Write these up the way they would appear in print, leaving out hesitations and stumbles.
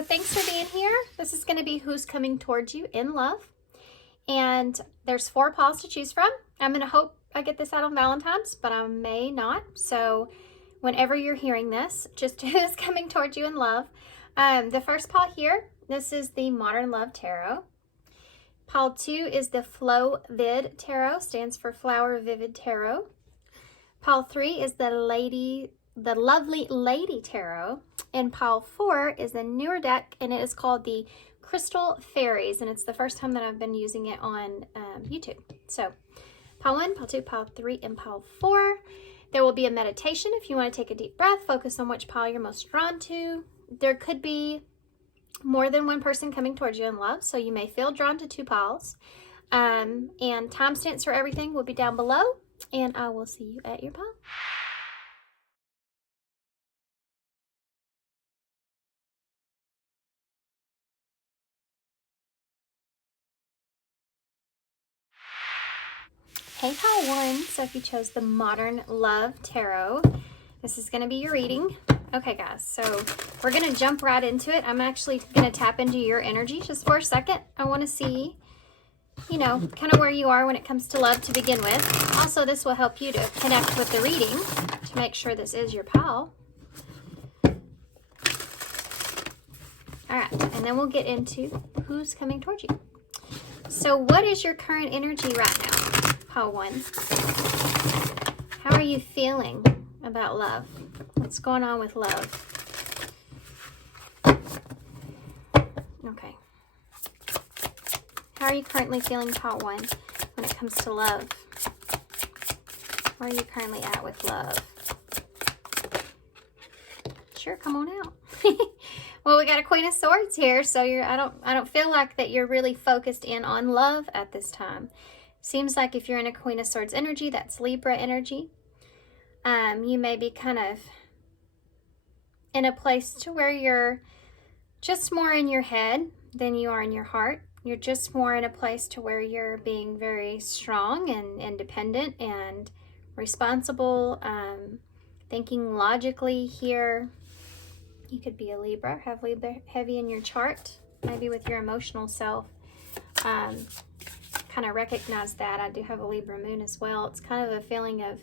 So thanks for being here. This is going to be who's coming towards you in love. And there's 4 piles to choose from. I'm going to hope I get this out on Valentine's, but I may not. So whenever you're hearing this, just who's coming towards you in love. The first pile here, this is the Modern Love Tarot. Pile 2 is the FloVid Tarot, stands for Flower Vivid Tarot. Pile 3 is the Lovely Lady Tarot. And pile 4 is a newer deck, and it is called the Crystal Fairies, and it's the first time that I've been using it on YouTube. So pile 1, pile 2, pile 3, and pile 4. There will be a meditation if you want to take a deep breath, focus on which pile you're most drawn to. There could be more than one person coming towards you in love, so you may feel drawn to 2 piles. And timestamps for everything will be down below, and I will see you at your pile. Hey, pile 1. So if you chose the Modern Love Tarot, this is going to be your reading. Okay, guys, so we're going to jump right into it. I'm actually going to tap into your energy just for a second. I want to see, you know, kind of where you are when it comes to love to begin with. Also, this will help you to connect with the reading to make sure this is your pile. All right, and then we'll get into who's coming towards you. So what is your current energy right now, pile 1? How are you feeling about love? What's going on with love? Okay. How are you currently feeling, pile 1, when it comes to love? Where are you currently at with love? Sure, come on out. Well, we got a Queen of Swords here, so I don't feel like that you're really focused in on love at this time. Seems like if you're in a Queen of Swords energy, that's Libra energy. You may be kind of in a place to where you're just more in your head than you are in your heart. You're just more in a place to where you're being very strong and independent and responsible, thinking logically here. You could be a Libra, have Libra heavy in your chart, maybe with your emotional self. Kind of recognize that. I do have a Libra moon as well. It's kind of a feeling of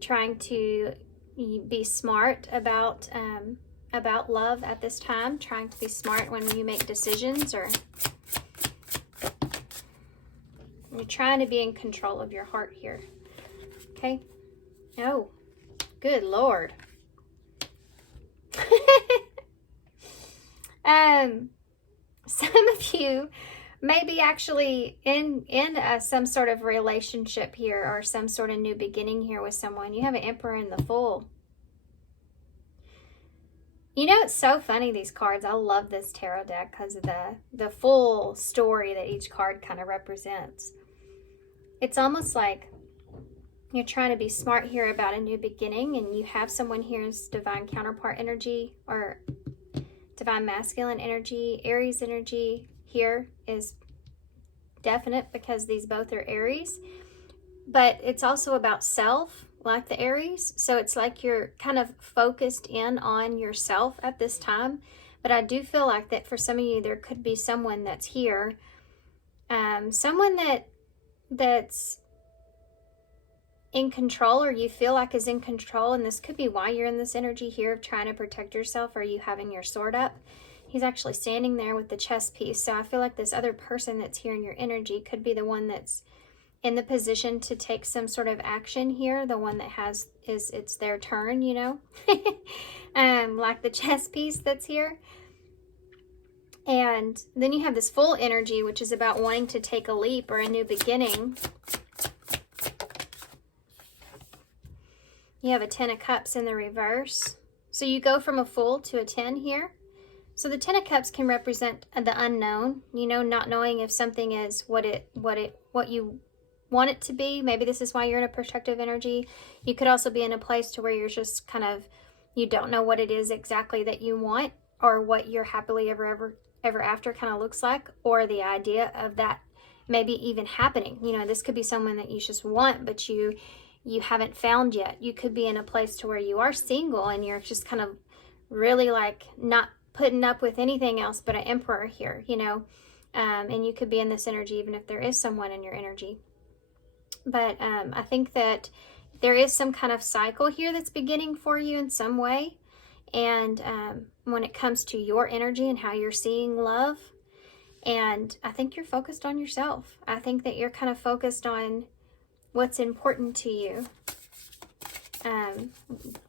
trying to be smart about love at this time, trying to be smart when you make decisions, or you're trying to be in control of your heart here. Okay? Oh, good Lord. Some of you may be actually in some sort of relationship here, or some sort of new beginning here with someone. You have an Emperor and the Fool. You know, it's so funny, these cards. I love this tarot deck because of the full story that each card kind of represents. It's almost like you're trying to be smart here about a new beginning, and you have someone here as divine counterpart energy, or divine masculine energy. Aries energy here is definite because these both are Aries, but it's also about self, like the Aries. So it's like you're kind of focused in on yourself at this time. But I do feel like that for some of you, there could be someone that's here, someone that's in control, or you feel like is in control, and this could be why you're in this energy here of trying to protect yourself, or you having your sword up. He's actually standing there with the chess piece. So I feel like this other person that's here in your energy could be the one that's in the position to take some sort of action here, the one that it's their turn, you know. Like the chess piece that's here. And then you have this full energy, which is about wanting to take a leap or a new beginning. You have a 10 of Cups in the reverse. So you go from a Fool to a 10 here. So the 10 of Cups can represent the unknown, you know, not knowing if something is what you want it to be. Maybe this is why you're in a protective energy. You could also be in a place to where you're just kind of, you don't know what it is exactly that you want, or what your happily ever after kind of looks like, or the idea of that maybe even happening. You know, this could be someone that you just want, but you haven't found yet. You could be in a place to where you are single and you're just kind of really like not putting up with anything else but an Emperor here, you know. And you could be in this energy even if there is someone in your energy. But I think that there is some kind of cycle here that's beginning for you in some way. And when it comes to your energy and how you're seeing love, and I think you're focused on yourself. I think that you're kind of focused on what's important to you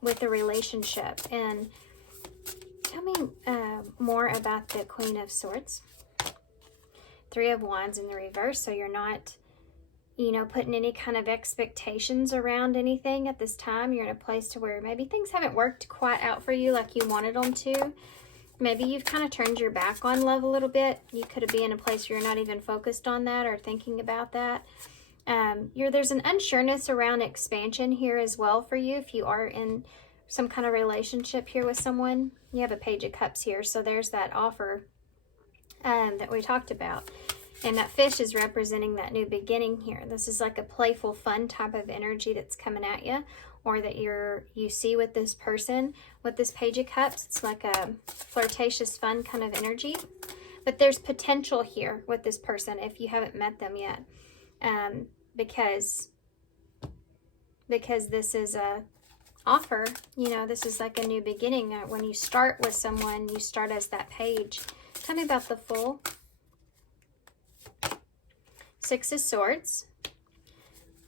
with the relationship. And tell me more about the Queen of Swords. Three of Wands in the reverse, so you're not, you know, putting any kind of expectations around anything at this time. You're in a place to where maybe things haven't worked quite out for you like you wanted them to. Maybe you've kind of turned your back on love a little bit. You could be in a place where you're not even focused on that or thinking about that. There's an unsureness around expansion here as well for you if you are in some kind of relationship here with someone. You have a Page of Cups here, so there's that offer that we talked about. And that fish is representing that new beginning here. This is like a playful, fun type of energy that's coming at you, or that you see with this person. With this Page of Cups, it's like a flirtatious, fun kind of energy. But there's potential here with this person if you haven't met them yet. Because this is a offer, you know, this is like a new beginning. When you start with someone, you start as that page. Tell me about the Fool. Six of Swords.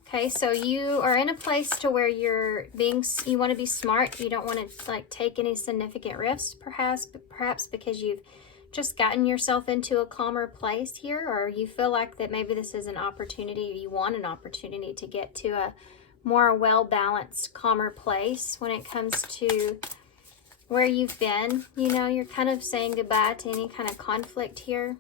Okay, so you are in a place to where you want to be smart. You don't want to like take any significant risks, perhaps because you've just gotten yourself into a calmer place here, or you feel like that maybe this is an opportunity, or you want an opportunity to get to a more well-balanced, calmer place when it comes to where you've been. You know, you're kind of saying goodbye to any kind of conflict here.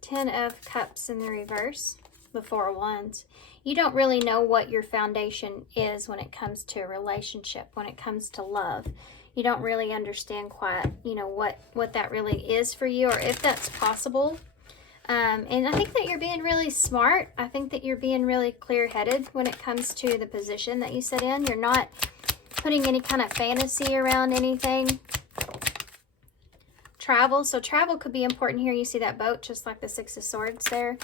Ten of Cups in the reverse, the Four of Wands. You don't really know what your foundation is when it comes to a relationship, when it comes to love. You don't really understand quite, you know, what that really is for you, or if that's possible. And I think that you're being really smart. I think that you're being really clear-headed when it comes to the position that you sit in. You're not putting any kind of fantasy around anything. Travel. So travel could be important here. You see that boat, just like the Six of Swords there.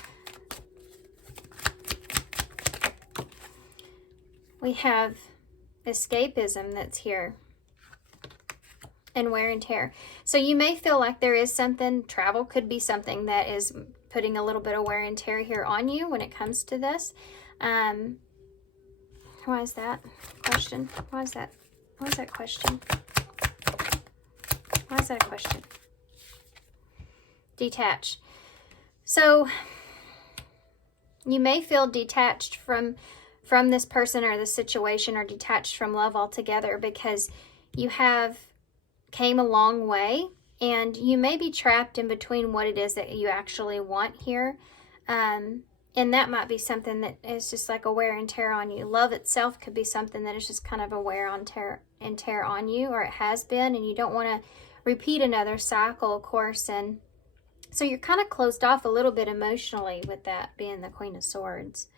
We have escapism that's here. And wear and tear. So you may feel like there is something, travel could be something that is putting a little bit of wear and tear here on you when it comes to this. Why is that question? Why is that question? Why is that a question? Detach. So you may feel detached from this person or this situation, or detached from love altogether, because you have came a long way, and you may be trapped in between what it is that you actually want here. And that might be something that is just like a wear and tear on you. Love itself could be something that is just kind of a wear and tear on you, or it has been, and you don't want to repeat another cycle, of course. And so you're kind of closed off a little bit emotionally with that being the Queen of Swords,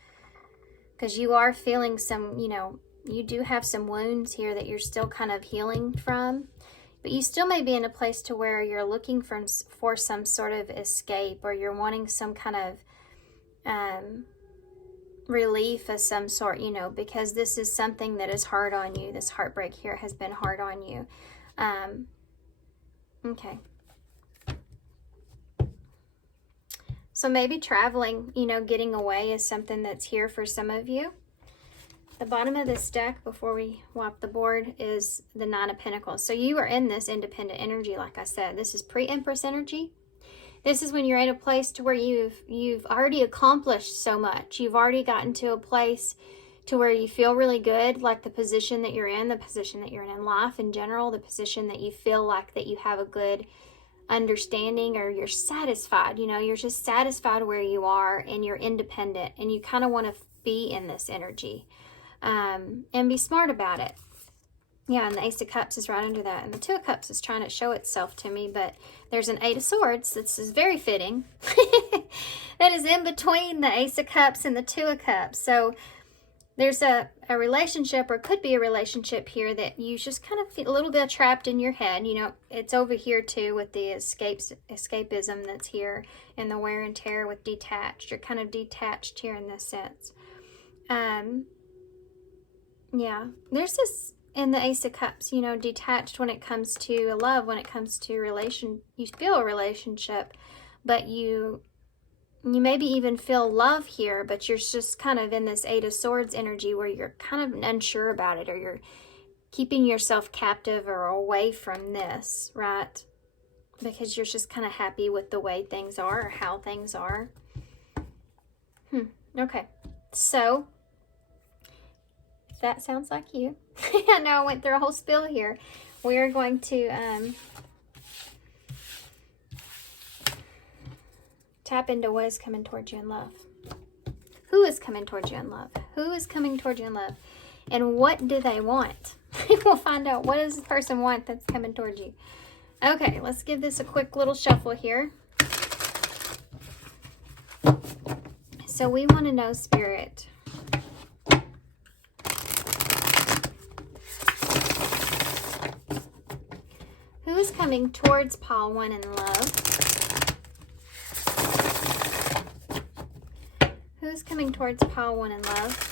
because you are feeling some, you know, you do have some wounds here that you're still kind of healing from. But you still may be in a place to where you're looking for some sort of escape, or you're wanting some kind of relief of some sort, you know, because this is something that is hard on you. This heartbreak here has been hard on you. Okay. So maybe traveling, you know, getting away is something that's here for some of you. The bottom of this deck, before we wipe the board, is the Nine of Pentacles. So you are in this independent energy, like I said. This is pre-Empress energy. This is when you're in a place to where you've already accomplished so much. You've already gotten to a place to where you feel really good, like the position that you're in, the position that you're in life in general, the position that you feel like that you have a good understanding, or you're satisfied. You know, you're just satisfied where you are, and you're independent, and you kind of want to be in this energy. And be smart about it. Yeah, and the Ace of Cups is right under that. And the Two of Cups is trying to show itself to me, but there's an Eight of Swords. This is very fitting. That is in between the Ace of Cups and the Two of Cups. So there's a relationship, or could be a relationship here, that you just kind of feel a little bit trapped in your head. You know, it's over here too with the escapism that's here, and the wear and tear with detached. You're kind of detached here in this sense. Yeah, there's this in the Ace of Cups, you know, detached when it comes to love, when it comes to you feel a relationship, but you maybe even feel love here, but you're just kind of in this Eight of Swords energy where you're kind of unsure about it, or you're keeping yourself captive or away from this, right? Because you're just kind of happy with the way things are, or how things are. Okay, so if that sounds like you, I know I went through a whole spiel here. We are going to tap into what is coming towards you in love. Who is coming towards you in love? Who is coming towards you in love? And what do they want? We'll find out. What does this person want that's coming towards you? Okay, let's give this a quick little shuffle here. So we want to know, Spirit, who is coming towards pile 1 in love? Who's coming towards pile 1 in love?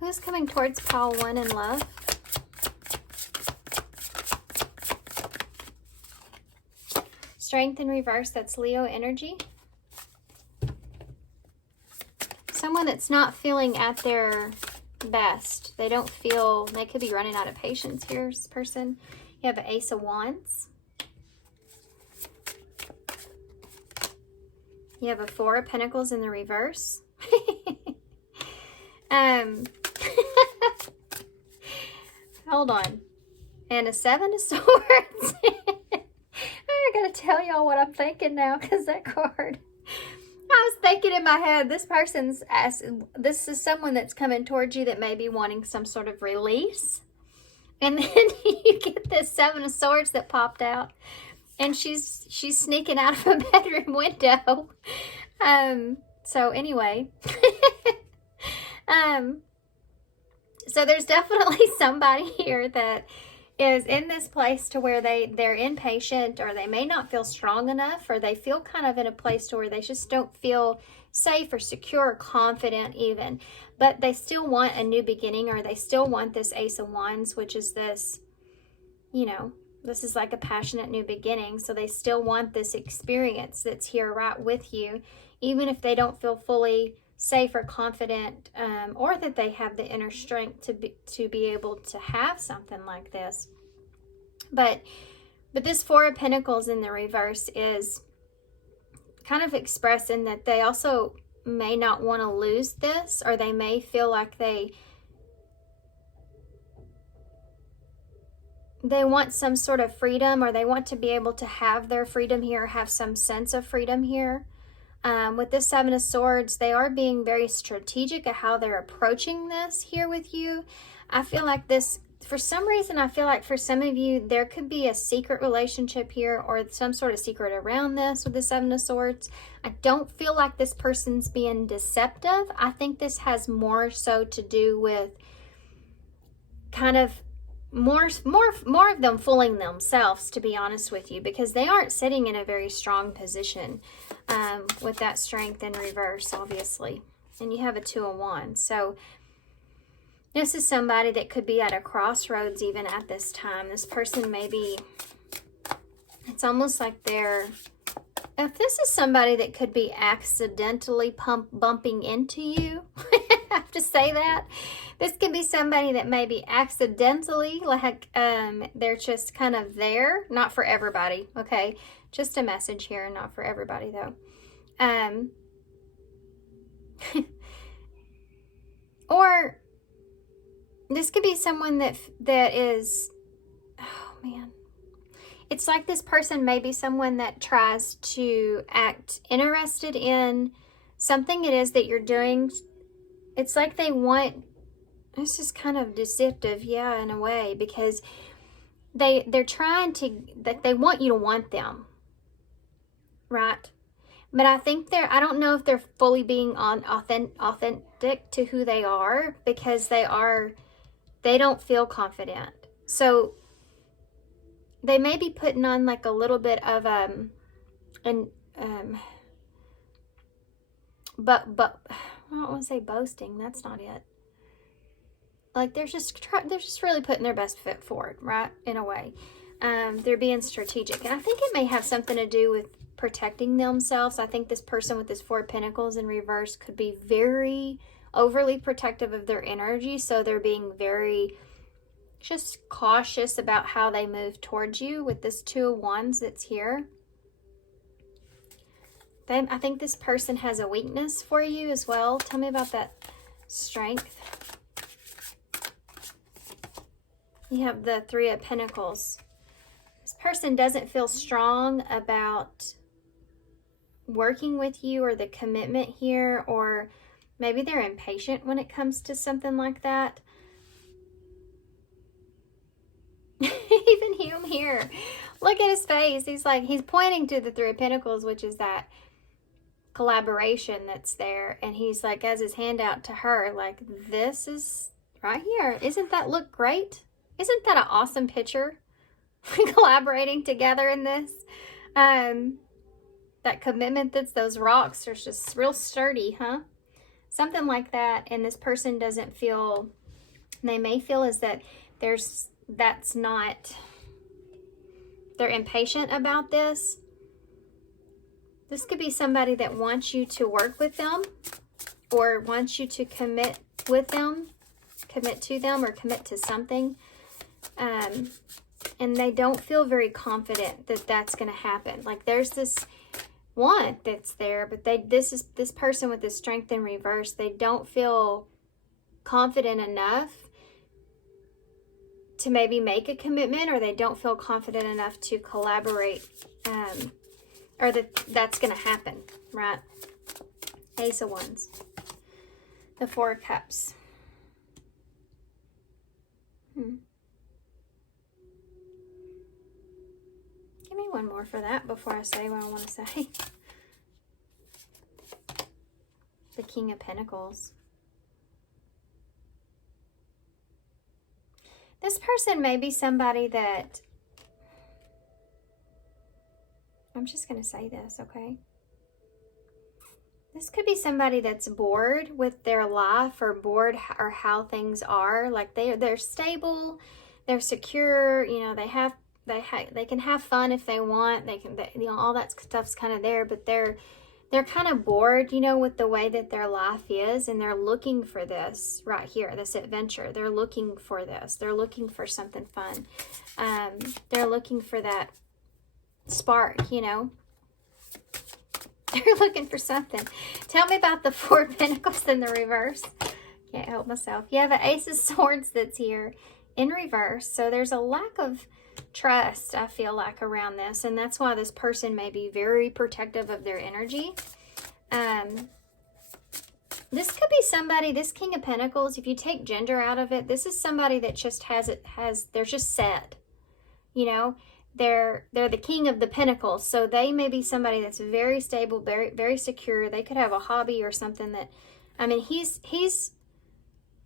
Who's coming towards pile 1 in love? Strength in reverse, that's Leo energy. Someone that's not feeling at their best. They don't feel, they could be running out of patience here, this person. You have an Ace of Wands. You have a Four of Pentacles in the reverse. Hold on. And a Seven of Swords. I gotta tell y'all what I'm thinking now, because that card. I was thinking in my head, this is someone that's coming towards you that may be wanting some sort of release. And then you get this Seven of Swords that popped out. And she's sneaking out of a bedroom window. So anyway. So there's definitely somebody here that is in this place to where they're impatient, or they may not feel strong enough, or they feel kind of in a place to where they just don't feel safe or secure or confident even. But they still want a new beginning, or they still want this Ace of Wands, which is this, you know, this is like a passionate new beginning. So they still want this experience that's here right with you, even if they don't feel fully safe or confident, or that they have the inner strength to be able to have something like this. But this Four of Pentacles in the reverse is kind of expressing that they also may not want to lose this, or they may feel like they want some sort of freedom, or they want to be able to have their freedom here, have some sense of freedom here. With this Seven of Swords, they are being very strategic at how they're approaching this here with you. I feel like this, for some reason, I feel like for some of you, there could be a secret relationship here, or some sort of secret around this with the Seven of Swords. I don't feel like this person's being deceptive. I think this has more so to do with kind of more of them fooling themselves, to be honest with you, because they aren't sitting in a very strong position with that Strength in reverse, obviously. And you have a Two of Wands. So this is somebody that could be at a crossroads even at this time. This person may be, it's almost like if this is somebody that could be accidentally bumping into you, I have to say that. This could be somebody that may be accidentally, like, they're just kind of there. Not for everybody, okay? Just a message here, not for everybody, though. Or this could be someone that is, oh, man. It's like this person may be someone that tries to act interested in something it is that you're doing. It's like they want, this is kind of deceptive, yeah, in a way, because they're trying to, that they want you to want them, right? But I think I don't know if they're fully being authentic to who they are, because they don't feel confident. So they may be putting on like a little bit of but I don't want to say boasting. That's not it. Like they're just really putting their best foot forward, right? In a way, they're being strategic, and I think it may have something to do with protecting themselves. I think this person with this Four of Pentacles in reverse could be very overly protective of their energy, so they're being very just cautious about how they move towards you with this Two of Wands that's here. I think this person has a weakness for you as well. Tell me about that strength. You have the Three of Pentacles. This person doesn't feel strong about working with you or the commitment here, or maybe they're impatient when it comes to something like that. Even him here. Look at his face. He's pointing to the Three of Pentacles, which is that collaboration that's there, and he's like has his hand out to her like, this is right here. Isn't that look great? Isn't that an awesome picture? Collaborating together in this. That commitment, that's those rocks are just real sturdy, huh? Something like that. And this person doesn't feel, they may feel is that that's not, they're impatient about this. This could be somebody that wants you to work with them, or wants you to commit with them, commit to them, or commit to something. And they don't feel very confident that that's going to happen. Like there's this want that's there, but this person with this strength in reverse, they don't feel confident enough to maybe make a commitment, or they don't feel confident enough to collaborate, or that's going to happen, right? Ace of Wands. The Four of Cups. Give me one more for that before I say what I want to say. The King of Pentacles. This person may be somebody that, I'm just going to say this, okay? This could be somebody that's bored with their life, or bored or how things are. Like they're stable, they're secure, you know, they can have fun if they want. You know, all that stuff's kind of there, but they're kind of bored, you know, with the way that their life is, and they're looking for this right here, this adventure. They're looking for this. They're looking for something fun. They're looking for that spark, you know. They're looking for something. Tell me about the Four of Pentacles in the reverse. Can't help myself. You have an Ace of Swords that's here in reverse. So there's a lack of trust, I feel like, around this. And that's why this person may be very protective of their energy. This could be somebody, this King of Pentacles, if you take gender out of it, this is somebody that just they're just set. You know, they're the King of the Pentacles. So they may be somebody that's very stable, very, very secure. They could have a hobby or something that, I mean, he's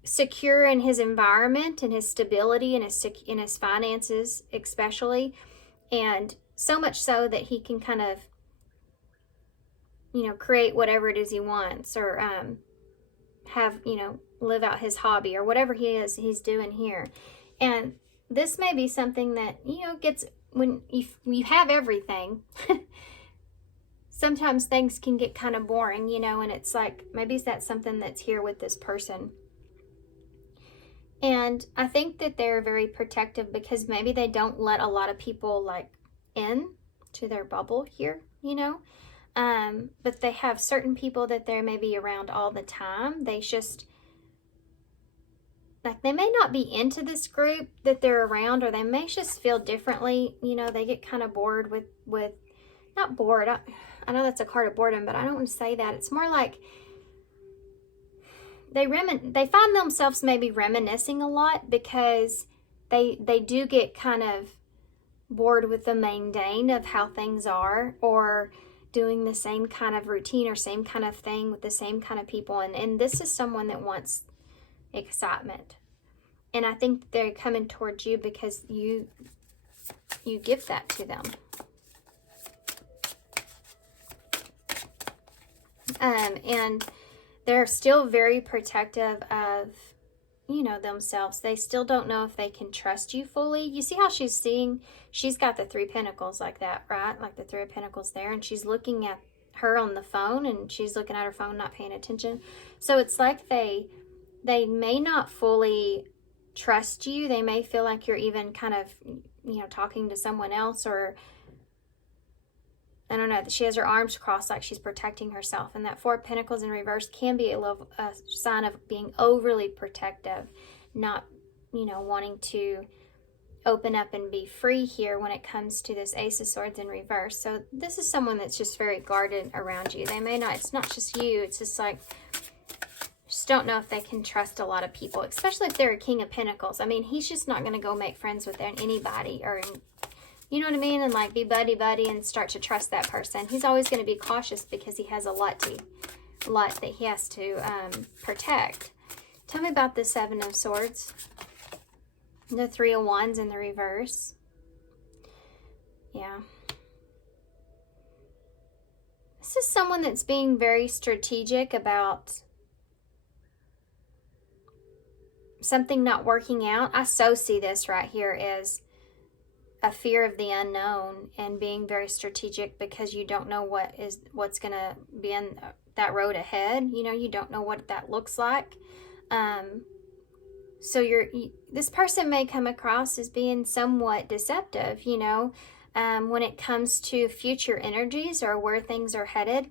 secure in his environment and his stability and in his finances especially, and so much so that he can kind of, you know, create whatever it is he wants, or have, you know, live out his hobby or whatever he's doing here. And this may be something that, you know, gets, when you have everything, sometimes things can get kind of boring, you know, and it's like, maybe that's something that's here with this person. And I think that they're very protective because maybe they don't let a lot of people like in to their bubble here, you know. But they have certain people that they're maybe around all the time. They just, like, they may not be into this group that they're around, or they may just feel differently. You know, they get kind of bored with not bored. I know that's a card of boredom, but I don't want to say that. It's more like they find themselves maybe reminiscing a lot because they do get kind of bored with the mundane of how things are, or doing the same kind of routine or same kind of thing with the same kind of people. And this is someone that wants excitement. And I think they're coming towards you because you give that to them. And they're still very protective of, you know, themselves. They still don't know if they can trust you fully. You see how she's got the 3 pentacles like that, right? Like the 3 of pentacles there, and she's looking at her on the phone, and she's looking at her phone, not paying attention. So it's like they may not fully trust you. They may feel like you're even kind of, you know, talking to someone else, or I don't know, she has her arms crossed like she's protecting herself. And that 4 of Pentacles in reverse can be a sign of being overly protective, not, you know, wanting to open up and be free here when it comes to this Ace of Swords in reverse. So this is someone that's just very guarded around you. They may not, it's not just you, it's just like, just don't know if they can trust a lot of people, especially if they're a King of Pentacles. I mean, he's just not going to go make friends with anybody, or you know what I mean? And like be buddy and start to trust that person. He's always going to be cautious because he has a lot that he has to protect. Tell me about the 7 of Swords. The 3 of Wands in the reverse. Yeah. This is someone that's being very strategic about something not working out. I so see this right here as a fear of the unknown and being very strategic because you don't know what's going to be in that road ahead. You know, you don't know what that looks like. So this person may come across as being somewhat deceptive, you know, when it comes to future energies or where things are headed,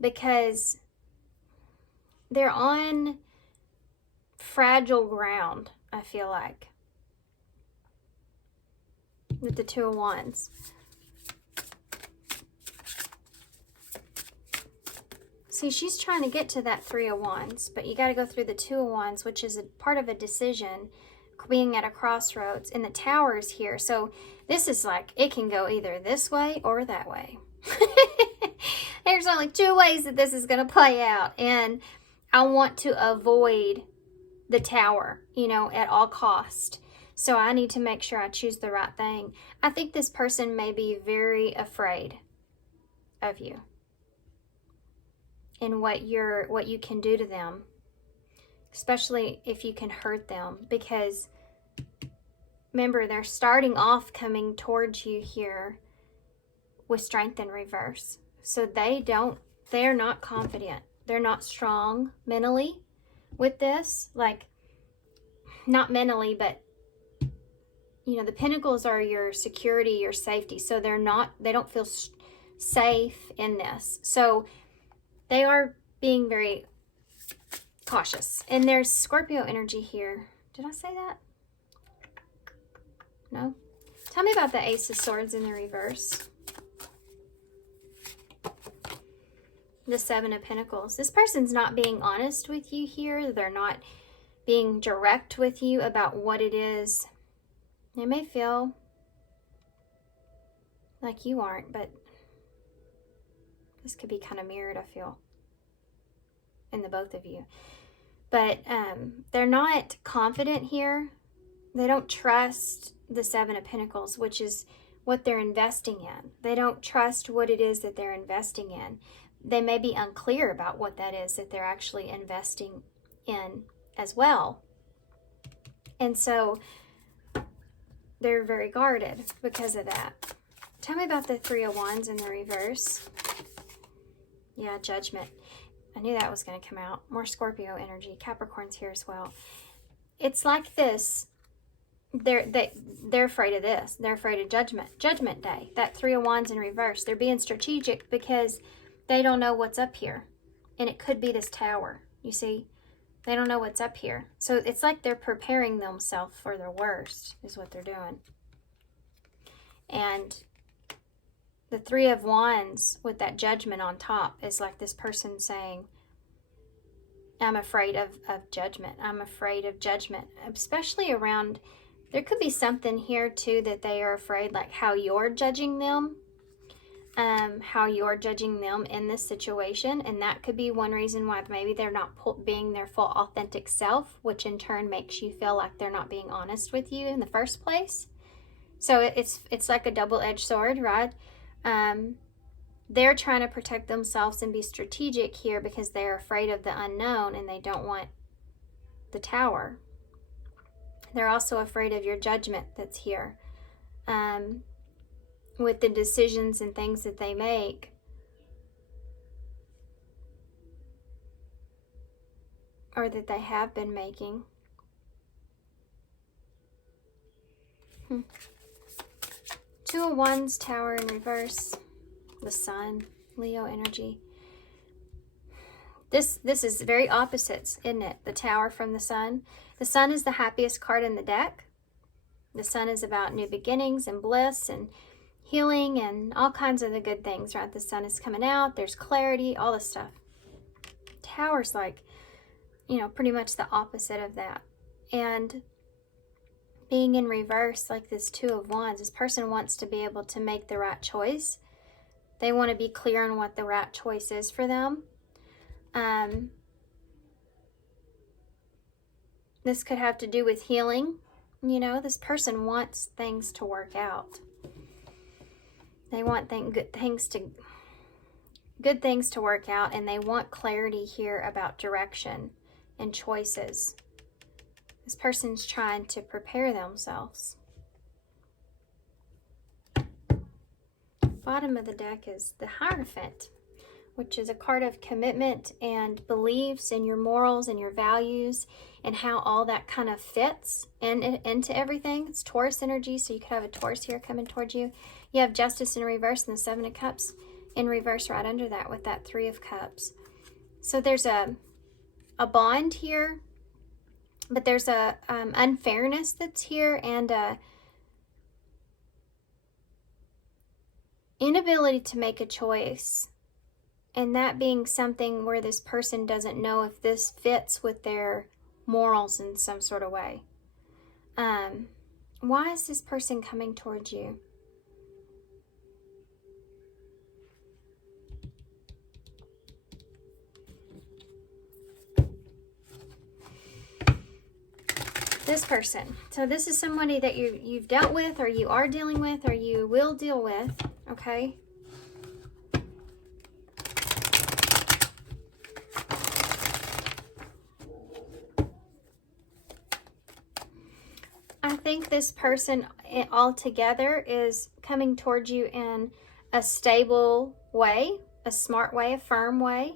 because they're on fragile ground, I feel like, with the 2 of Wands. See, she's trying to get to that 3 of Wands, but you got to go through the 2 of Wands, which is a part of a decision, being at a crossroads, and the Tower is here. So this is like, it can go either this way or that way. There's only 2 ways that this is going to play out, and I want to avoid the Tower, you know, at all cost. So I need to make sure I choose the right thing. I think this person may be very afraid of you and what you can do to them, especially if you can hurt them, because remember, they're starting off coming towards you here with Strength in reverse. So they're not confident. They're not strong mentally with this, like not mentally, but you know, the Pentacles are your security, your safety. So they don't feel safe in this. So they are being very cautious. And there's Scorpio energy here. Did I say that? No? Tell me about the Ace of Swords in the reverse. The 7 of Pentacles. This person's not being honest with you here. They're not being direct with you about what it is. They may feel like you aren't, but this could be kind of mirrored, I feel, in the both of you. But they're not confident here. They don't trust the 7 of Pentacles, which is what they're investing in. They don't trust what it is that they're investing in. They may be unclear about what that is that they're actually investing in as well. And so they're very guarded because of that. Tell me about the 3 of Wands in the reverse. Yeah, Judgment. I knew that was going to come out. More Scorpio energy. Capricorn's here as well. It's like this. They're afraid of this. They're afraid of Judgment. Judgment Day. That 3 of Wands in reverse. They're being strategic because they don't know what's up here. And it could be this Tower. You see? They don't know what's up here. So it's like they're preparing themselves for the worst is what they're doing. And the 3 of Wands with that Judgment on top is like this person saying, I'm afraid of judgment. I'm afraid of judgment. Especially around, there could be something here too that they are afraid, like how you're judging them. how you're judging them in this situation, and that could be one reason why maybe they're not being their full authentic self, which in turn makes you feel like they're not being honest with you in the first place. So it's like a double-edged sword, right? They're trying to protect themselves and be strategic here because they're afraid of the unknown and they don't want the Tower. They're also afraid of your judgment that's here. With the decisions and things that they make, or that they have been making. Two of Wands, Tower in reverse, the Sun, Leo energy. This is very opposites, isn't it? The Tower from the Sun. The Sun is the happiest card in the deck. The Sun is about new beginnings and bliss and healing and all kinds of the good things, right? The Sun is coming out, there's clarity, all this stuff. Tower's like, you know, pretty much the opposite of that. And being in reverse, like this Two of Wands, this person wants to be able to make the right choice. They want to be clear on what the right choice is for them. This could have to do with healing. You know, this person wants things to work out. They want good things to work out, and they want clarity here about direction and choices. This person's trying to prepare themselves. Bottom of the deck is the Hierophant, which is a card of commitment and beliefs and your morals and your values and how all that kind of fits into everything. It's Taurus energy, so you could have a Taurus here coming towards you. You have Justice in reverse and the Seven of Cups in reverse right under that with that Three of Cups. So there's a bond here, but there's a unfairness that's here, and a inability to make a choice. And that being something where this person doesn't know if this fits with their morals in some sort of way. Why is this person coming towards you? This person. So this is somebody that you've dealt with, or you are dealing with, or you will deal with, okay? I think this person altogether is coming towards you in a stable way, a smart way, a firm way,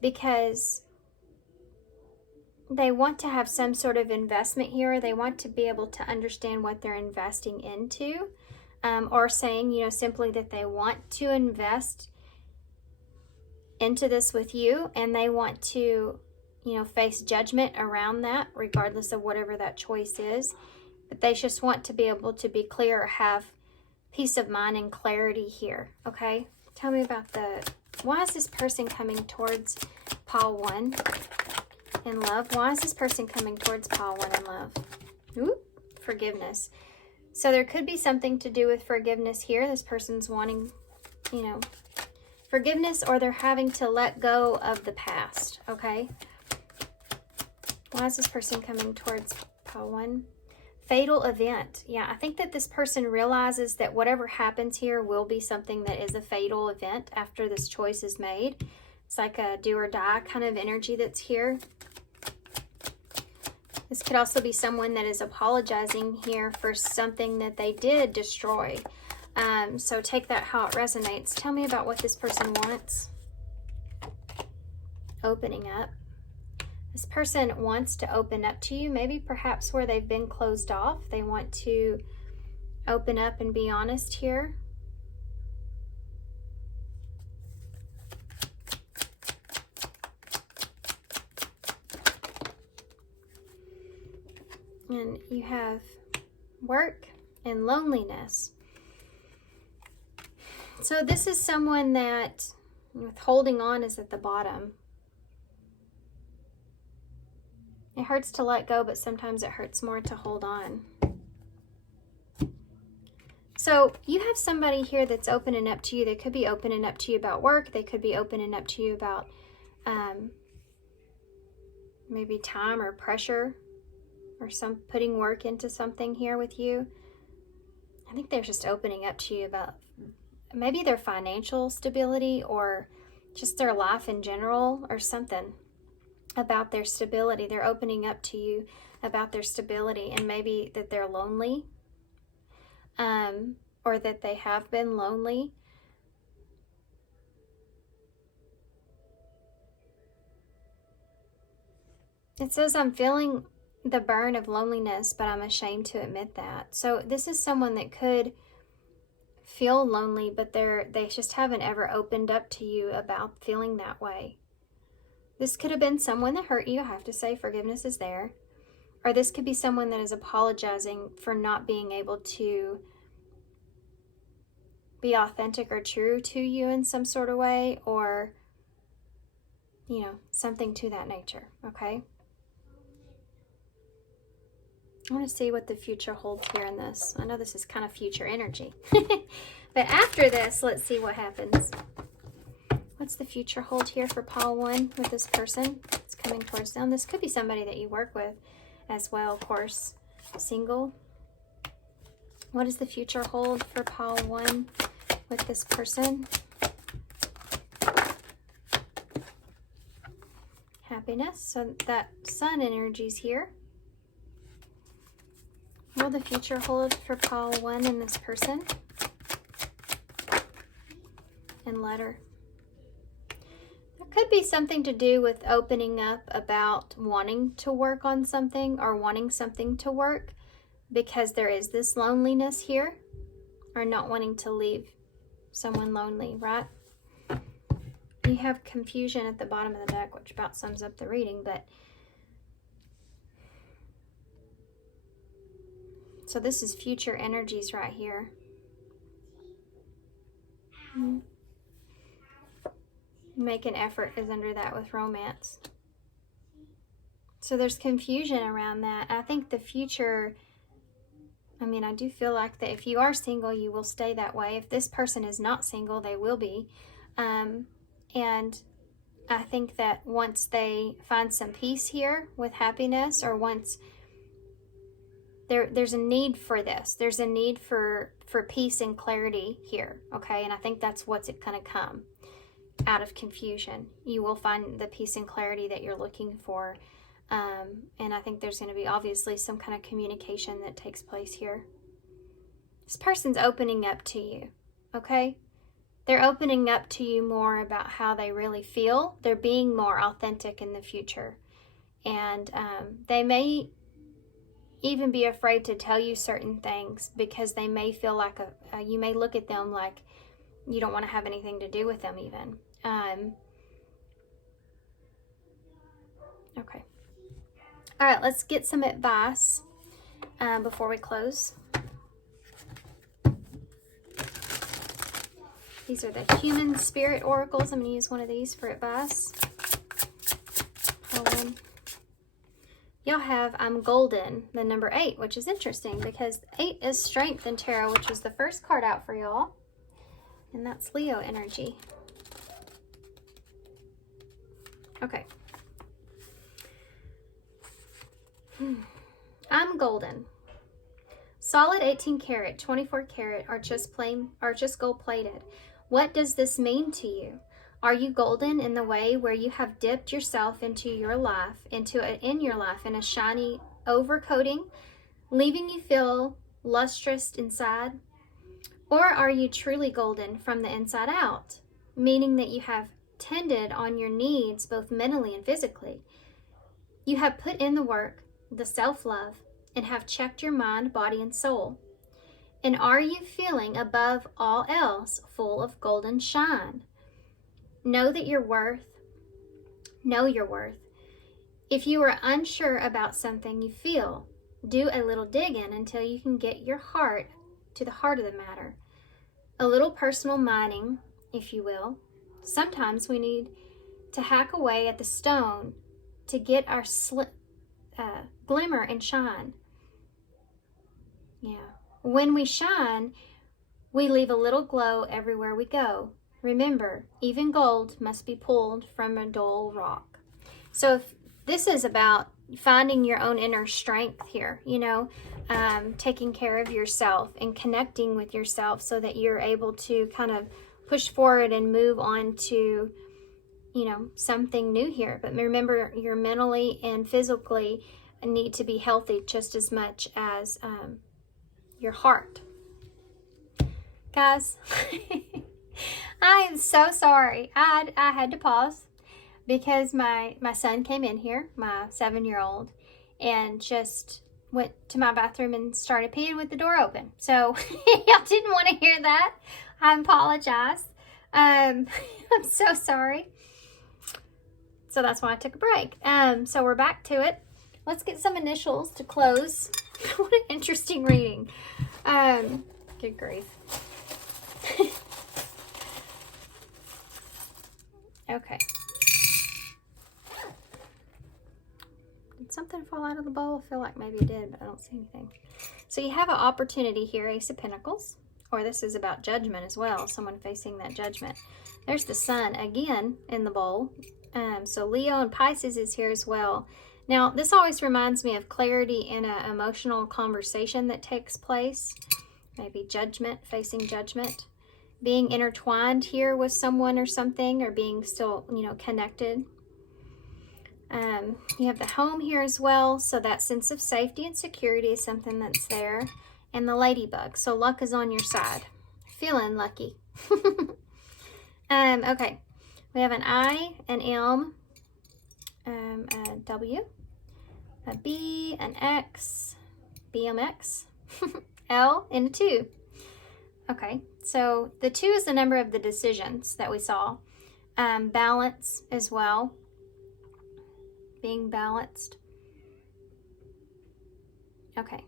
because they want to have some sort of investment here. They want to be able to understand what they're investing into, or saying, you know, simply that they want to invest into this with you, and they want to, you know, face judgment around that, regardless of whatever that choice is. But they just want to be able to be clear, or have peace of mind and clarity here, okay? Tell me about why is this person coming towards pile 1 in love? Why is this person coming towards pile 1 in love? Ooh, forgiveness. So there could be something to do with forgiveness here. This person's wanting, you know, forgiveness, or they're having to let go of the past, okay? Why is this person coming towards pile 1? Fatal event. Yeah, I think that this person realizes that whatever happens here will be something that is a fatal event after this choice is made. It's like a do or die kind of energy that's here. This could also be someone that is apologizing here for something that they did destroy. So take that how it resonates. Tell me about what this person wants. Opening up. This person wants to open up to you, maybe perhaps where they've been closed off. They want to open up and be honest here. And you have work and loneliness. So this is someone that, with holding on, is at the bottom. It hurts to let go, but sometimes it hurts more to hold on. So you have somebody here that's opening up to you. They could be opening up to you about work. They could be opening up to you about maybe time or pressure or some putting work into something here with you. I think they're just opening up to you about maybe their financial stability or just their life in general or something about their stability. They're opening up to you about their stability and maybe that they're lonely, or that they have been lonely. It says, I'm feeling the burn of loneliness, but I'm ashamed to admit that. So this is someone that could feel lonely, but they just haven't ever opened up to you about feeling that way. This could have been someone that hurt you. I have to say forgiveness is there. Or this could be someone that is apologizing for not being able to be authentic or true to you in some sort of way, or, you know, something to that nature, okay? I want to see what the future holds here in this. I know this is kind of future energy. But after this, let's see what happens. What's the future hold here for pile 1 with this person? It's coming towards down. This could be somebody that you work with as well, of course. Single. What does the future hold for pile 1 with this person? Happiness. So that sun energy is here. What will the future hold for pile 1 in this person? And letter. There could be something to do with opening up about wanting to work on something or wanting something to work, because there is this loneliness here, or not wanting to leave someone lonely, right? You have confusion at the bottom of the deck, which about sums up the reading, but so this is future energies right here. Make an effort is under that with romance. So there's confusion around that. I think the future, I mean, I do feel like that if you are single, you will stay that way. If this person is not single, they will be. And I think that once they find some peace here with happiness, or once there's a need for this, there's a need for peace and clarity here, okay? And I think that's what's going to come out of confusion. You will find the peace and clarity that you're looking for. And I think there's going to be obviously some kind of communication that takes place here. This person's opening up to you, okay? They're opening up to you more about how they really feel. They're being more authentic in the future. And they may even be afraid to tell you certain things because they may feel like you may look at them like you don't want to have anything to do with them even. Okay. All right, let's get some advice before we close. These are the human spirit oracles. I'm going to use one of these for advice. Y'all have I'm golden, the number 8, which is interesting because 8 is strength in tarot, which was the first card out for y'all. And that's Leo energy. Okay. I'm golden. Solid 18 karat, 24 karat, or just gold plated. What does this mean to you? Are you golden in the way where you have dipped yourself into your life, in a shiny overcoating, leaving you feel lustrous inside? Or are you truly golden from the inside out, meaning that you have tended on your needs both mentally and physically? You have put in the work, the self-love, and have checked your mind, body, and soul. And are you feeling above all else full of golden shine? Know your worth. If you are unsure about something you feel, do a little digging until you can get your heart to the heart of the matter. A little personal mining, if you will. Sometimes we need to hack away at the stone to get our glimmer and shine. Yeah. When we shine, We leave a little glow everywhere we go. Remember, even gold must be pulled from a dull rock. So if this is about finding your own inner strength here, you know, taking care of yourself and connecting with yourself so that you're able to kind of push forward and move on to, you know, something new here. But remember, you're mentally and physically need to be healthy just as much as your heart. Guys, I am so sorry. I had to pause because my son came in here, my 7-year-old, and just went to my bathroom and started peeing with the door open. So y'all didn't want to hear that. I apologize. I'm so sorry. So that's why I took a break. So we're back to it. Let's get some initials to close. What an interesting reading. Good grief. Okay. Did something fall out of the bowl? I feel like maybe it did, but I don't see anything. So you have an opportunity here, Ace of Pentacles, or this is about judgment as well, someone facing that judgment. There's the Sun again in the bowl. So Leo and Pisces is here as well. Now, this always reminds me of clarity in an emotional conversation that takes place. Maybe judgment, facing judgment. Being intertwined here with someone or something, or being still, you know, connected. You have the home here as well, so that sense of safety and security is something that's there. And the ladybug, so luck is on your side. Feeling lucky. Okay, we have an I, an M, a W, a B, an X, BMX, L, and a 2. Okay, so the 2 is the number of the decisions that we saw. Balance as well. Being balanced. Okay.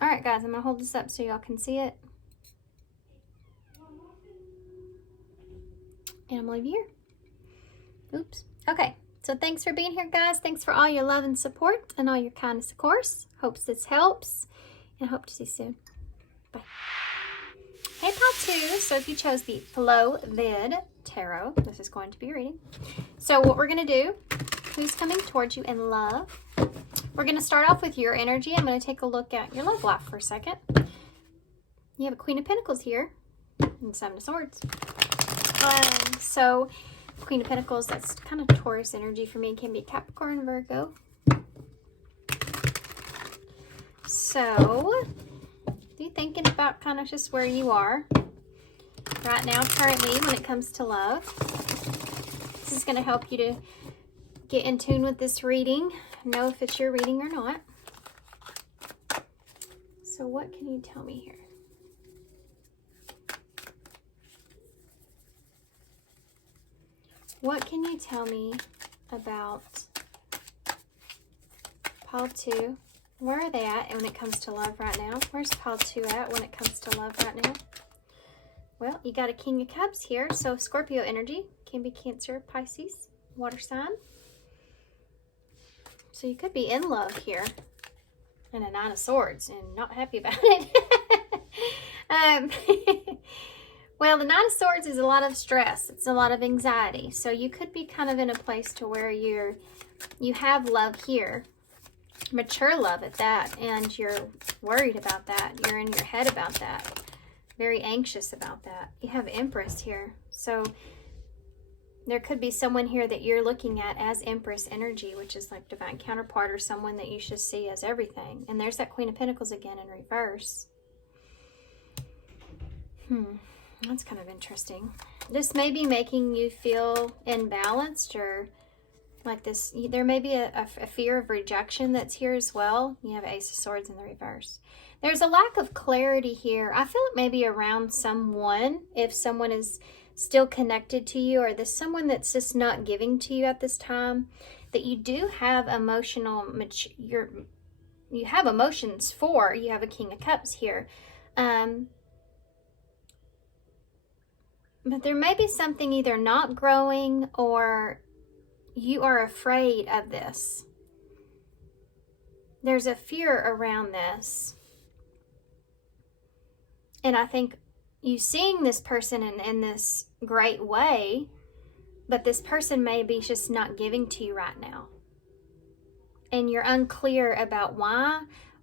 All right, guys, I'm going to hold this up so y'all can see it. And I'm going to leave you here. Oops. Okay, so thanks for being here, guys. Thanks for all your love and support and all your kindness, of course. Hopes this helps, and I hope to see you soon. Bye. Hey, Pile 2. So if you chose the FloVid Tarot, this is going to be your reading. So what we're going to do, who's coming towards you in love? We're going to start off with your energy. I'm going to take a look at your love life for a second. You have a Queen of Pentacles here and 7 of Swords. So Queen of Pentacles, that's kind of Taurus energy for me. It can be Capricorn, Virgo. So be thinking about kind of just where you are right now, currently, when it comes to love. This is going to help you to get in tune with this reading, know if it's your reading or not. So what can you tell me here? What can you tell me about Pile 2? Where are they at when it comes to love right now? Where's Pile 2 at when it comes to love right now? Well, you got a King of Cups here, so Scorpio energy. Can be Cancer, Pisces, water sign. So you could be in love here. And a 9 of Swords and not happy about it. Well, the 9 of Swords is a lot of stress. It's a lot of anxiety. So you could be kind of in a place to where you have love here. Mature love at that. And you're worried about that. You're in your head about that. Very anxious about that. You have Empress here. So there could be someone here that you're looking at as Empress energy, which is like divine counterpart or someone that you should see as everything. And there's that Queen of Pentacles again in reverse. That's kind of interesting. This may be making you feel imbalanced or like this. There may be a fear of rejection that's here as well. You have Ace of Swords in the reverse. There's a lack of clarity here. I feel it maybe around someone, if someone is still connected to you, or there's someone that's just not giving to you at this time, that you do have emotional, you have emotions for. You have a King of Cups here. But there may be something either not growing or you are afraid of this. There's a fear around this. And I think you seeing this person in this great way, but this person may be just not giving to you right now. And you're unclear about why,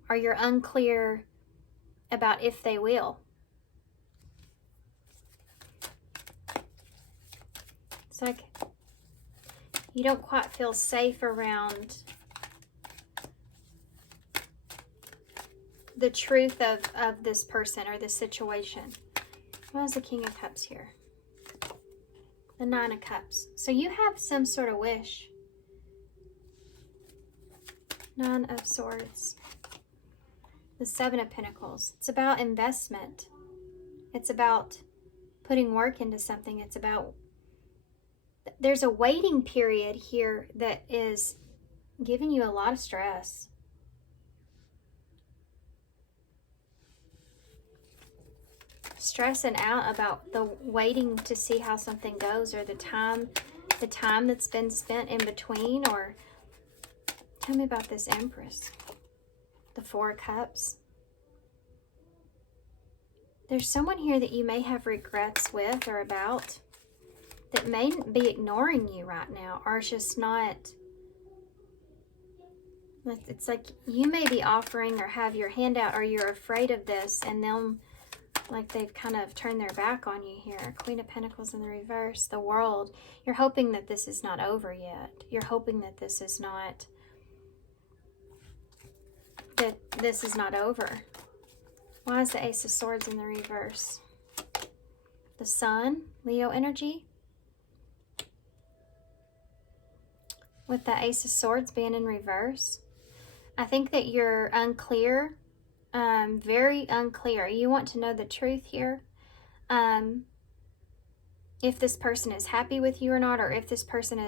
or you're unclear about if they will. It's like you don't quite feel safe around the truth of this person or this situation. What is the King of Cups here? The Nine of Cups. So you have some sort of wish. Nine of Swords. The Seven of Pentacles. It's about investment. It's about putting work into something. It's about, there's a waiting period here that is giving you a lot of stress. Stressing out about the waiting to see how something goes, or the time that's been spent in between. Or tell me about this Empress. The Four of Cups. There's someone here that you may have regrets with or about, that may be ignoring you right now, or it's just not. It's like you may be offering or have your hand out, or you're afraid of this, and them, like they've kind of turned their back on you here. Queen of Pentacles in the reverse. The World. You're hoping that this is not over yet. You're hoping that this is not, over. Why is the Ace of Swords in the reverse? The Sun, Leo energy. With the Ace of Swords being in reverse. I think that you're unclear, very unclear. You want to know the truth here. If this person is happy with you or not, or if this person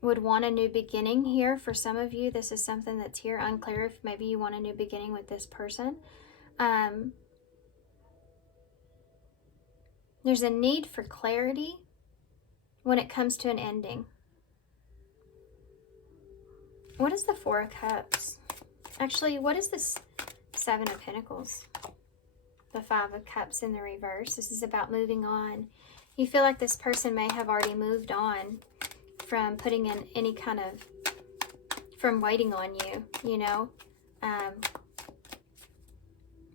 would want a new beginning here. For some of you, this is something that's here, unclear if maybe you want a new beginning with this person. There's a need for clarity when it comes to an ending. What is the Four of Cups? Actually, what is this Seven of Pentacles? The Five of Cups in the reverse. This is about moving on. You feel like this person may have already moved on from putting in any kind of, from waiting on you, you know.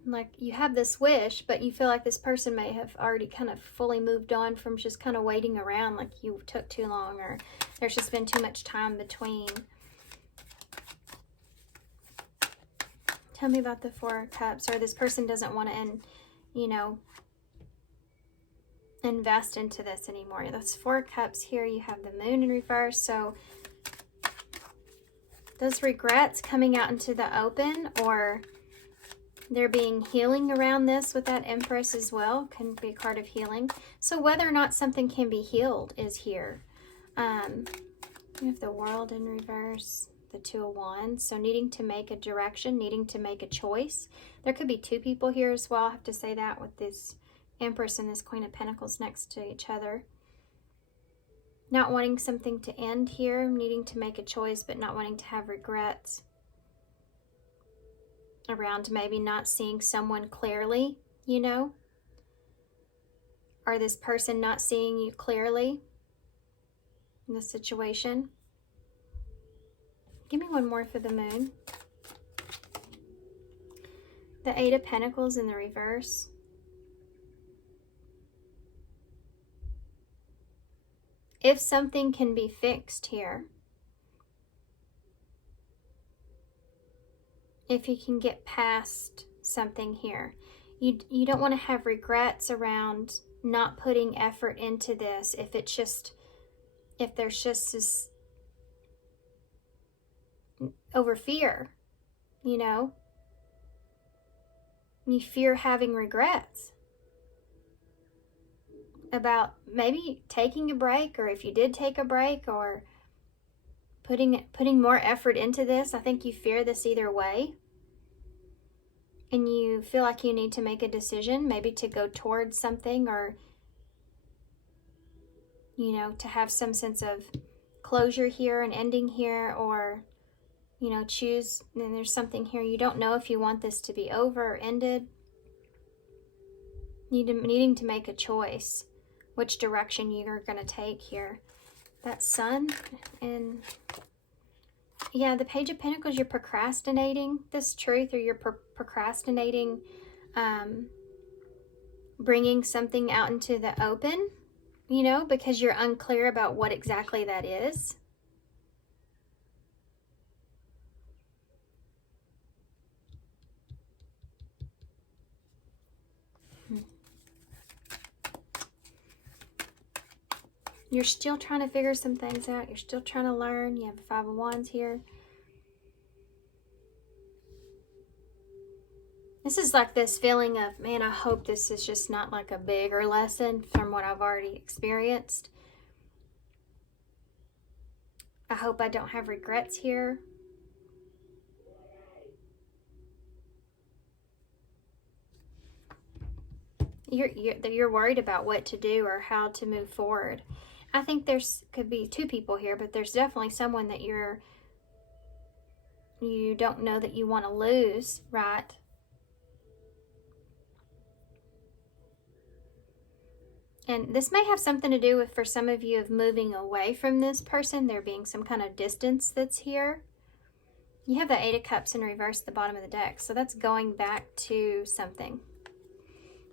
Like you have this wish, but you feel like this person may have already kind of fully moved on from just kind of waiting around, like you took too long, or there's just been too much time between. Tell me about the Four of Cups. Or this person doesn't want to, invest into this anymore. Those Four of Cups here, you have the Moon in reverse. So those regrets coming out into the open, or there being healing around this with that Empress as well, can be a card of healing. So whether or not something can be healed is here. We have the World in reverse. The Two of Wands. So needing to make a direction, needing to make a choice. There could be two people here as well. I have to say that with this Empress and this Queen of Pentacles next to each other. Not wanting something to end here, needing to make a choice, but not wanting to have regrets around maybe not seeing someone clearly, or this person not seeing you clearly in the situation. Give me one more for the Moon. The Eight of Pentacles in the reverse. If something can be fixed here, if you can get past something here, you don't want to have regrets around not putting effort into this. If there's just this over fear, you fear having regrets about maybe taking a break, or if you did take a break, or putting more effort into this. I think you fear this either way, and you feel like you need to make a decision, maybe to go towards something, or to have some sense of closure here, an ending here, or choose. And there's something here, you don't know if you want this to be over or ended. needing to make a choice, which direction you're going to take here. That Sun, and yeah, the Page of Pentacles, you're procrastinating this truth, or you're procrastinating bringing something out into the open, you know, because you're unclear about what exactly that is. You're still trying to figure some things out. You're still trying to learn. You have the Five of Wands here. This is like this feeling of, man, I hope this is just not like a bigger lesson from what I've already experienced. I hope I don't have regrets here. You're worried about what to do or how to move forward. I think could be two people here, but there's definitely someone that you don't know that you want to lose, right? And this may have something to do with, for some of you, of moving away from this person, there being some kind of distance that's here. You have the Eight of Cups in reverse at the bottom of the deck, so that's going back to something.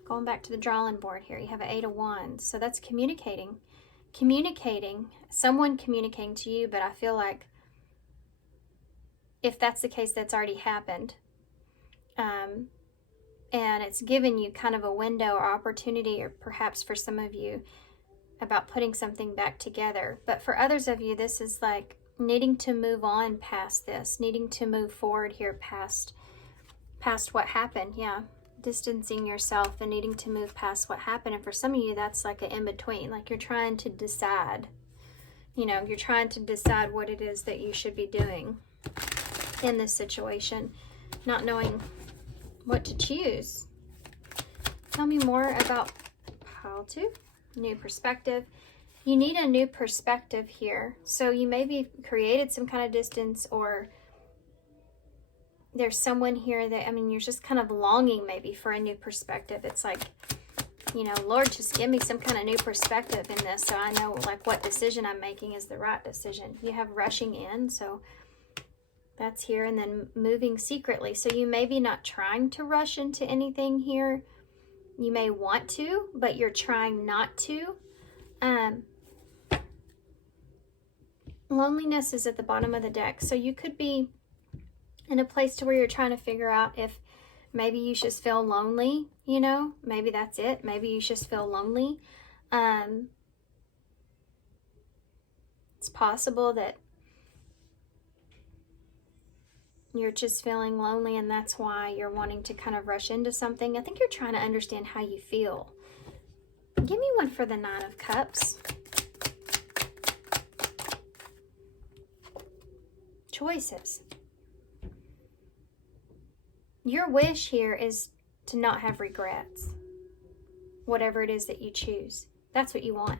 Going back to the drawing board here, you have an Eight of Wands, so that's communicating, someone communicating to you, but I feel like if that's the case, that's already happened. And it's given you kind of a window or opportunity, or perhaps for some of you, about putting something back together. But for others of you, this is like needing to move on past this, needing to move forward here past what happened. Yeah, distancing yourself and needing to move past what happened. And for some of you, that's like an in-between, like you're trying to decide, you know, you're trying to decide what it is that you should be doing in this situation, not knowing what to choose. Tell me more about pile 2, new perspective. You need a new perspective here. So you maybe created some kind of distance, or there's someone here that, I mean, you're just kind of longing maybe for a new perspective. It's like, you know, Lord, just give me some kind of new perspective in this, so I know like what decision I'm making is the right decision. You have rushing in, so that's here, and then moving secretly. So you may be not trying to rush into anything here. You may want to, but you're trying not to. Loneliness is at the bottom of the deck. So you could be in a place to where you're trying to figure out if maybe you just feel lonely, you know, maybe that's it. Maybe you just feel lonely. It's possible that you're just feeling lonely, and that's why you're wanting to kind of rush into something. I think you're trying to understand how you feel. Give me one for the Nine of Cups. Choices. Your wish here is to not have regrets. Whatever it is that you choose, that's what you want.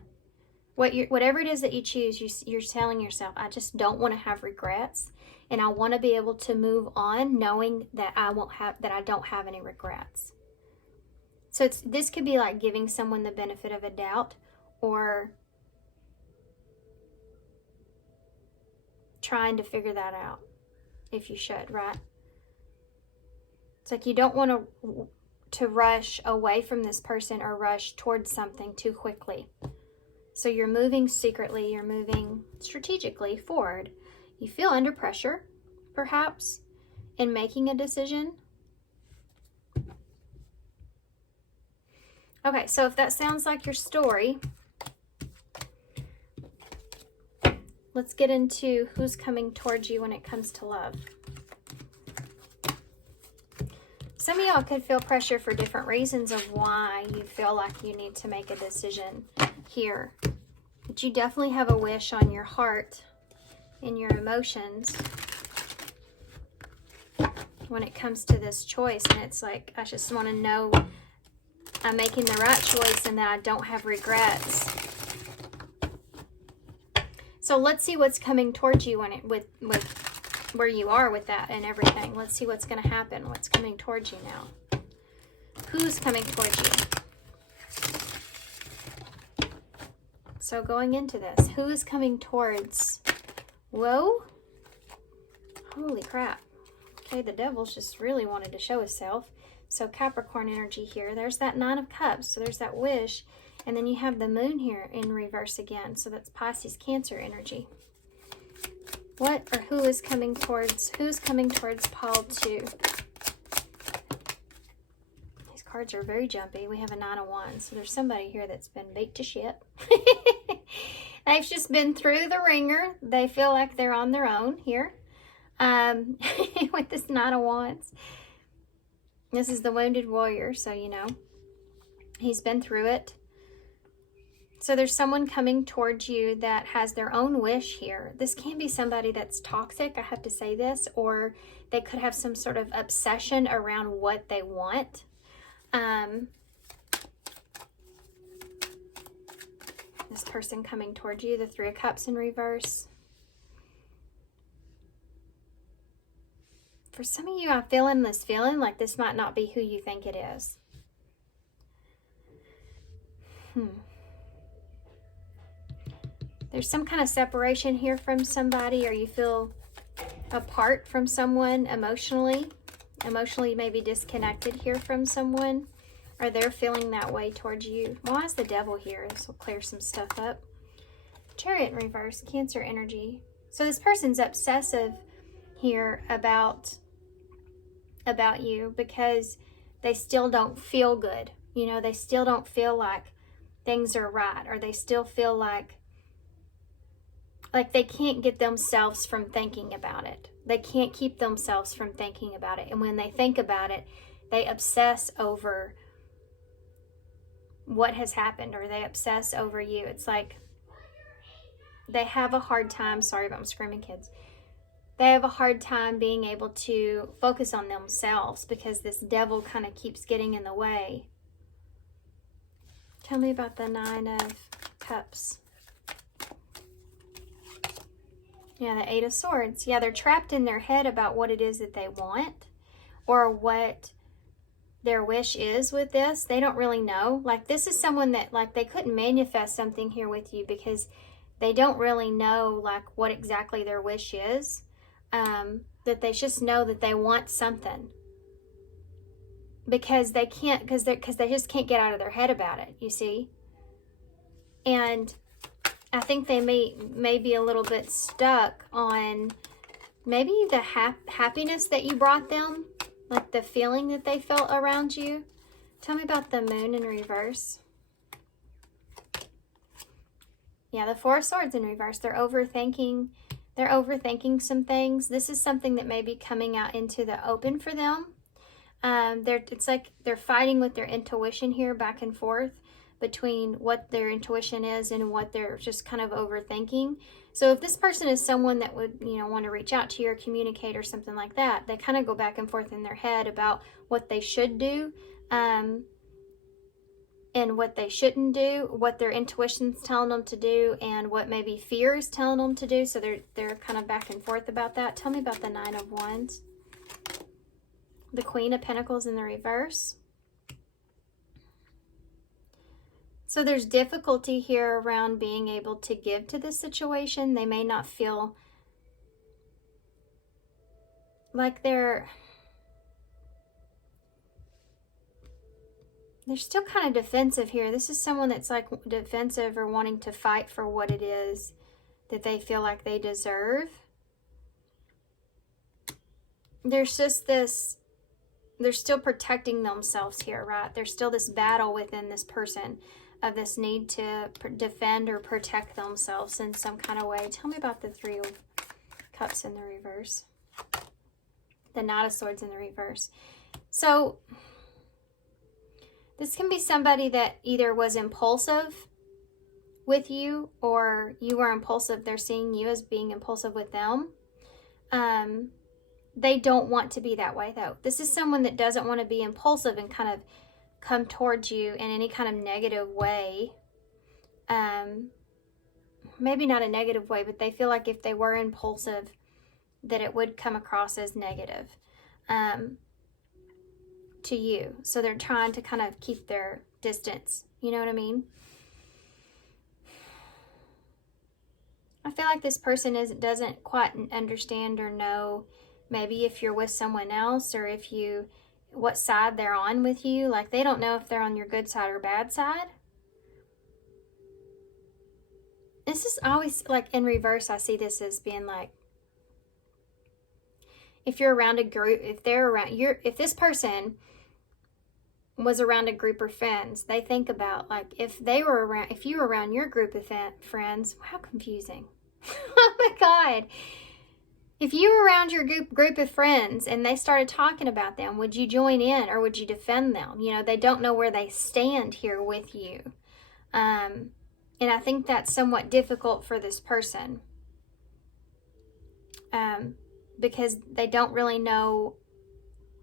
Whatever it is that you choose, you're telling yourself, I just don't want to have regrets. And I want to be able to move on knowing that I don't have any regrets. So this could be like giving someone the benefit of a doubt, or trying to figure that out, if you should, right? It's like you don't want to rush away from this person or rush towards something too quickly. So you're moving secretly, you're moving strategically forward. You feel under pressure, perhaps, in making a decision. Okay, so if that sounds like your story, let's get into who's coming towards you when it comes to love. Some of y'all could feel pressure for different reasons of why you feel like you need to make a decision here. But you definitely have a wish on your heart, in your emotions, when it comes to this choice. And it's like, I just want to know I'm making the right choice and that I don't have regrets. So let's see what's coming towards you when with where you are with that and everything. Let's see what's going to happen. What's coming towards you now? Who's coming towards you? So going into this, who is coming towards? Whoa. Holy crap. Okay, the devil's just really wanted to show himself. So Capricorn energy here. There's that Nine of Cups. So there's that wish. And then you have the moon here in reverse again. So that's Pisces, Cancer energy. What or who is coming towards, who's coming towards Paul 2? These cards are very jumpy. We have a Nine of Wands. So there's somebody here that's been beat to shit. They've just been through the ringer. They feel like they're on their own here. With this Nine of Wands. This is the wounded warrior, so you know. He's been through it. So there's someone coming towards you that has their own wish here. This can be somebody that's toxic, I have to say this, or they could have some sort of obsession around what they want. This person coming towards you, the Three of Cups in reverse. For some of you, I'm feeling this feeling like this might not be who you think it is. There's some kind of separation here from somebody, or you feel apart from someone emotionally. Emotionally maybe disconnected here from someone, or they're feeling that way towards you. Why is the devil here? This will clear some stuff up. Chariot in reverse, Cancer energy. So this person's obsessive here about you because they still don't feel good. You know, they still don't feel like things are right, or they still feel like they can't get themselves from thinking about it. They can't keep themselves from thinking about it. And when they think about it, they obsess over what has happened, or they obsess over you. It's like they have a hard time, sorry about my screaming kids. They have a hard time being able to focus on themselves because this devil kind of keeps getting in the way. Tell me about the Nine of Cups. Yeah, the Eight of Swords. Yeah, they're trapped in their head about what it is that they want, or what their wish is with this. They don't really know. Like, this is someone that, like, they couldn't manifest something here with you because they don't really know, like, what exactly their wish is. That they just know that they want something. Because they can't, because they just can't get out of their head about it, you see? And I think they may be a little bit stuck on maybe the happiness that you brought them, like the feeling that they felt around you. Tell me about the moon in reverse. Yeah, the Four of Swords in reverse. They're overthinking some things. This is something that may be coming out into the open for them. It's like they're fighting with their intuition here, back and forth between what their intuition is and what they're just kind of overthinking. So if this person is someone that would, you know, want to reach out to you or communicate or something like that, they kind of go back and forth in their head about what they should do, and what they shouldn't do, what their intuition's telling them to do, and what maybe fear is telling them to do. So they're kind of back and forth about that. Tell me about the Nine of Wands. The Queen of Pentacles in the reverse. So there's difficulty here around being able to give to this situation. They may not feel like they're still kind of defensive here. This is someone that's like defensive or wanting to fight for what it is that they feel like they deserve. There's just this, they're still protecting themselves here, right? There's still this battle within this person of this need to defend or protect themselves in some kind of way. Tell me about the Three of Cups in the reverse. The Knight of Swords in the reverse. So this can be somebody that either was impulsive with you, or you were impulsive. They're seeing you as being impulsive with them. They don't want to be that way, though. This is someone that doesn't want to be impulsive and kind of come towards you in any kind of negative way. Maybe not a negative way, but they feel like if they were impulsive, that it would come across as negative to you. So they're trying to kind of keep their distance. You know what I mean? I feel like this person doesn't quite understand or know maybe if you're with someone else, or if you, what side they're on with you. Like, they don't know if they're on your good side or bad side. This is always, like, in reverse, I see this as being like, if you're around a group, if this person was around a group of friends, they think about, like, if you were around your group of friends, how confusing. Oh my God. If you were around your group of friends and they started talking about them, would you join in or would you defend them? You know, they don't know where they stand here with you. And I think that's somewhat difficult for this person. Because they don't really know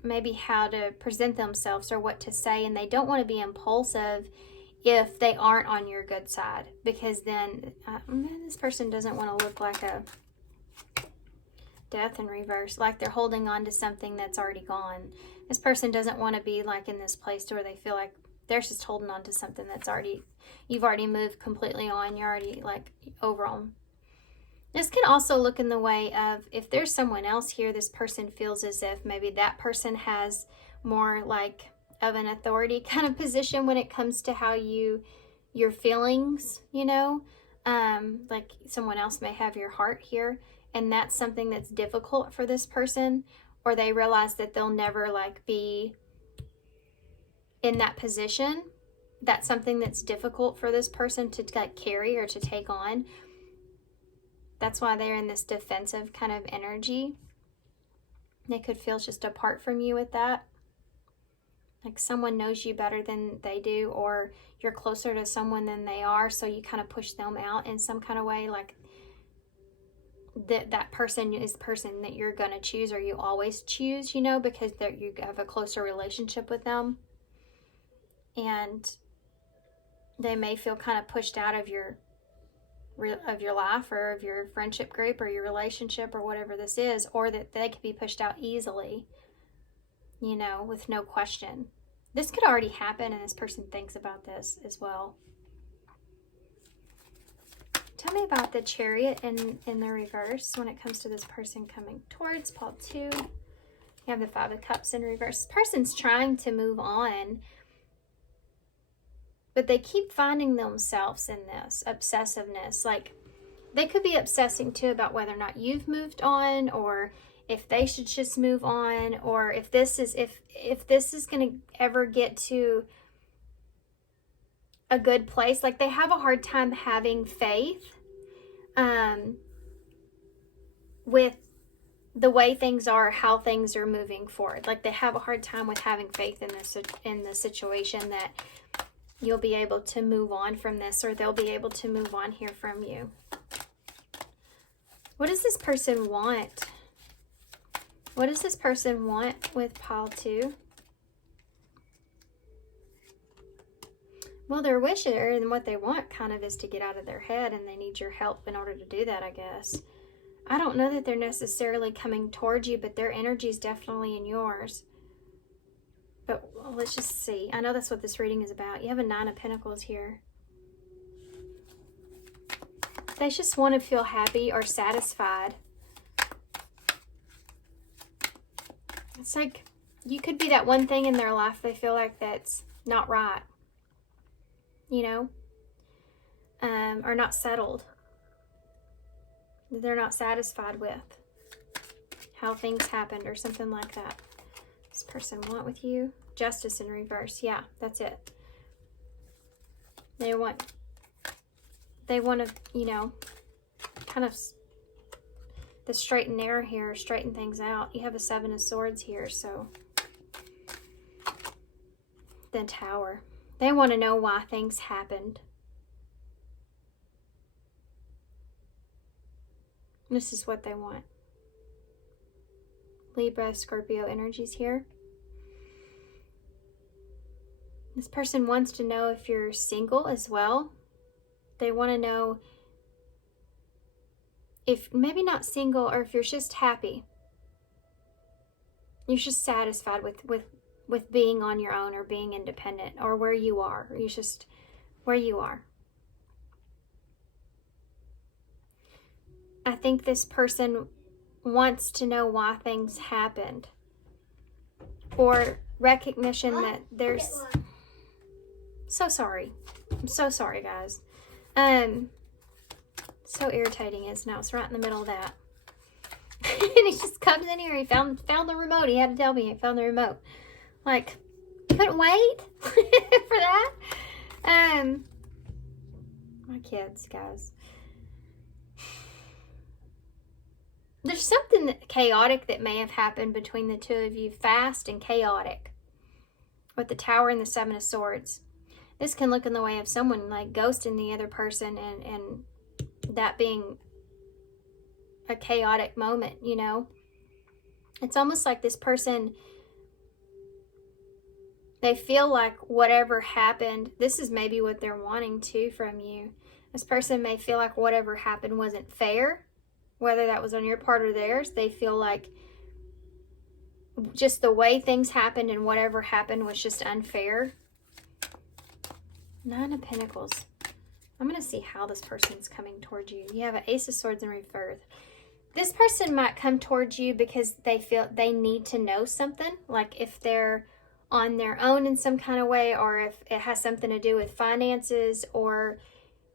maybe how to present themselves or what to say, and they don't want to be impulsive if they aren't on your good side, because then this person doesn't want to look like a death in reverse, like they're holding on to something that's already gone. This person doesn't want to be like in this place where they feel like they're just holding on to something that's already, you've already moved completely on, you're already like over them. This can also look in the way of, if there's someone else here, this person feels as if maybe that person has more like of an authority kind of position when it comes to how your feelings, you know, like someone else may have your heart here, and that's something that's difficult for this person, or they realize that they'll never like be in that position. That's something that's difficult for this person to like carry or to take on. That's why they're in this defensive kind of energy. They could feel just apart from you with that. Like someone knows you better than they do, or you're closer to someone than they are, so you kind of push them out in some kind of way, like that person is the person that you're going to choose, or you always choose, you know, because you have a closer relationship with them. And they may feel kind of pushed out of your life, or of your friendship group, or your relationship, or whatever this is, or that they could be pushed out easily, you know, with no question. This could already happen, and this person thinks about this as well. Tell me about the Chariot in the reverse when it comes to this person coming towards Paul 2. You have the 5 of Cups in reverse. This person's trying to move on, but they keep finding themselves in this obsessiveness. Like, they could be obsessing too about whether or not you've moved on, or if they should just move on, or if this is going to ever get to a good place. Like, they have a hard time having faith with the way things are, how things are moving forward. Like, they have a hard time with having faith in the situation that you'll be able to move on from this, or they'll be able to move on here from you. What does this person want? What does this person want with pile 2? Well, their wish and what they want kind of is to get out of their head, and they need your help in order to do that, I guess. I don't know that they're necessarily coming towards you, but their energy is definitely in yours. But let's just see. I know that's what this reading is about. You have a 9 of Pentacles here. They just want to feel happy or satisfied. It's like you could be that one thing in their life they feel like that's not right, you know, or not settled. They're not satisfied with how things happened or something like that. This person want with you. Justice in reverse. Yeah, that's it. They want to, you know, kind of the straight and narrow here, straighten things out. You have a 7 of Swords here, so the Tower. They want to know why things happened. This is what they want. Libra, Scorpio energies here. This person wants to know if you're single as well. They want to know if maybe not single, or if you're just happy. You're just satisfied with being on your own, or being independent, or where you are. You're just where you are. I think this person wants to know why things happened, or recognition that there's... So sorry. I'm so sorry, guys. So irritating is now. It's right in the middle of that. And he just comes in here. He found the remote. He had to tell me he found the remote. Like, couldn't wait for that. My kids, guys. There's something chaotic that may have happened between the two of you. Fast and chaotic. With the Tower and the Seven of Swords. This can look in the way of someone like ghosting the other person, and that being a chaotic moment, you know. It's almost like this person, they feel like whatever happened, this is maybe what they're wanting too from you. This person may feel like whatever happened wasn't fair, whether that was on your part or theirs. They feel like just the way things happened and whatever happened was just unfair. Nine of Pentacles. I'm going to see how this person's coming towards you. You have an Ace of Swords in reverse. This person might come towards you because they feel they need to know something. Like if they're on their own in some kind of way, or if it has something to do with finances, or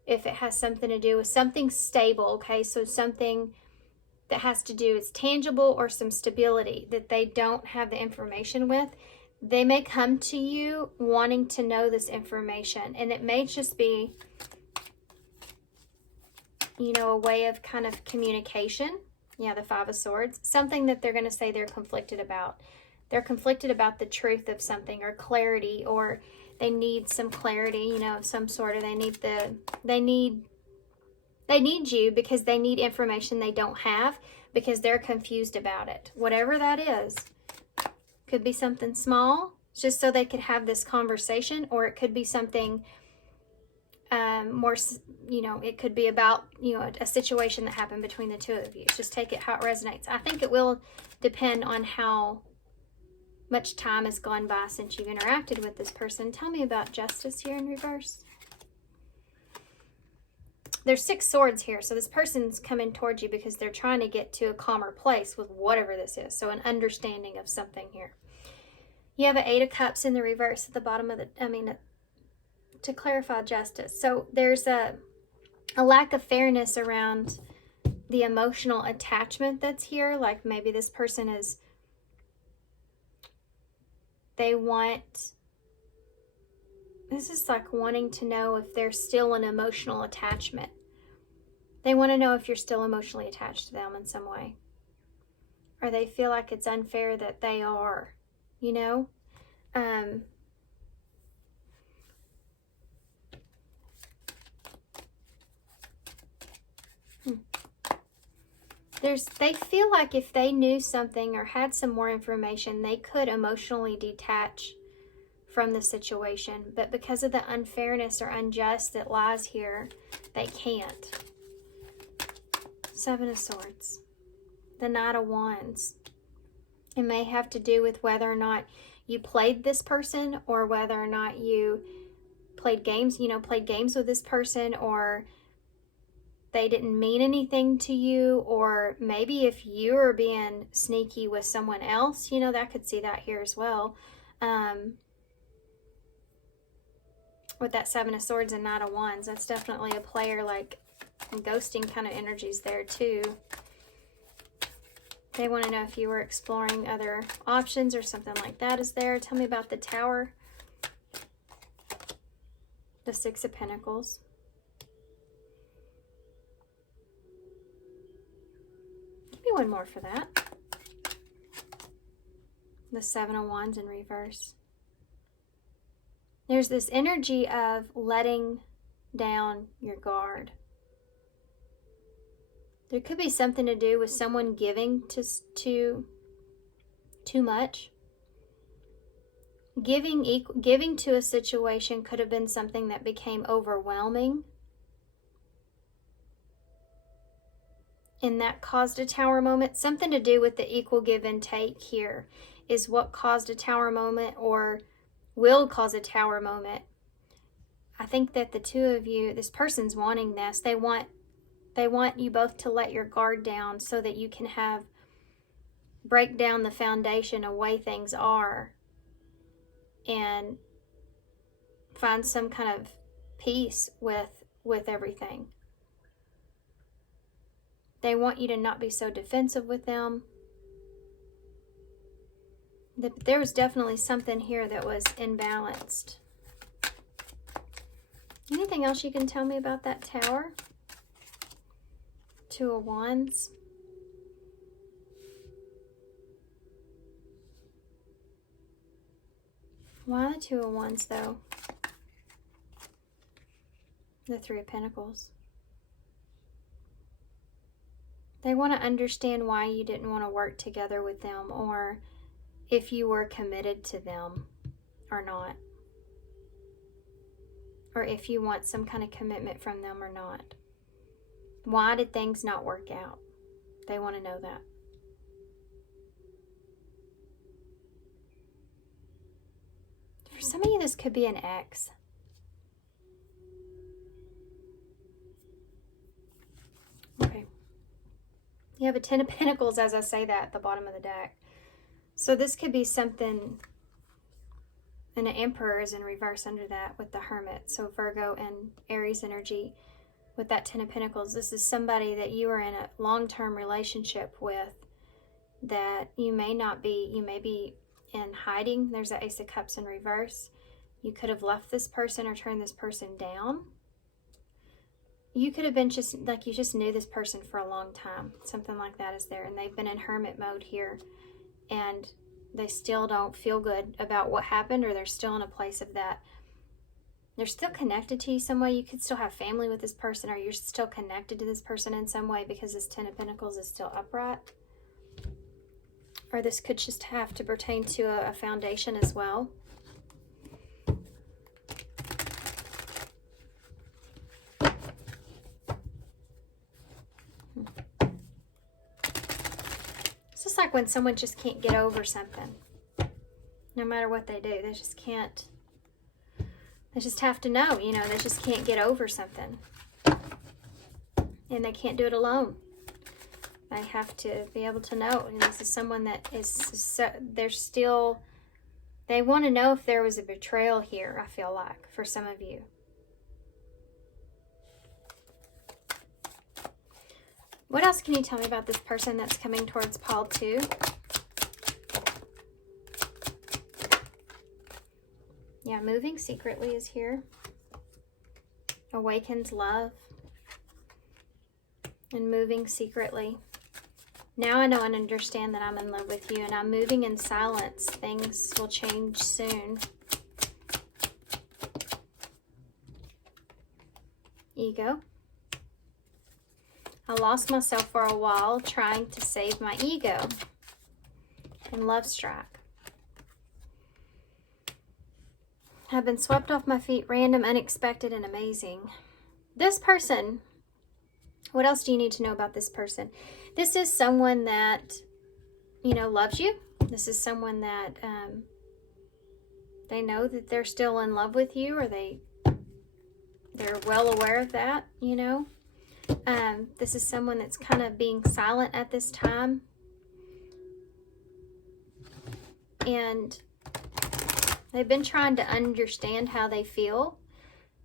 if it has something to do with something stable, okay? So something that has to do, it's tangible, or some stability that they don't have the information with. They may come to you wanting to know this information, and it may just be, you know, a way of kind of communication. Yeah, the Five of Swords. Something that they're going to say they're conflicted about. They're conflicted about the truth of something, or clarity, or they need some clarity, you know, of some sort, or they need you because they need information they don't have because they're confused about it. Whatever that is. Could be something small, just so they could have this conversation, or it could be something more, you know, it could be about, you know, a situation that happened between the two of you. Just take it how it resonates. I think it will depend on how much time has gone by since you've interacted with this person. Tell me about Justice here in reverse. There's 6 swords here, so this person's coming towards you because they're trying to get to a calmer place with whatever this is. So an understanding of something here. You have an 8 of Cups in the reverse at the bottom of the, to clarify Justice. So there's a lack of fairness around the emotional attachment that's here. Like maybe this person is, this is like wanting to know if there's still an emotional attachment. They want to know if you're still emotionally attached to them in some way. Or they feel like it's unfair that they are, you know? They feel like if they knew something or had some more information, they could emotionally detach from the situation. But because of the unfairness or unjust that lies here, they can't. 7 of Swords. The Knight of Wands. It may have to do with whether or not you played this person, or whether or not you played games, played games with this person, or they didn't mean anything to you, or maybe if you are being sneaky with someone else, that could see that here as well. With that 7 of Swords and Knight of Wands, that's definitely a player, like ghosting kind of energies there too. They want to know if you were exploring other options or something like that is there. Tell me about the Tower. The 6 of Pentacles. Give me one more for that. The 7 of Wands in reverse. There's this energy of letting down your guard. There could be something to do with someone giving too much. Giving to a situation could have been something that became overwhelming. And that caused a Tower moment. Something to do with the equal give and take here is what caused a Tower moment, or will cause a Tower moment. I think that the two of you, this person's wanting this. They want They want you both to let your guard down so that you can break down the foundation of way things are and find some kind of peace with everything. They want you to not be so defensive with them. There was definitely something here that was imbalanced. Anything else you can tell me about that Tower? Two of Wands. Why the Two of Wands, though? The Three of Pentacles. They want to understand why you didn't want to work together with them, or if you were committed to them or not. Or if you want some kind of commitment from them or not. Why did things not work out? They want to know that. For some of you, this could be an ex. Okay. You have a Ten of Pentacles as I say that at the bottom of the deck. So this could be something, and the Emperor is in reverse under that with the Hermit. So Virgo and Aries energy with that Ten of Pentacles. This is somebody that you are in a long-term relationship with that you may be in hiding. There's the Ace of Cups in reverse. You could have left this person or turned this person down. You could have been just like you just knew this person for a long time. Something like that is there. And they've been in hermit mode here. And they still don't feel good about what happened, or they're still in a place of that. They're still connected to you some way. You could still have family with this person, or you're still connected to this person in some way because this Ten of Pentacles is still upright. Or this could just have to pertain to a foundation as well. It's just like when someone just can't get over something. No matter what they do, they just can't. They just have to know, you know, they just can't get over something. And they can't do it alone. They have to be able to know. And this is someone that is, they want to know if there was a betrayal here, I feel like, for some of you. What else can you tell me about this person that's coming towards Paul 2? Yeah, moving secretly is here. Awakens love. And moving secretly. Now I know and understand that I'm in love with you, and I'm moving in silence. Things will change soon. Ego. I lost myself for a while trying to save my ego. And love strike. I've been swept off my feet, random, unexpected, and amazing. This person, what else do you need to know about this person? This is someone that, you know, loves you. This is someone that they know that they're still in love with you, or they're well aware of that, you know. This is someone that's kind of being silent at this time. And they've been trying to understand how they feel.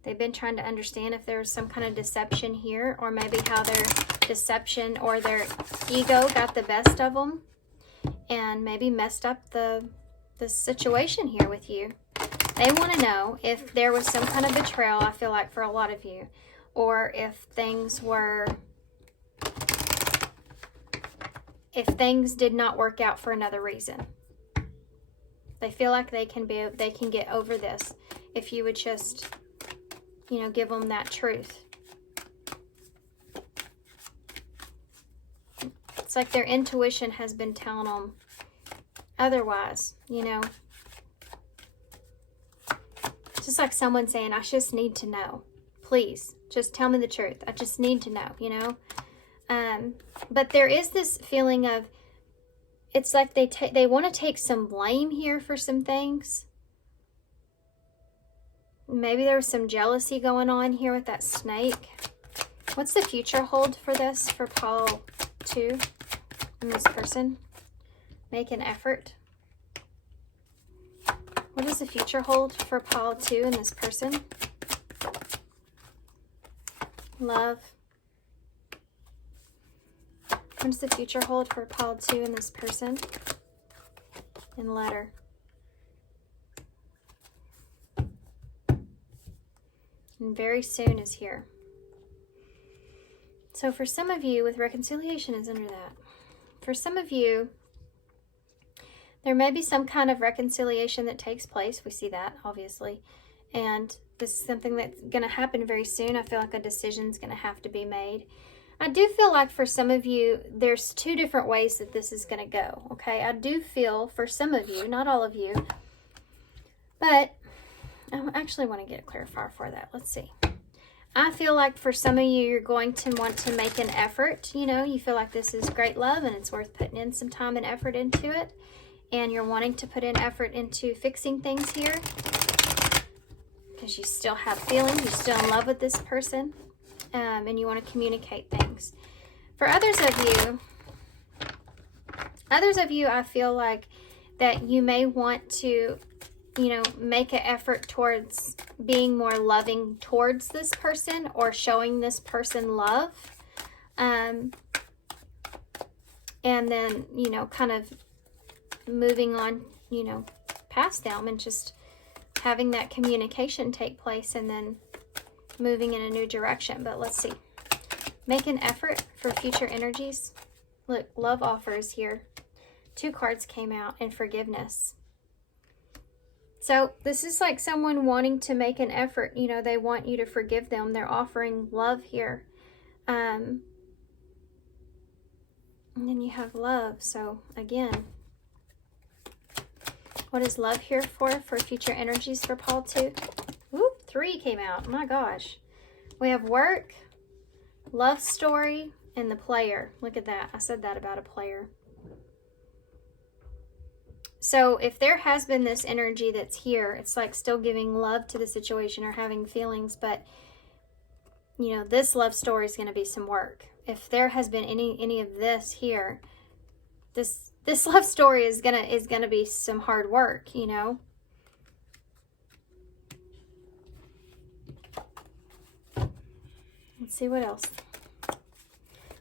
They've been trying to understand if there's some kind of deception here, or maybe how their deception or their ego got the best of them and maybe messed up the situation here with you. They want to know if there was some kind of betrayal, I feel like, for a lot of you, or if things did not work out for another reason. They feel like they can get over this if you would just, you know, give them that truth. It's like their intuition has been telling them otherwise, you know. It's just like someone saying, I just need to know. Please, just tell me the truth. I just need to know, you know. But there is this feeling of, it's like they want to take some blame here for some things. Maybe there was some jealousy going on here with that snake. What's the future hold for this, for pile 2 and this person? Make an effort. What does the future hold for pile 2 and this person? Love. What does the future hold for pile 2 and this person? And letter. And very soon is here. So for some of you, with reconciliation is under that. For some of you, there may be some kind of reconciliation that takes place. We see that, obviously. And this is something that's going to happen very soon. I feel like a decision's going to have to be made. I do feel like for some of you, there's 2 different ways that this is going to go, okay? I do feel for some of you, not all of you, but I actually want to get a clarifier for that. Let's see. I feel like for some of you, you're going to want to make an effort. You know, you feel like this is great love and it's worth putting in some time and effort into it. And you're wanting to put in effort into fixing things here because you still have feelings. You're still in love with this person. And you want to communicate things. For others of you, I feel like that you may want to, you know, make an effort towards being more loving towards this person or showing this person love. And then, you know, kind of moving on, you know, past them and just having that communication take place and then moving in a new direction. But let's see. Make an effort for future energies. Look, love offers here. 2 cards came out, and forgiveness. So this is like someone wanting to make an effort. You know, they want you to forgive them. They're offering love here. And then you have love. So again, what is love here for future energies for pile 2? Whoop, 3 came out. My gosh. We have work, love story, and the player. Look at that. I said that about a player. So if there has been this energy that's here, it's like still giving love to the situation or having feelings, but you know, this love story is going to be some work. If there has been any of this here, this love story is gonna be some hard work, you know. Let's see what else.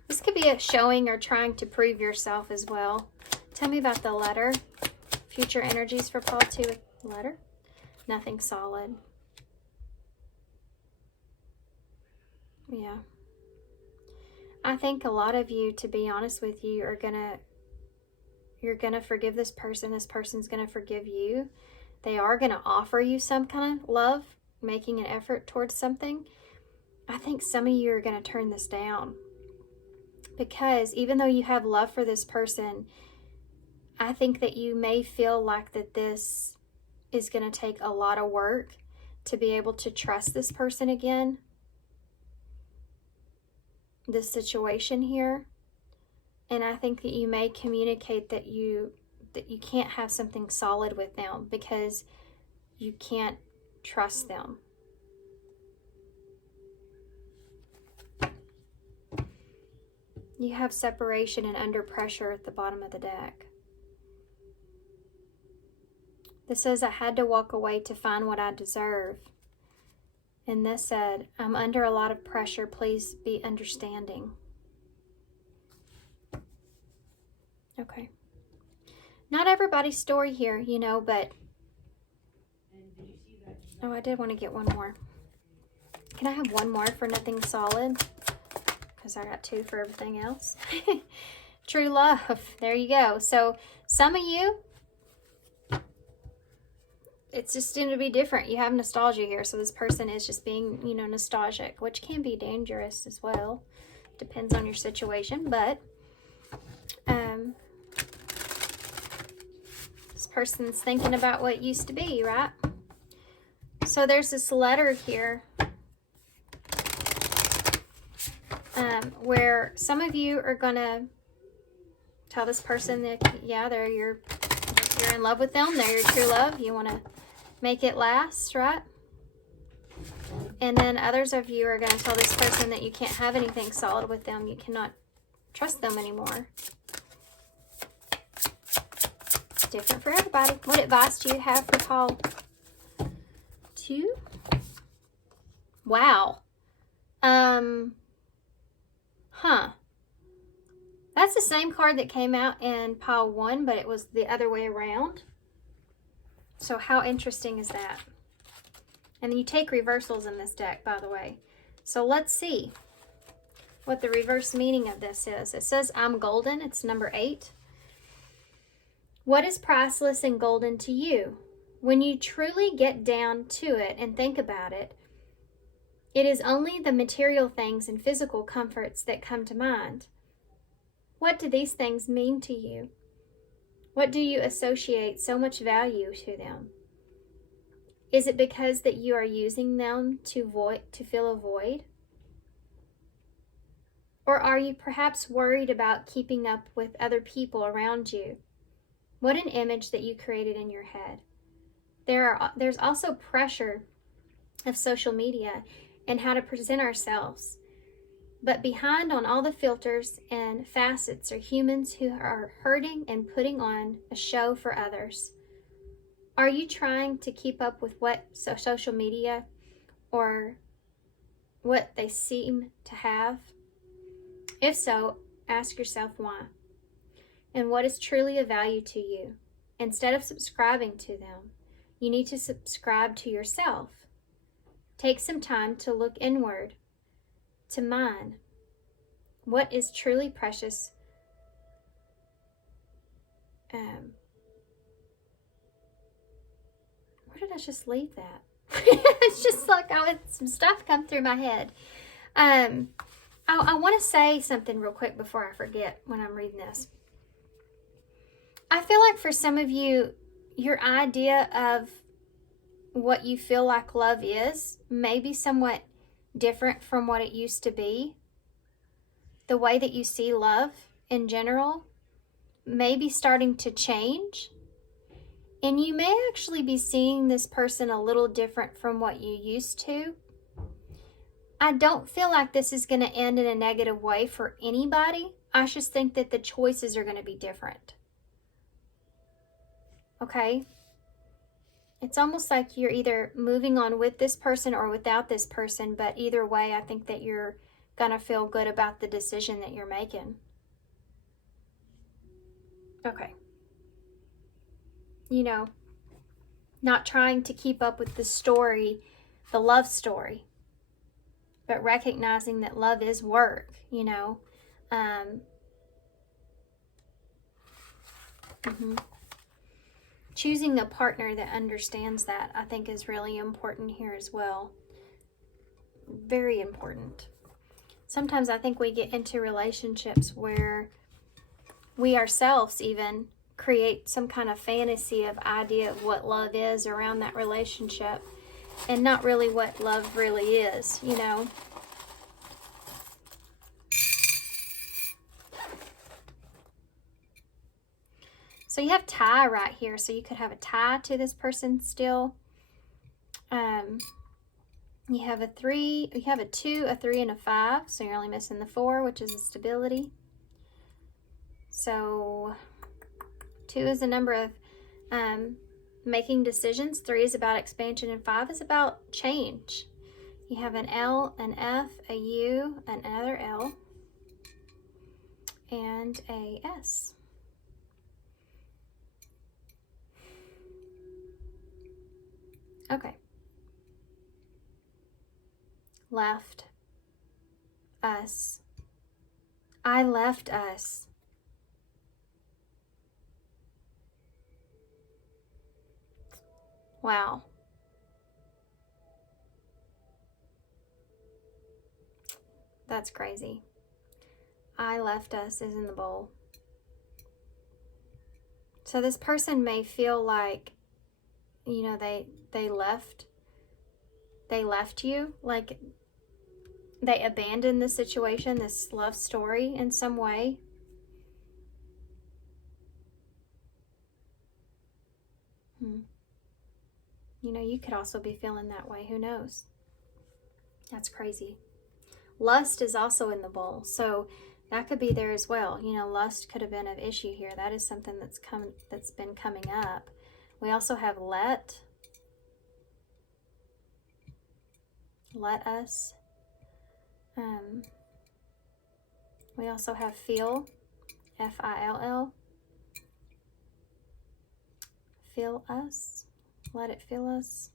This could be a showing or trying to prove yourself as well. Tell me about the letter. Future energies for pile 2 with letter. Nothing solid. Yeah. I think a lot of you, to be honest with you, you're gonna forgive this person. This person's gonna forgive you. They are gonna offer you some kind of love, making an effort towards something. I think some of you are gonna turn this down because even though you have love for this person, I think that you may feel like that this is gonna take a lot of work to be able to trust this person again. This situation here. And I think that you may communicate that you can't have something solid with them because you can't trust them. You have separation and under pressure at the bottom of the deck. This says, I had to walk away to find what I deserve. And this said, I'm under a lot of pressure. Please be understanding. Okay. Not everybody's story here, you know, but... Oh, I did want to get one more. Can I have one more for nothing solid? Because I got 2 for everything else. True love. There you go. So some of you, it's just going to be different. You have nostalgia here. So this person is just being, you know, nostalgic, which can be dangerous as well. Depends on your situation. But this person's thinking about what used to be, right? So there's this letter here where some of you are going to tell this person that, yeah, you're in love with them. They're your true love. You want to make it last, right? And then others of you are going to tell this person that you can't have anything solid with them. You cannot trust them anymore. It's different for everybody. What advice do you have for Paul? 2? Wow. That's the same card that came out in pile 1, but it was the other way around. So how interesting is that? And then you take reversals in this deck, by the way. So let's see what the reverse meaning of this is. It says, I'm golden. It's number 8. What is priceless and golden to you? When you truly get down to it and think about it, it is only the material things and physical comforts that come to mind. What do these things mean to you? What do you associate so much value to them? Is it because that you are using them to fill a void? Or are you perhaps worried about keeping up with other people around you? What an image that you created in your head. There's also pressure of social media and how to present ourselves. But behind on all the filters and facets are humans who are hurting and putting on a show for others. Are you trying to keep up with what social media or what they seem to have? If so, ask yourself why. And what is truly of value to you? Instead of subscribing to them, you need to subscribe to yourself. Take some time to look inward, to mine. What is truly precious? Where did I just leave that? It's just like some stuff come through my head. I want to say something real quick before I forget when I'm reading this. I feel like for some of you, your idea of what you feel like love is may be somewhat different from what it used to be. The way that you see love in general may be starting to change. And you may actually be seeing this person a little different from what you used to. I don't feel like this is going to end in a negative way for anybody. I just think that the choices are going to be different. Okay? It's almost like you're either moving on with this person or without this person, but either way, I think that you're going to feel good about the decision that you're making. Okay. You know, not trying to keep up with the story, the love story, but recognizing that love is work, you know. Choosing a partner that understands that, I think, is really important here as well. Very important. Sometimes I think we get into relationships where we ourselves even create some kind of fantasy of idea of what love is around that relationship, and not really what love really is, you know. So you have tie right here, so you could have a tie to this person still. You have a 3, you have a 2, a 3, and a 5, so you're only missing the 4, which is a stability. So 2 is a number of making decisions, 3 is about expansion, and 5 is about change. You have an L, an F, a U, another L, and a S. Okay. Left us. I left us. Wow. That's crazy. I left us is in the bowl. So this person may feel like, you know, they left you, like they abandoned the situation, this love story in some way. You know, you could also be feeling that way. Who knows? That's crazy. Lust is also in the bowl, so that could be there as well. You know, lust could have been an issue here. That is something that's been coming up. We also have let us. We also have feel, F-I-L-L. Feel us. Let it feel us.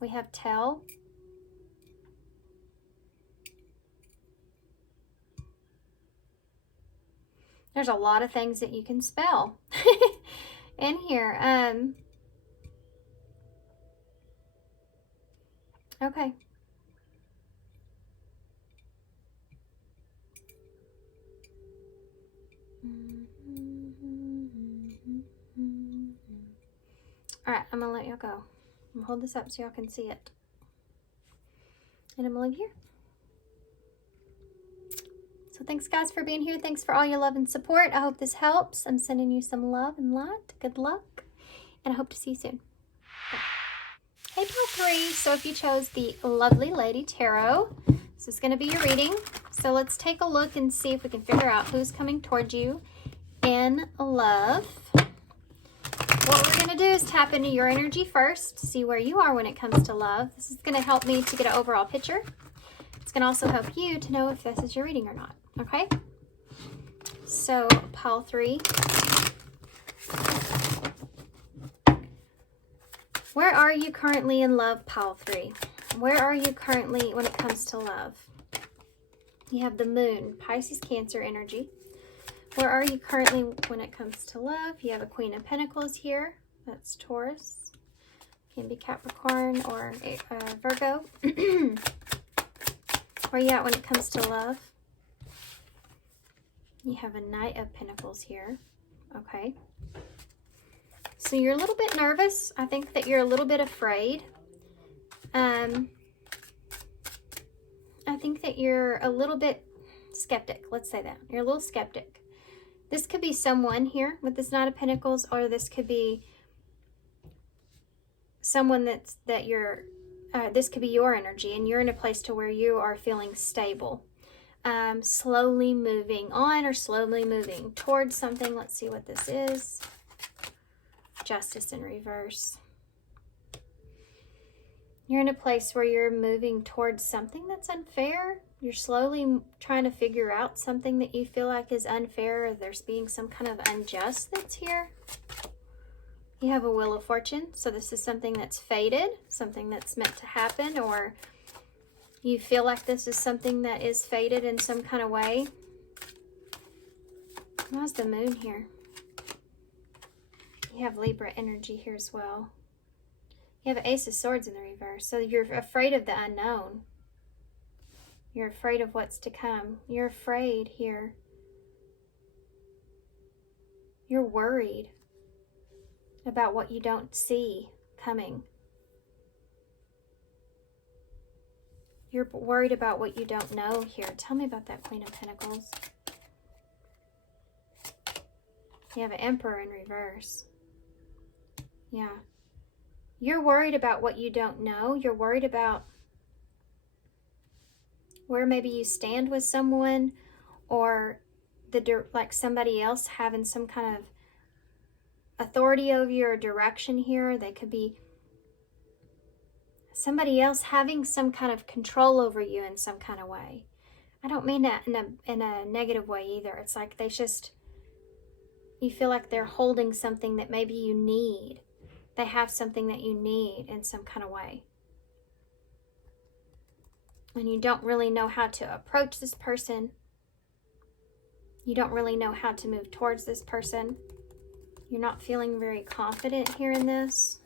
We have tell. There's a lot of things that you can spell in here. Okay. All right, I'm gonna let y'all go. I'm gonna hold this up so y'all can see it. And I'm gonna leave here. So thanks guys for being here. Thanks for all your love and support. I hope this helps. I'm sending you some love and light. Good luck. And I hope to see you soon. Bye. Hey pile 3. So if you chose the Lovely Lady Tarot, this is gonna be your reading. So let's take a look and see if we can figure out who's coming towards you in love. What we're going to do is tap into your energy first, see where you are when it comes to love. This is going to help me to get an overall picture. It's going to also help you to know if this is your reading or not, okay? So, pile 3. Where are you currently in love, pile 3? Where are you currently when it comes to love? You have the moon, Pisces, Cancer energy. Where are you currently when it comes to love? You have a Queen of Pentacles here. That's Taurus. Can be Capricorn or Virgo. Where are you at when it comes to love? You have a Knight of Pentacles here. Okay. So you're a little bit nervous. I think that you're a little bit afraid. I think that you're a little bit skeptic. Let's say that. You're a little skeptic. This could be someone here with this Knight of Pentacles, or this could be someone this could be your energy, and you're in a place to where you are feeling stable, slowly moving on or slowly moving towards something. Let's see what this is. Justice in reverse. You're in a place where you're moving towards something that's unfair. You're slowly trying to figure out something that you feel like is unfair, or there's being some kind of unjust that's here. You have a Wheel of Fortune, so this is something that's fated, something that's meant to happen, or you feel like this is something that is fated in some kind of way. How's the moon here? You have Libra energy here as well. You have Ace of Swords in the reverse, so you're afraid of the unknown. You're afraid of what's to come. You're afraid here. You're worried about what you don't see coming. You're worried about what you don't know here. Tell me about that Queen of Pentacles. You have an Emperor in reverse. Yeah. You're worried about what you don't know. You're worried about where maybe you stand with someone, or like somebody else having some kind of authority over you or direction here. They could be somebody else having some kind of control over you in some kind of way. I don't mean that in a negative way either. It's like you feel like they're holding something that maybe you need. They have something that you need in some kind of way. And you don't really know how to approach this person. You don't really know how to move towards this person. You're not feeling very confident here in this.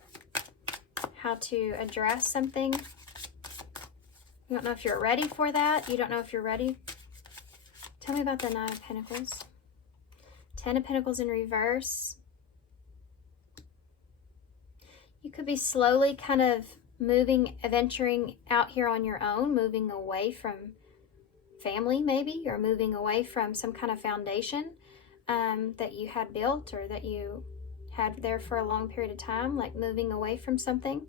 How to address something. You don't know if you're ready for that. You don't know if you're ready. Tell me about the Nine of Pentacles. Ten of Pentacles in reverse. You could be slowly kind of venturing out here on your own, moving away from family maybe, or moving away from some kind of foundation that you had built, or that you had there for a long period of time, like moving away from something.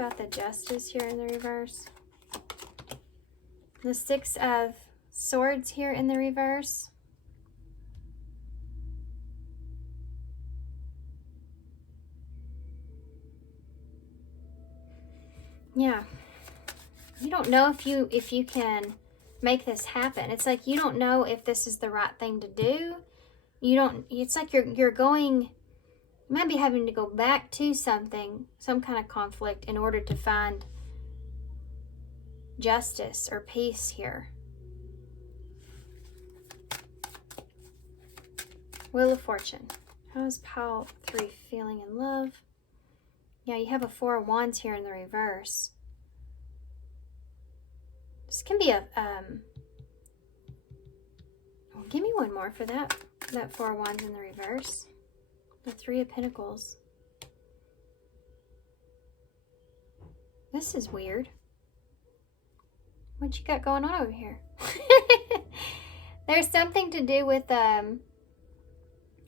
about the Justice here in the reverse. The Six of Swords here in the reverse. Yeah. You don't know if you can make this happen. It's like you don't know if this is the right thing to do. You don't, it's like you're going, you might be having to go back to something, some kind of conflict in order to find justice or peace here. Wheel of Fortune. How is pile 3 feeling in love? Yeah, you have a 4 of Wands here in the reverse. This can be a, well, give me one more for that 4 of Wands in the reverse. The 3 of Pentacles. This is weird. What you got going on over here? There's something to do with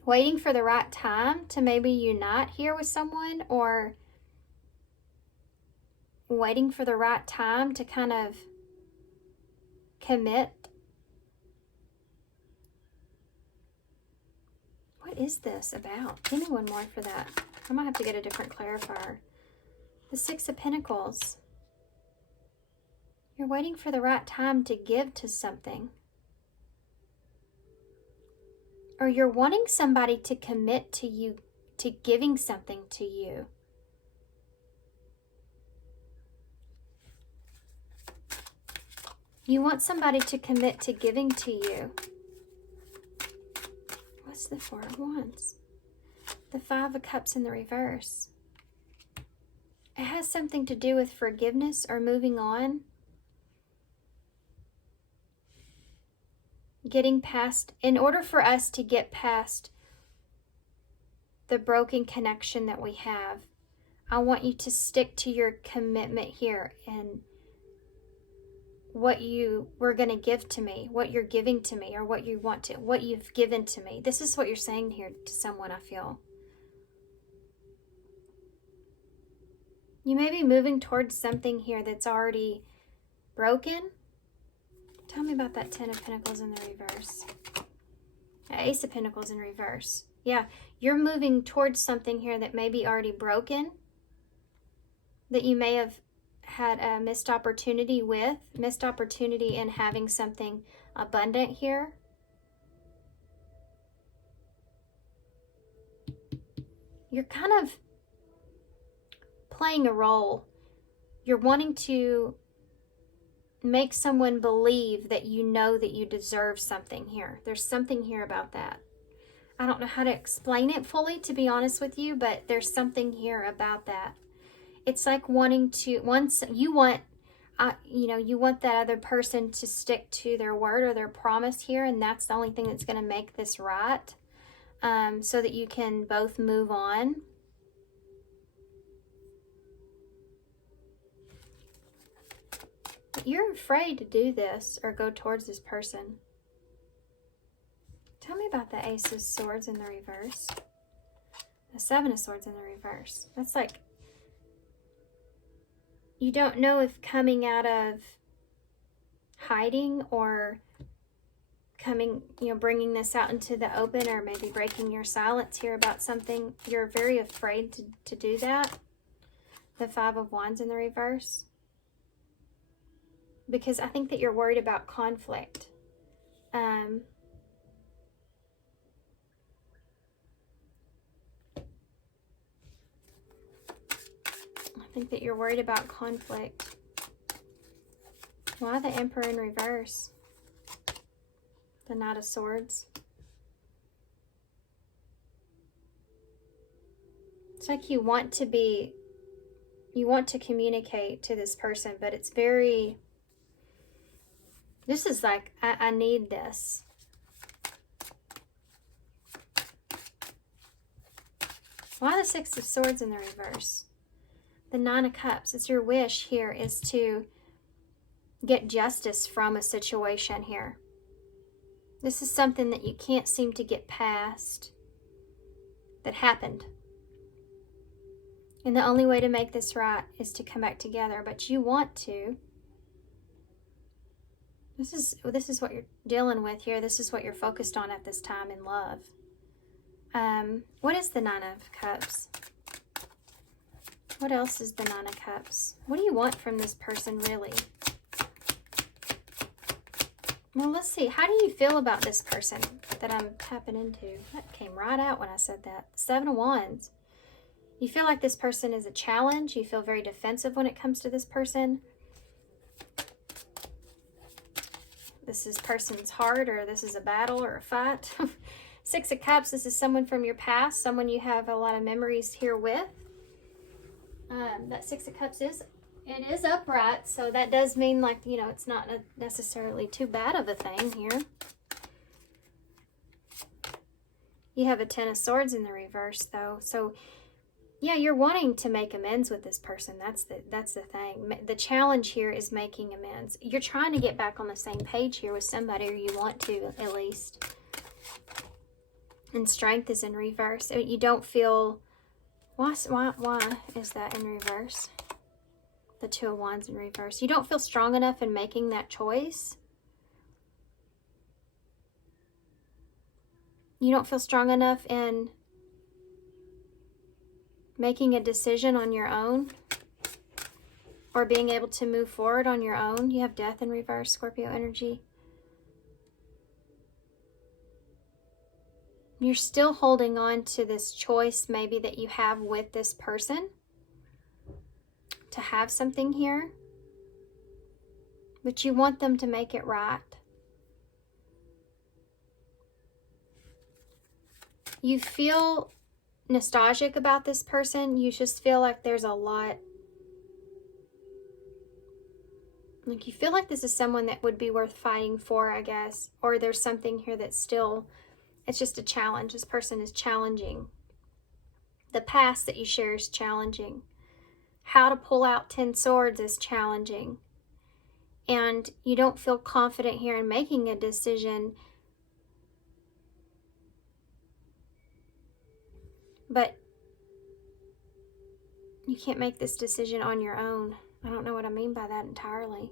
waiting for the right time to maybe unite here with someone, or waiting for the right time to kind of commit. What is this about? Give me one more for that. I might have to get a different clarifier. The 6 of Pentacles. You're waiting for the right time to give to something. Or you're wanting somebody to commit to you, to giving something to you. You want somebody to commit to giving to you. What's the 4 of Wands? The 5 of Cups in the reverse. It has something to do with forgiveness or moving on. Getting past, in order for us to get past the broken connection that we have, I want you to stick to your commitment here and what you were going to give to me, what you're giving to me, or what you want to, what you've given to me. This is what you're saying here to someone, I feel. You may be moving towards something here that's already broken. Tell me about that 10 of Pentacles in the reverse. Ace of Pentacles in reverse. Yeah, you're moving towards something here that may be already broken, that you may have had a missed opportunity in having something abundant here. You're kind of playing a role. You're wanting to make someone believe that you know that you deserve something here. There's something here about that. I don't know how to explain it fully, to be honest with you, but there's something here about that. It's like wanting to, once you want, you want that other person to stick to their word or their promise here, and that's the only thing that's going to make this right, so that you can both move on. You're afraid to do this or go towards this person. Tell me about the Ace of Swords in the reverse. The 7 of Swords in the reverse. That's like, you don't know if coming out of hiding or coming, bringing this out into the open, or maybe breaking your silence here about something. You're very afraid to do that. The 5 of Wands in the reverse. Because I think that you're worried about conflict. I think that you're worried about conflict. Why the Emperor in reverse? The Knight of Swords. It's like you want to communicate to this person, but it's very, this is like, I need this. Why the 6 of Swords in the reverse? The 9 of Cups. It's your wish here is to get justice from a situation here. This is something that you can't seem to get past that happened. And the only way to make this right is to come back together, but you want to. This is what you're dealing with here. This is what you're focused on at this time in love. What is the Nine of Cups? What else is the Nine of Cups? What do you want from this person, really? Well, let's see. How do you feel about this person that I'm tapping into? That came right out when I said that. Seven of Wands. You feel like this person is a challenge. You feel very defensive when it comes to this person. This is person's heart, or this is a battle or a fight. Six of Cups, this is someone from your past, someone you have a lot of memories here with. That Six of Cups is upright, so that does mean, like, you know, it's not necessarily too bad of a thing here. You have a Ten of Swords in the reverse, though, so yeah, you're wanting to make amends with this person. That's the thing. The challenge here is making amends. You're trying to get back on the same page here with somebody, or you want to at least. And Strength is in reverse. You don't feel... Why is that in reverse? The Two of Wands in reverse. You don't feel strong enough in making that choice. You don't feel strong enough in making a decision on your own, or being able to move forward on your own. You have Death in reverse, Scorpio energy. You're still holding on to this choice maybe that you have with this person to have something here, but you want them to make it right. You feel nostalgic about this person. You just feel like there's a lot, like you feel like this is someone that would be worth fighting for, I guess, or there's something here that's still, it's just a challenge. This person is challenging. The past that you share is challenging. How to pull out 10 swords is challenging. And you don't feel confident here in making a decision. But you can't make this decision on your own. I don't know what I mean by that entirely.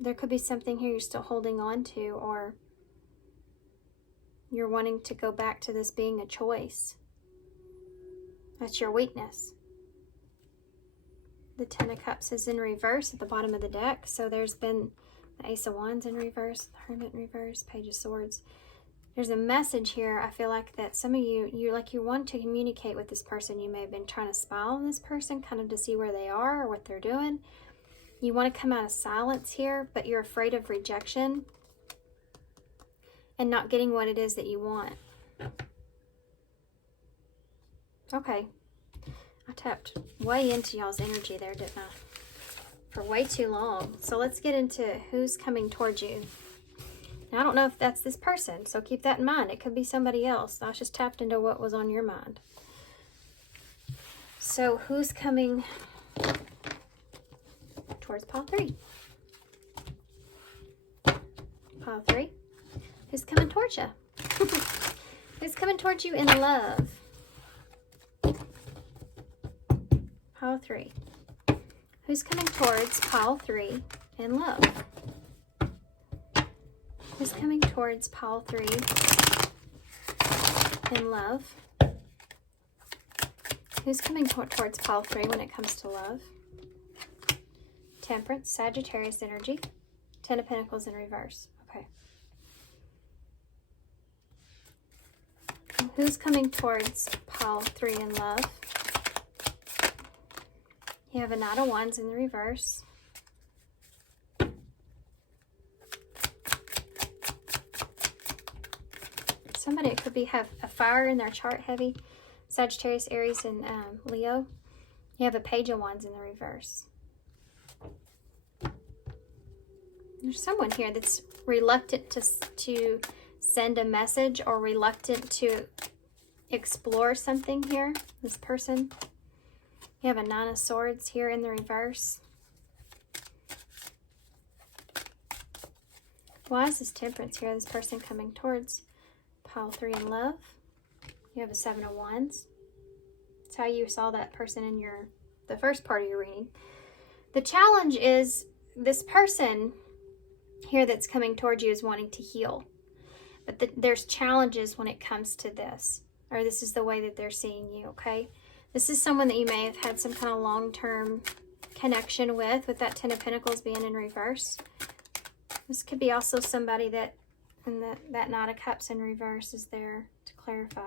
There could be something here you're still holding on to, or you're wanting to go back to this being a choice. That's your weakness. The Ten of Cups is in reverse at the bottom of the deck. So there's been the Ace of Wands in reverse, the Hermit in reverse, Page of Swords. There's a message here. I feel like that some of you want to communicate with this person. You may have been trying to spy on this person, kind of to see where they are or what they're doing. You want to come out of silence here, but you're afraid of rejection and not getting what it is that you want. Okay. I tapped way into y'all's energy there, didn't I? For way too long. So let's get into who's coming towards you. Now, I don't know if that's this person, so keep that in mind. It could be somebody else. I just tapped into what was on your mind. So who's coming towards pile 3? Pile 3. Who's coming towards you? Who's coming towards you in love? Pile 3. Who's coming towards pile 3 in love? Who's coming towards pile 3 in love? Who's coming towards pile 3 when it comes to love? Temperance, Sagittarius energy. Ten of Pentacles in reverse. Okay. Who's coming towards pile 3 in love? You have a Knight of Wands in the reverse. Somebody could have a fire in their chart, heavy. Sagittarius, Aries, and Leo. You have a Page of Wands in the reverse. There's someone here that's reluctant to send a message, or reluctant to explore something here, this person. You have a Nine of Swords here in the reverse. Why is this Temperance here? This person coming towards pile 3 in love. You have a 7 of Wands. That's how you saw that person in the first part of your reading. The challenge is this person here that's coming towards you is wanting to heal. But there's challenges when it comes to this. Or this is the way that they're seeing you, okay? This is someone that you may have had some kind of long-term connection with that 10 of Pentacles being in reverse. This could be also somebody that, and that Knight of Cups in reverse is there to clarify.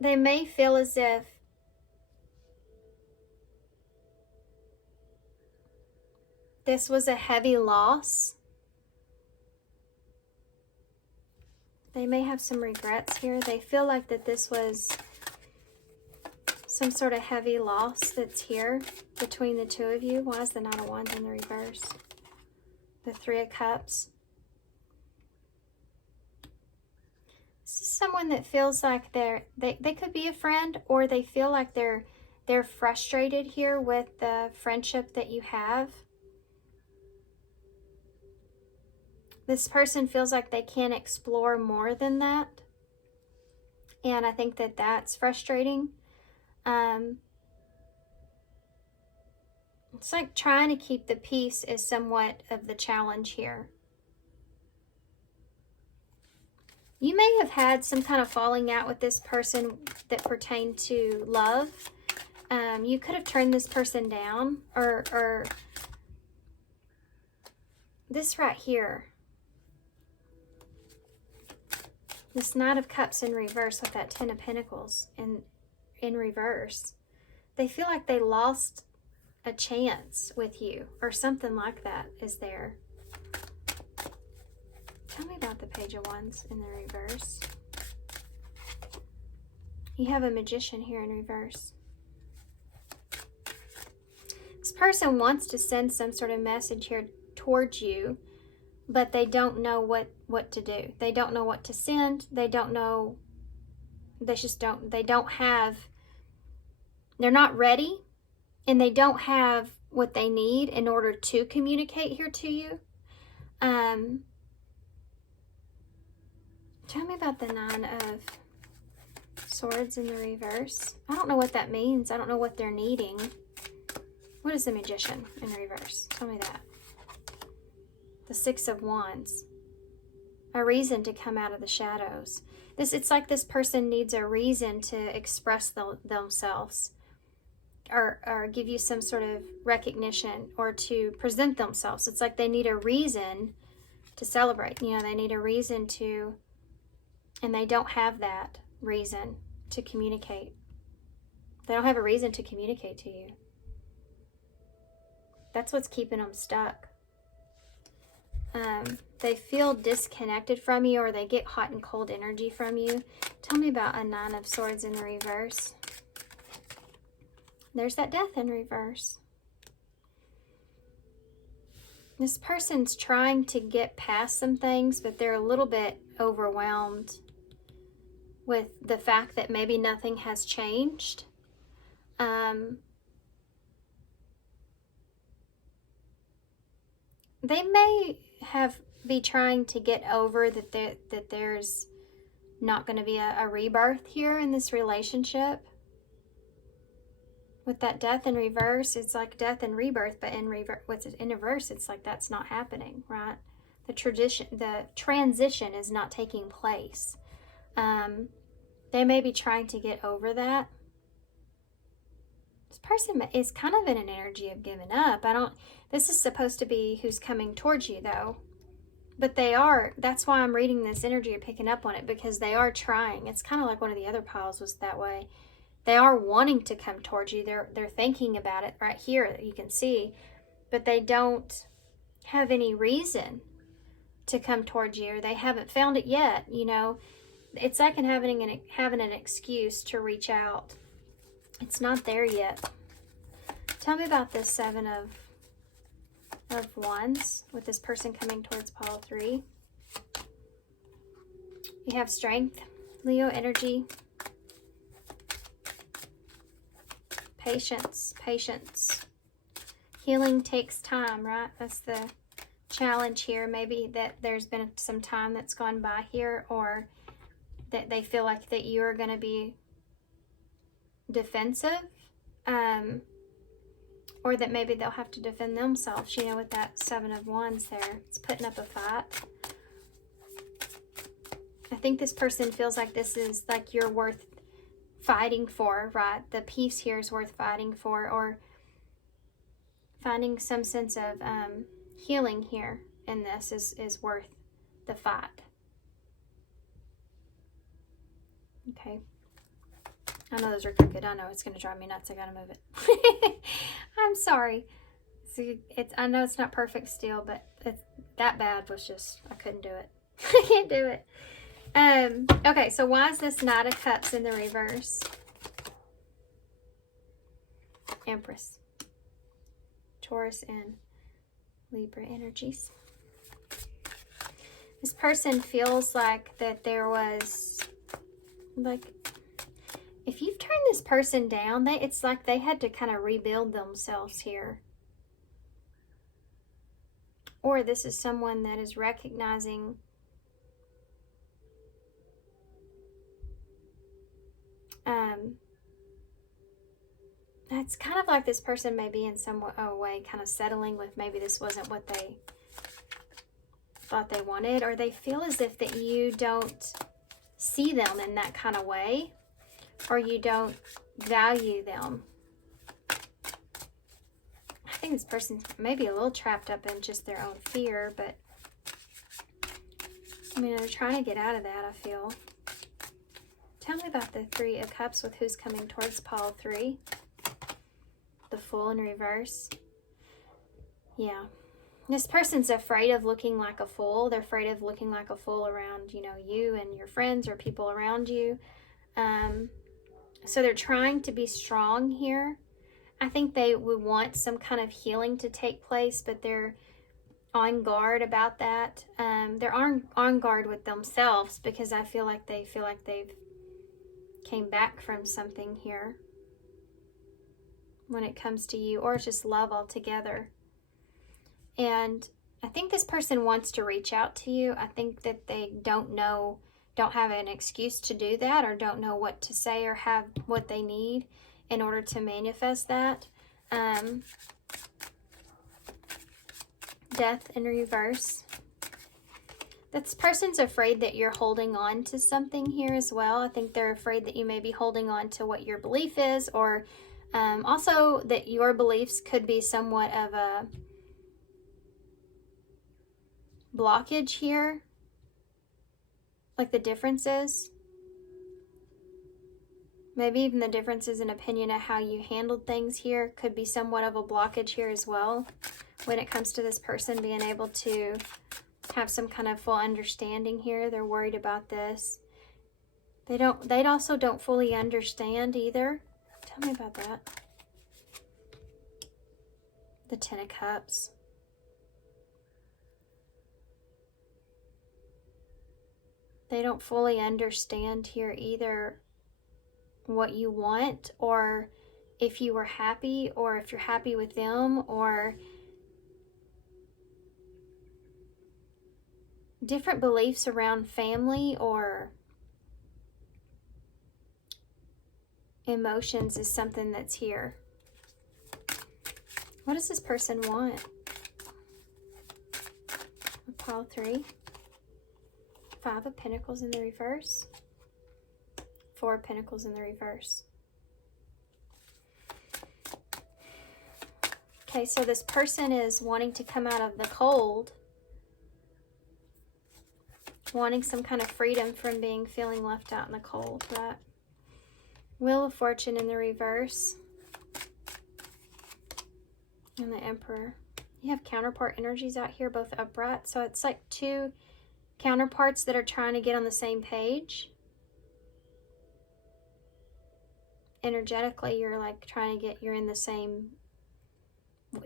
They may feel as if this was a heavy loss. They may have some regrets here. They feel like that this was some sort of heavy loss that's here between the two of you. Why is the Knight of Wands in the reverse? The 3 of Cups. This is someone that feels like they could be a friend, or they feel like they're frustrated here with the friendship that you have. This person feels like they can't explore more than that. And I think that that's frustrating. It's like trying to keep the peace is somewhat of the challenge here. You may have had some kind of falling out with this person that pertained to love. You could have turned this person down, or this right here. This Knight of Cups in reverse with that 10 of Pentacles in reverse. They feel like they lost a chance with you, or something like that is there. Tell me about the Page of Wands in the reverse. You have a Magician here in reverse. This person wants to send some sort of message here towards you, but they don't know what to do. They don't know what to send. They don't know. They're not ready, and they don't have what they need in order to communicate here to you. Tell me about the 9 of Swords in the reverse. I don't know what that means. I don't know what they're needing. What is the Magician in reverse? Tell me that. The 6 of Wands. A reason to come out of the shadows. It's like this person needs a reason to express themselves, or give you some sort of recognition, or to present themselves. It's like they need a reason to celebrate. You know, they need a reason to, and they don't have that reason to communicate. They don't have a reason to communicate to you. That's what's keeping them stuck. They feel disconnected from you, or they get hot and cold energy from you. Tell me about a 9 of Swords in the reverse. There's that Death in reverse. This person's trying to get past some things, but they're a little bit overwhelmed with the fact that maybe nothing has changed. They may be trying to get over that there's not going to be a rebirth here in this relationship. With that Death in reverse, it's like death and rebirth, but in reverse, it's like that's not happening, right? The transition is not taking place. They may be trying to get over that. This person is kind of in an energy of giving up. This is supposed to be who's coming towards you, though. But that's why I'm reading this energy and picking up on it, because they are trying. It's kind of like one of the other piles was that way. They are wanting to come towards you. They're thinking about it right here that you can see, but they don't have any reason to come towards you, or they haven't found it yet. You know, it's like having an excuse to reach out. It's not there yet. Tell me about this 7 of Wands with this person coming towards pile 3. You have Strength, Leo energy, patience. Healing takes time, right? That's the challenge here. Maybe that there's been some time that's gone by here, or that they feel like that you're going to be defensive, or that maybe they'll have to defend themselves, you know, with that 7 of Wands there. It's putting up a fight. I think this person feels like this is like you're worth fighting for, right? The peace here is worth fighting for, or finding some sense of healing here in this is worth the fight. Okay. I know those are crooked. I know it's going to drive me nuts. I got to move it. I'm sorry. See, I know it's not perfect still, but that bad was just, I couldn't do it. I can't do it. Okay, so why is this Knight of Cups in the reverse? Empress. Taurus and Libra energies. This person feels like that there was, like, if you've turned this person down, it's like they had to kind of rebuild themselves here. Or this is someone that is recognizing it's kind of like this person may be in some way kind of settling with maybe this wasn't what they thought they wanted, or they feel as if that you don't see them in that kind of way, or you don't value them. I think this person may be a little trapped up in just their own fear, but I mean, they're trying to get out of that, I feel. Tell me about the 3 of Cups with who's coming towards Pile 3. The Fool in reverse. Yeah. This person's afraid of looking like a fool. They're afraid of looking like a fool around, you know, you and your friends or people around you. So they're trying to be strong here. I think they would want some kind of healing to take place, but they're on guard about that. They're on guard with themselves, because I feel like they've came back from something here when it comes to you, or it's just love altogether. And I think this person wants to reach out to you. I think that they don't have an excuse to do that, or don't know what to say, or have what they need in order to manifest that. Death in reverse. This person's afraid that you're holding on to something here as well. I think they're afraid that you may be holding on to what your belief is, or also that your beliefs could be somewhat of a blockage here. Like the differences. Maybe even the differences in opinion of how you handled things here could be somewhat of a blockage here as well, when it comes to this person being able to have some kind of full understanding here. They're worried about this. They also don't fully understand either. Tell me about that. The 10 of Cups. They don't fully understand here either what you want, or if you were happy, or if you're happy with them, or different beliefs around family or emotions is something that's here. What does this person want? Pile 3. 5 of Pentacles in the reverse. 4 of Pentacles in the reverse. Okay, so this person is wanting to come out of the cold, wanting some kind of freedom from feeling left out in the cold, right? Wheel of Fortune in the reverse. And the Emperor. You have counterpart energies out here, both upright. So it's like 2 counterparts that are trying to get on the same page. Energetically, you're like trying to you're in the same,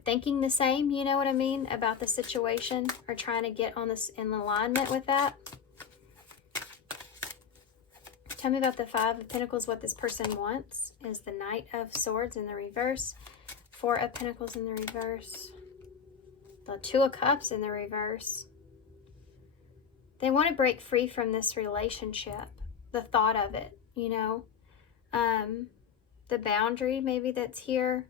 thinking the same, you know what I mean, about the situation, or trying to get on this in alignment with that. Tell me about the 5 of Pentacles, what this person wants. Is the Knight of Swords in the reverse. 4 of Pentacles in the reverse. The Two of Cups in the reverse. They want to break free from this relationship. The thought of it, you know. The boundary maybe that's here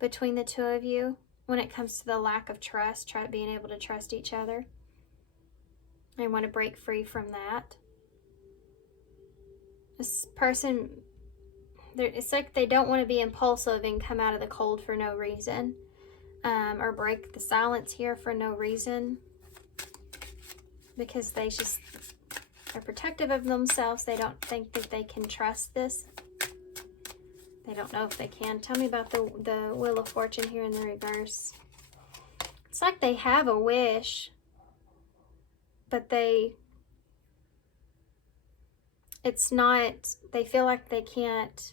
between the two of you when it comes to the lack of trust, being able to trust each other. They want to break free from that. This person, it's like they don't want to be impulsive and come out of the cold for no reason, or break the silence here for no reason, because they're protective of themselves. They don't think that they can trust this. They don't know if they can. Tell me about the Wheel of Fortune here in the reverse. It's like they have a wish, but they feel like they can't,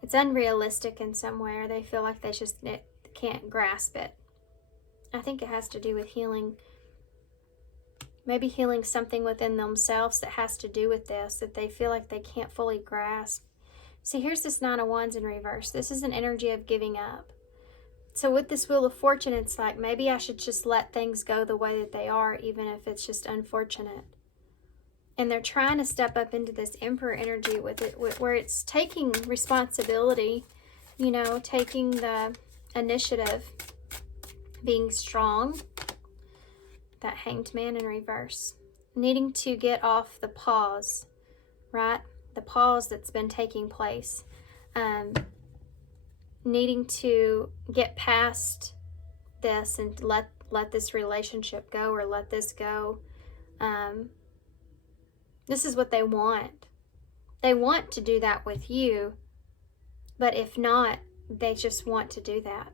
it's unrealistic in some way, or they feel like they just can't grasp it. I think it has to do with healing, maybe healing something within themselves that has to do with this, that they feel like they can't fully grasp. See, here's this Nine of Wands in reverse. This is an energy of giving up. So with this Wheel of Fortune, it's like, maybe I should just let things go the way that they are, even if it's just unfortunate. And they're trying to step up into this Emperor energy with it, where it's taking responsibility, you know, taking the initiative, being strong. That Hanged Man in reverse. Needing to get off the pause, right? The pause that's been taking place. Needing to get past this and let this relationship go, or let this go. This is what they want. They want to do that with you, but if not, they just want to do that.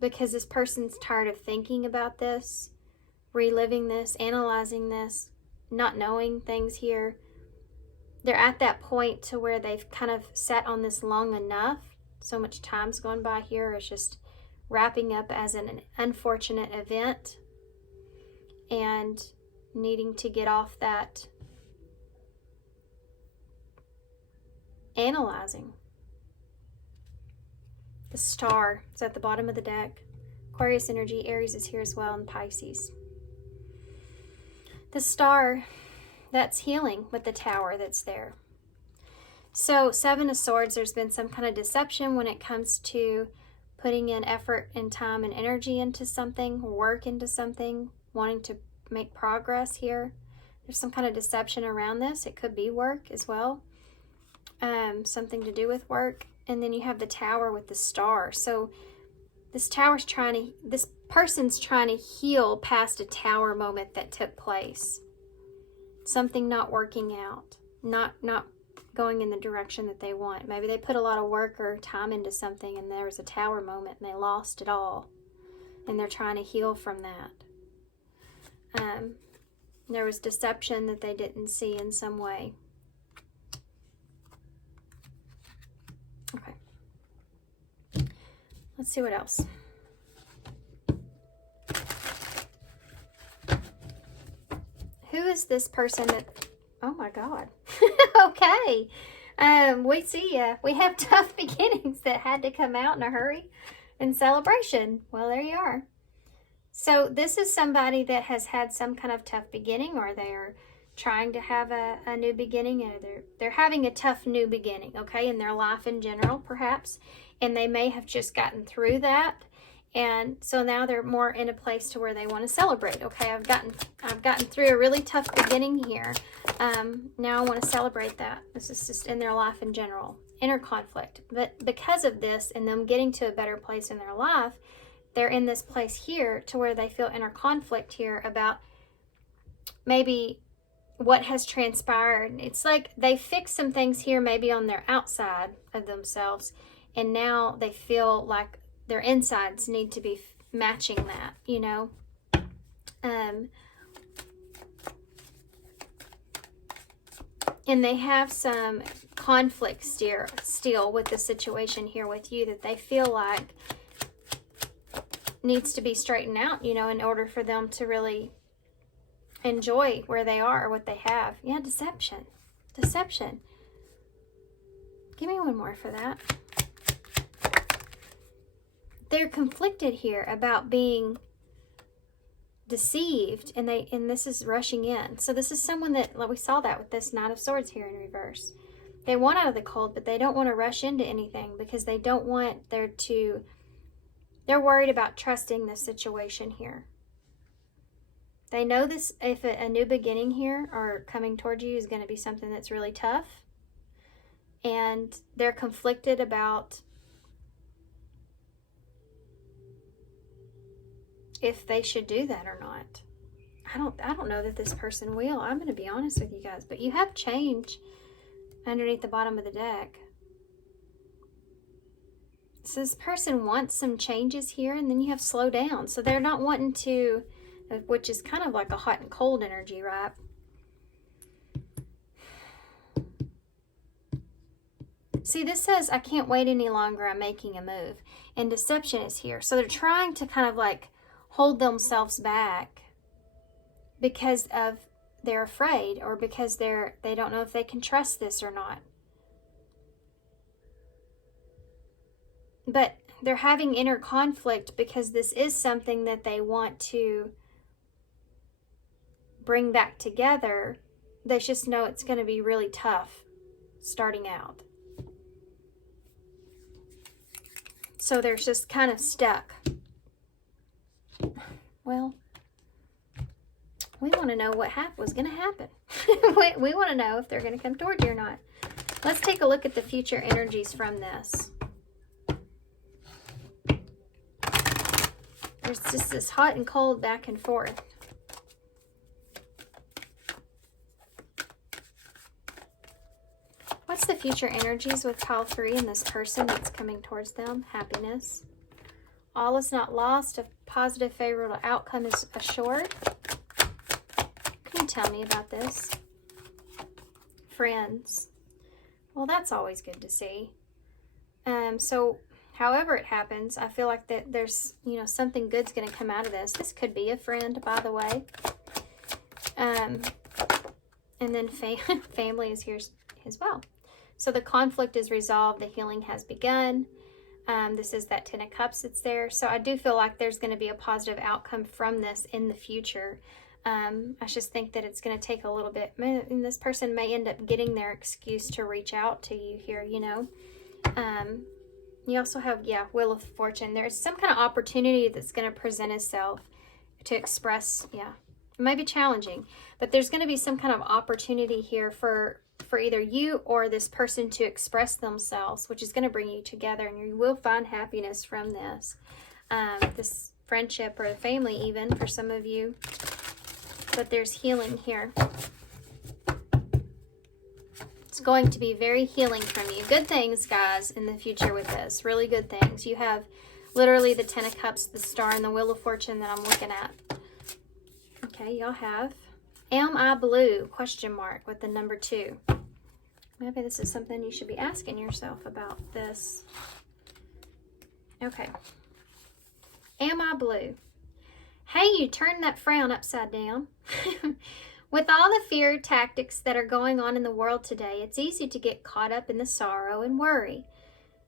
Because this person's tired of thinking about this, reliving this, analyzing this, not knowing things here. They're at that point to where they've kind of sat on this long enough. So much time's gone by here. It's just wrapping up as an unfortunate event and needing to get off that analyzing. The Star is at the bottom of the deck. Aquarius energy, Aries is here as well, and Pisces. The Star, that's healing with the Tower that's there. So Seven of Swords, there's been some kind of deception when it comes to putting in effort and time and energy into something, work into something, wanting to make progress here. There's some kind of deception around this. It could be work as well. Something to do with work. And then you have the Tower with the Star. So this person's trying to heal past a Tower moment that took place. Something not working out, not going in the direction that they want. Maybe they put a lot of work or time into something and there was a Tower moment and they lost it all. And they're trying to heal from that. There was deception that they didn't see in some way. Okay. Let's see what else. Who is this person that, oh my God. Okay. We see ya. We have tough beginnings that had to come out in a hurry in celebration. Well, there you are. So this is somebody that has had some kind of tough beginning, or they're trying to have a new beginning, and they're having a tough new beginning, okay, in their life in general, perhaps. And they may have just gotten through that. And so now they're more in a place to where they want to celebrate. Okay, I've gotten through a really tough beginning here. Now I want to celebrate that. This is just in their life in general. Inner conflict. But because of this and them getting to a better place in their life, they're in this place here to where they feel inner conflict here about maybe what has transpired. It's like they fixed some things here maybe on their outside of themselves, and now they feel like their insides need to be matching that, you know. And they have some conflict still with the situation here with you that they feel like needs to be straightened out, you know, in order for them to really enjoy where they are or what they have. Yeah, deception. Deception. Give me one more for that. they're conflicted here about being deceived, and this is rushing in. So this is someone that, like we saw that with this Knight of Swords here in reverse. They want out of the cold, but they don't want to rush into anything because they don't want they're worried about trusting this situation here. They know this, if a new beginning here or coming towards you is going to be something that's really tough, and they're conflicted about if they should do that or not. I don't know that this person will. I'm going to be honest with you guys, but you have change underneath the bottom of the deck. So this person wants some changes here, and then you have slow down. So they're not wanting to, which is kind of like a hot and cold energy, right? See, this says, I can't wait any longer, I'm making a move. And deception is here. So they're trying to kind of like hold themselves back because of they're afraid, or because they don't know if they can trust this or not. But they're having inner conflict because this is something that they want to bring back together. They just know it's going to be really tough starting out. So they're just kind of stuck. Well, we want to know what was going to happen. we want to know if they're going to come toward you or not. Let's take a look at the future energies from this. There's just this hot and cold back and forth. What's the future energies with pile 3 and this person that's coming towards them? Happiness. All is not lost. A positive, favorable outcome is assured. Can you tell me about this? Friends. Well, that's always good to see. So however it happens, I feel like that there's, something good's going to come out of this. This could be a friend, by the way. And then family is here as well. So the conflict is resolved. The healing has begun. This is that 10 of Cups that's there. So I do feel like there's going to be a positive outcome from this in the future. I just think that it's going to take a little bit. And this person may end up getting their excuse to reach out to you here, You also have, Wheel of Fortune. There's some kind of opportunity that's going to present itself to express, it might be challenging, but there's going to be some kind of opportunity here for either you or this person to express themselves, which is going to bring you together, and you will find happiness from this. This friendship or the family even for some of you. But there's healing here. It's going to be very healing from you. Good things, guys, in the future with this. Really good things. You have literally the 10 of Cups, the Star, and the Wheel of Fortune that I'm looking at. Okay, y'all have Am I Blue? Question mark with the number 2. Maybe this is something you should be asking yourself about this. Okay. Am I blue? Hey, you turned that frown upside down. With all the fear tactics that are going on in the world today, it's easy to get caught up in the sorrow and worry.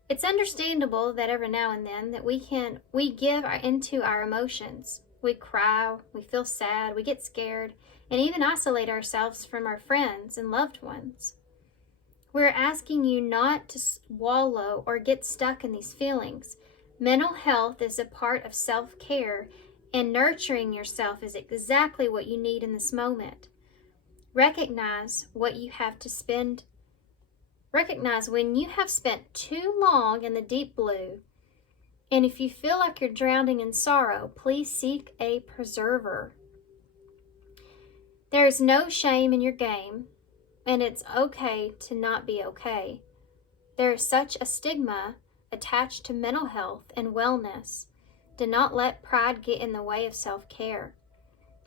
It's understandable that every now and then that we give into our emotions. We cry, we feel sad, we get scared, and even isolate ourselves from our friends and loved ones. We're asking you not to wallow or get stuck in these feelings. Mental health is a part of self-care, and nurturing yourself is exactly what you need in this moment. Recognize what you have to spend. Recognize when you have spent too long in the deep blue, and if you feel like you're drowning in sorrow, please seek a preserver. There is no shame in your game, and it's okay to not be okay. There is such a stigma attached to mental health and wellness. Do not let pride get in the way of self-care.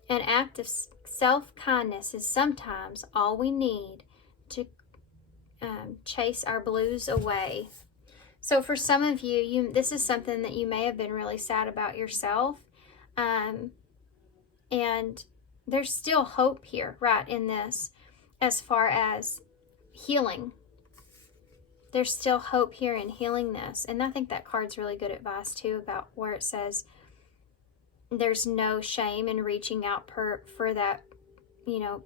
An act of self-kindness is sometimes all we need to chase our blues away. So for some of you, this is something that you may have been really sad about yourself. And there's still hope here, right, in this, as far as healing. there's still hope here in healing this. And I think that card's really good advice too, about where it says there's no shame in reaching out for that, you know,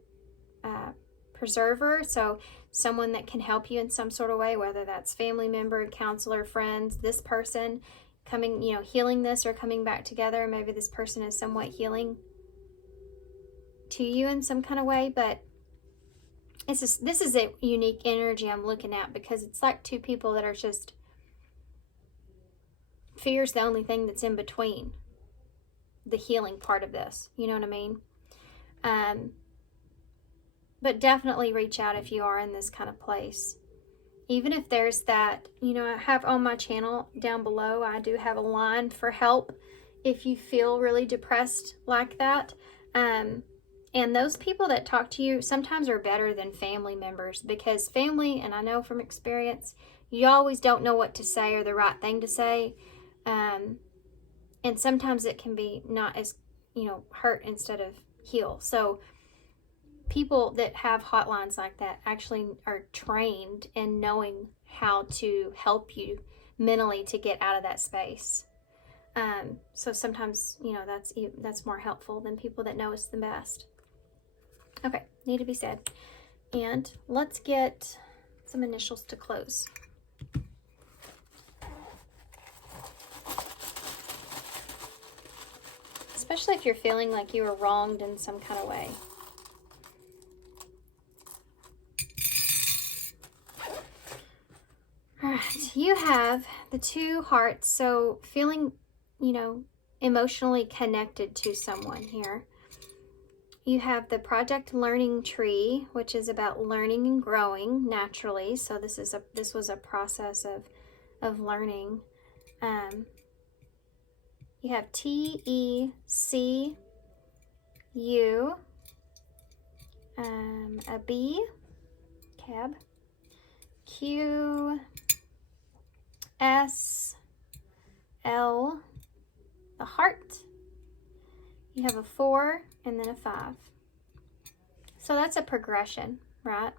preserver. So someone that can help you in some sort of way, whether that's family member, counselor, friends, this person coming, you know, healing this or coming back together. Maybe this person is somewhat healing to you in some kind of way, but this is a unique energy I'm looking at, because it's like two people that are just, fear's the only thing that's in between the healing part of this. You know what I mean? But definitely reach out if you are in this kind of place. Even if there's that, you know, I have on my channel down below, I do have a line for help if you feel really depressed like that. And those people that talk to you sometimes are better than family members, because family, and I know from experience, you always don't know what to say or the right thing to say. And sometimes it can be not as, you know, hurt instead of heal. So people that have hotlines like that actually are trained in knowing how to help you mentally to get out of that space. So sometimes, you know, that's more helpful than people that know us the best. Okay, need to be said. And let's get some initials to close. Especially if you're feeling like you were wronged in some kind of way. All right, you have the 2 hearts, so feeling, you know, emotionally connected to someone here. You have the project learning tree, which is about learning and growing naturally. So this was a process of learning. You have TECU, a B, cab, QSL, the heart. You have a 4 and then a 5. So that's a progression, right?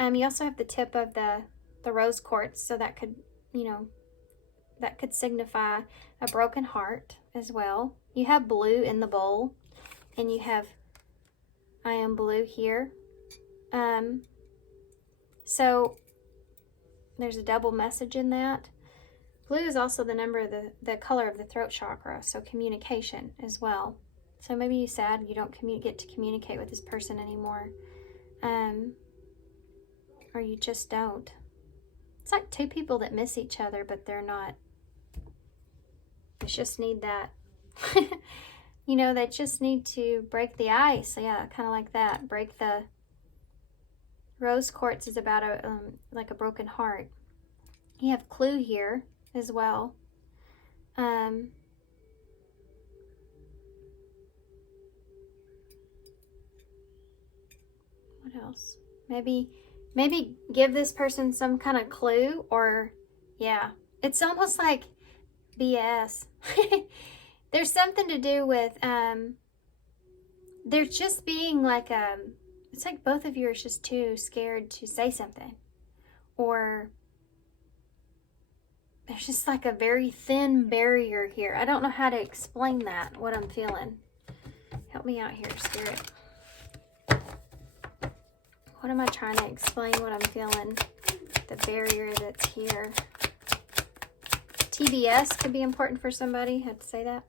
You also have the tip of the rose quartz, so that could, you know, that could signify a broken heart as well. You have blue in the bowl, and you have I am blue here. So there's a double message in that. Blue is also the number of the color of the throat chakra, so communication as well. So maybe you're sad you don't get to communicate with this person anymore. Or you just don't. It's like 2 people that miss each other, but they're not. They just need that. You know, they just need to break the ice. Yeah, kind of like that. Break the... Rose quartz is about like a broken heart. You have clue here as well. What else? Maybe give this person some kind of clue, or yeah, it's almost like BS. There's something to do with there's just being like it's like both of you are just too scared to say something, or there's just like a very thin barrier here. I don't know how to explain that, what I'm feeling. Help me out here, Spirit. What am I trying to explain what I'm feeling? The barrier that's here. TBS could be important for somebody. I had to say that.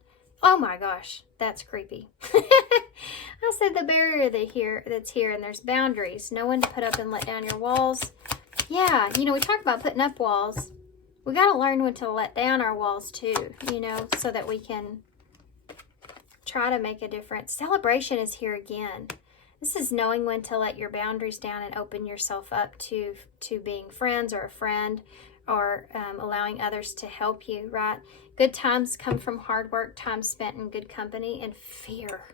Oh my gosh, that's creepy. I said the barrier that's here, and there's boundaries. No one to put up and let down your walls. Yeah, you know, we talk about putting up walls. We got to learn when to let down our walls too, you know, so that we can try to make a difference. Celebration is here again. This is knowing when to let your boundaries down and open yourself up to being friends or a friend, or allowing others to help you, right? Good times come from hard work, time spent in good company, and fear.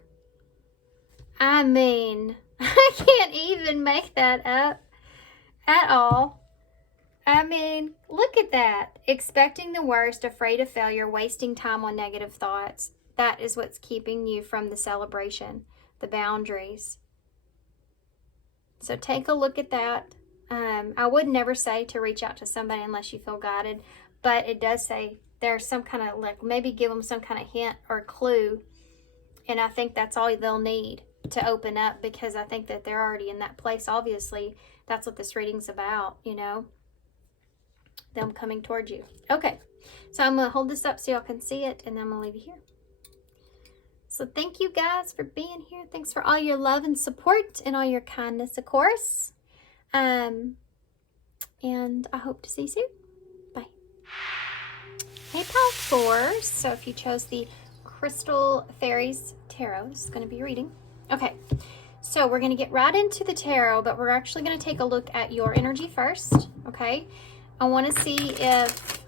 I mean, I can't even make that up at all. I mean, look at that. Expecting the worst, afraid of failure, wasting time on negative thoughts. That is what's keeping you from the celebration, the boundaries. So take a look at that. I would never say to reach out to somebody unless you feel guided, but it does say there's some kind of, like, maybe give them some kind of hint or clue, and I think that's all they'll need to open up, because I think that they're already in that place. Obviously, that's what this reading's about, you know, them coming towards you. Okay, so I'm going to hold this up so y'all can see it, and then I'm going to leave you here. So thank you guys for being here. Thanks for all your love and support and all your kindness, of course. And I hope to see you soon. Bye. Hey, Pile 4. So if you chose the Crystal Fairies Tarot, this is going to be your reading. Okay, so we're going to get right into the tarot, but we're actually going to take a look at your energy first, okay? I want to see if,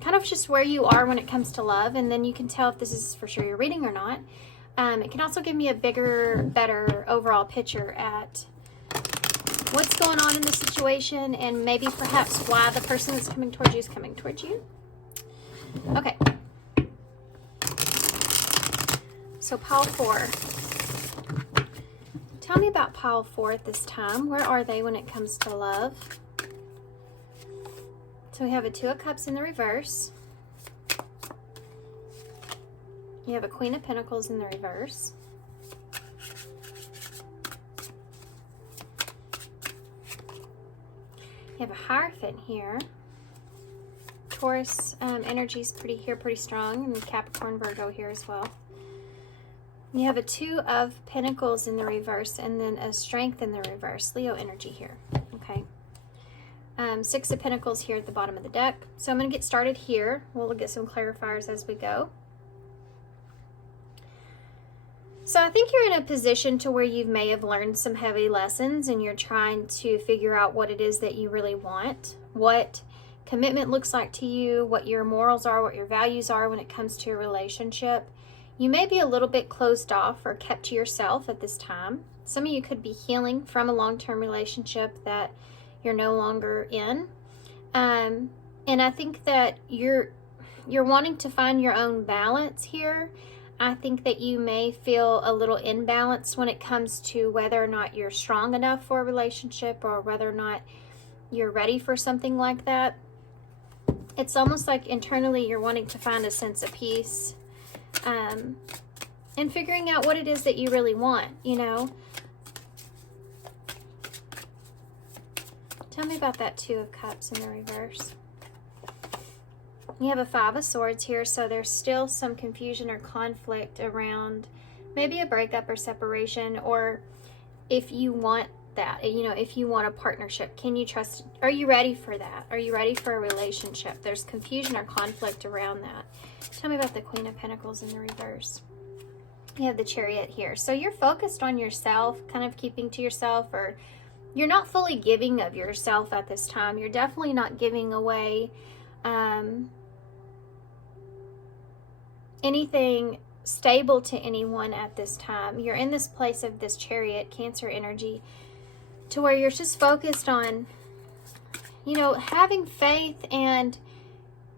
kind of just where you are when it comes to love, and then you can tell if this is for sure your reading or not. It can also give me a bigger, better overall picture at what's going on in the situation, and maybe perhaps why the person that's coming towards you is coming towards you. Okay. So pile 4. Tell me about pile 4 at this time. Where are they when it comes to love? So we have a 2 of Cups in the reverse. You have a Queen of Pentacles in the reverse. You have a Hierophant here. Taurus energy is pretty strong, and Capricorn, Virgo here as well. You have a 2 of Pentacles in the reverse, and then a Strength in the reverse. Leo energy here. Okay. 6 of Pentacles here at the bottom of the deck. So I'm going to get started here. We'll get some clarifiers as we go. So I think you're in a position to where you may have learned some heavy lessons, and you're trying to figure out what it is that you really want, what commitment looks like to you, what your morals are, what your values are when it comes to a relationship. You may be a little bit closed off or kept to yourself at this time. Some of you could be healing from a long-term relationship that you're no longer in. And I think that you're wanting to find your own balance here. I think that you may feel a little imbalanced when it comes to whether or not you're strong enough for a relationship, or whether or not you're ready for something like that. It's almost like internally you're wanting to find a sense of peace, and figuring out what it is that you really want, you know. Tell me about that 2 of Cups in the reverse. You have a 5 of Swords here, so there's still some confusion or conflict around maybe a breakup or separation, or if you want that, you know, if you want a partnership. Can you trust? Are you ready for that? Are you ready for a relationship? There's confusion or conflict around that. Tell me about the Queen of Pentacles in the reverse. You have the Chariot here. So you're focused on yourself, kind of keeping to yourself, or you're not fully giving of yourself at this time. You're definitely not giving away anything stable to anyone at this time. You're in this place of this Chariot, Cancer energy, to where you're just focused on, you know, having faith and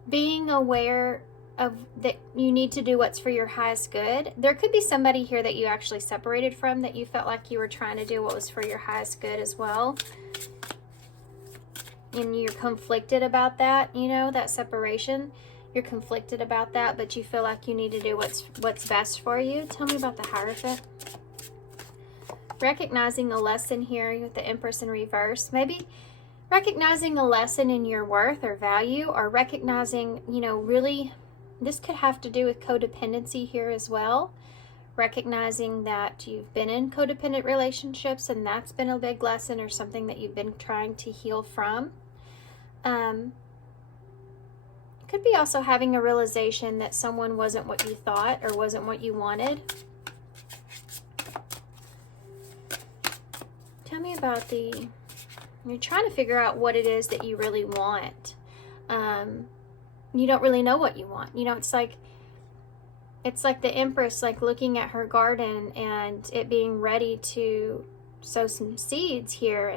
being aware of that you need to do what's for your highest good. There could be somebody here that you actually separated from, that you felt like you were trying to do what was for your highest good as well, and you're conflicted about that, you know, that separation. You're conflicted about that, but you feel like you need to do what's best for you. Tell me about the Hierophant. Recognizing a lesson here with the Empress in reverse. Maybe recognizing a lesson in your worth or value, or recognizing, you know, really, this could have to do with codependency here as well. Recognizing that you've been in codependent relationships, and that's been a big lesson, or something that you've been trying to heal from. Could be also having a realization that someone wasn't what you thought, or wasn't what you wanted. Tell me about you're trying to figure out what it is that you really want. You don't really know what you want. You know, it's like the Empress, like looking at her garden and it being ready to sow some seeds here,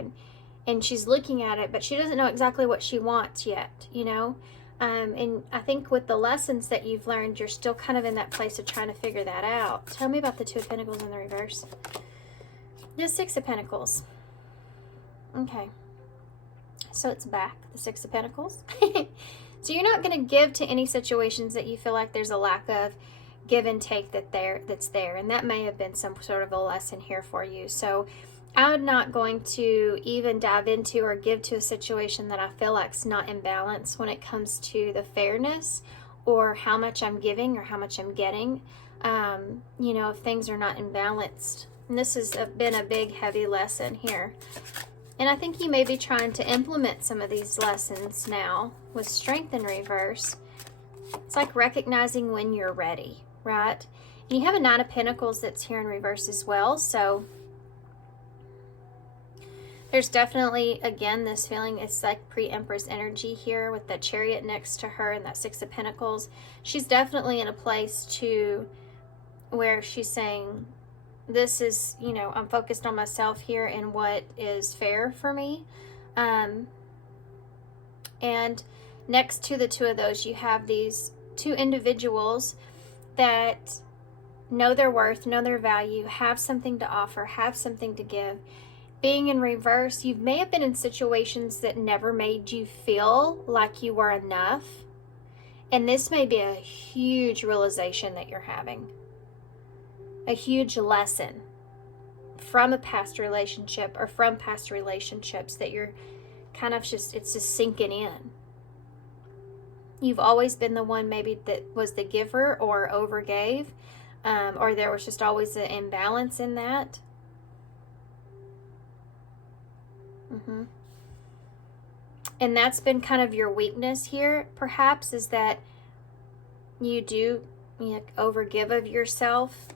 and she's looking at it, but she doesn't know exactly what she wants yet, you know. And I think with the lessons that you've learned, you're still kind of in that place of trying to figure that out. Tell me about the 2 of Pentacles in the reverse. The 6 of Pentacles. Okay. So it's back, the Six of Pentacles. So you're not going to give to any situations that you feel like there's a lack of give and take that's there. And that may have been some sort of a lesson here for you. So I'm not going to even dive into or give to a situation that I feel like's not in balance when it comes to the fairness or how much I'm giving or how much I'm getting. You know, if things are not imbalanced. And this has been a big, heavy lesson here. And I think you may be trying to implement some of these lessons now with Strength in reverse. It's like recognizing when you're ready, right? And you have a Nine of Pentacles that's here in reverse as well. So there's definitely, again, this feeling, it's like pre-Empress energy here with the Chariot next to her and that Six of Pentacles. She's definitely in a place to where she's saying, this is, you know, I'm focused on myself here and what is fair for me. And next to the two of those, you have these two individuals that know their worth, know their value, have something to offer, have something to give. Being in reverse, you may have been in situations that never made you feel like you were enough. And this may be a huge realization that you're having. A huge lesson from a past relationship or from past relationships that you're kind of just, it's just sinking in. You've always been the one maybe that was the giver or overgave, or there was just always an imbalance in that. And that's been kind of your weakness here, perhaps, is that you do, you know, overgive of yourself.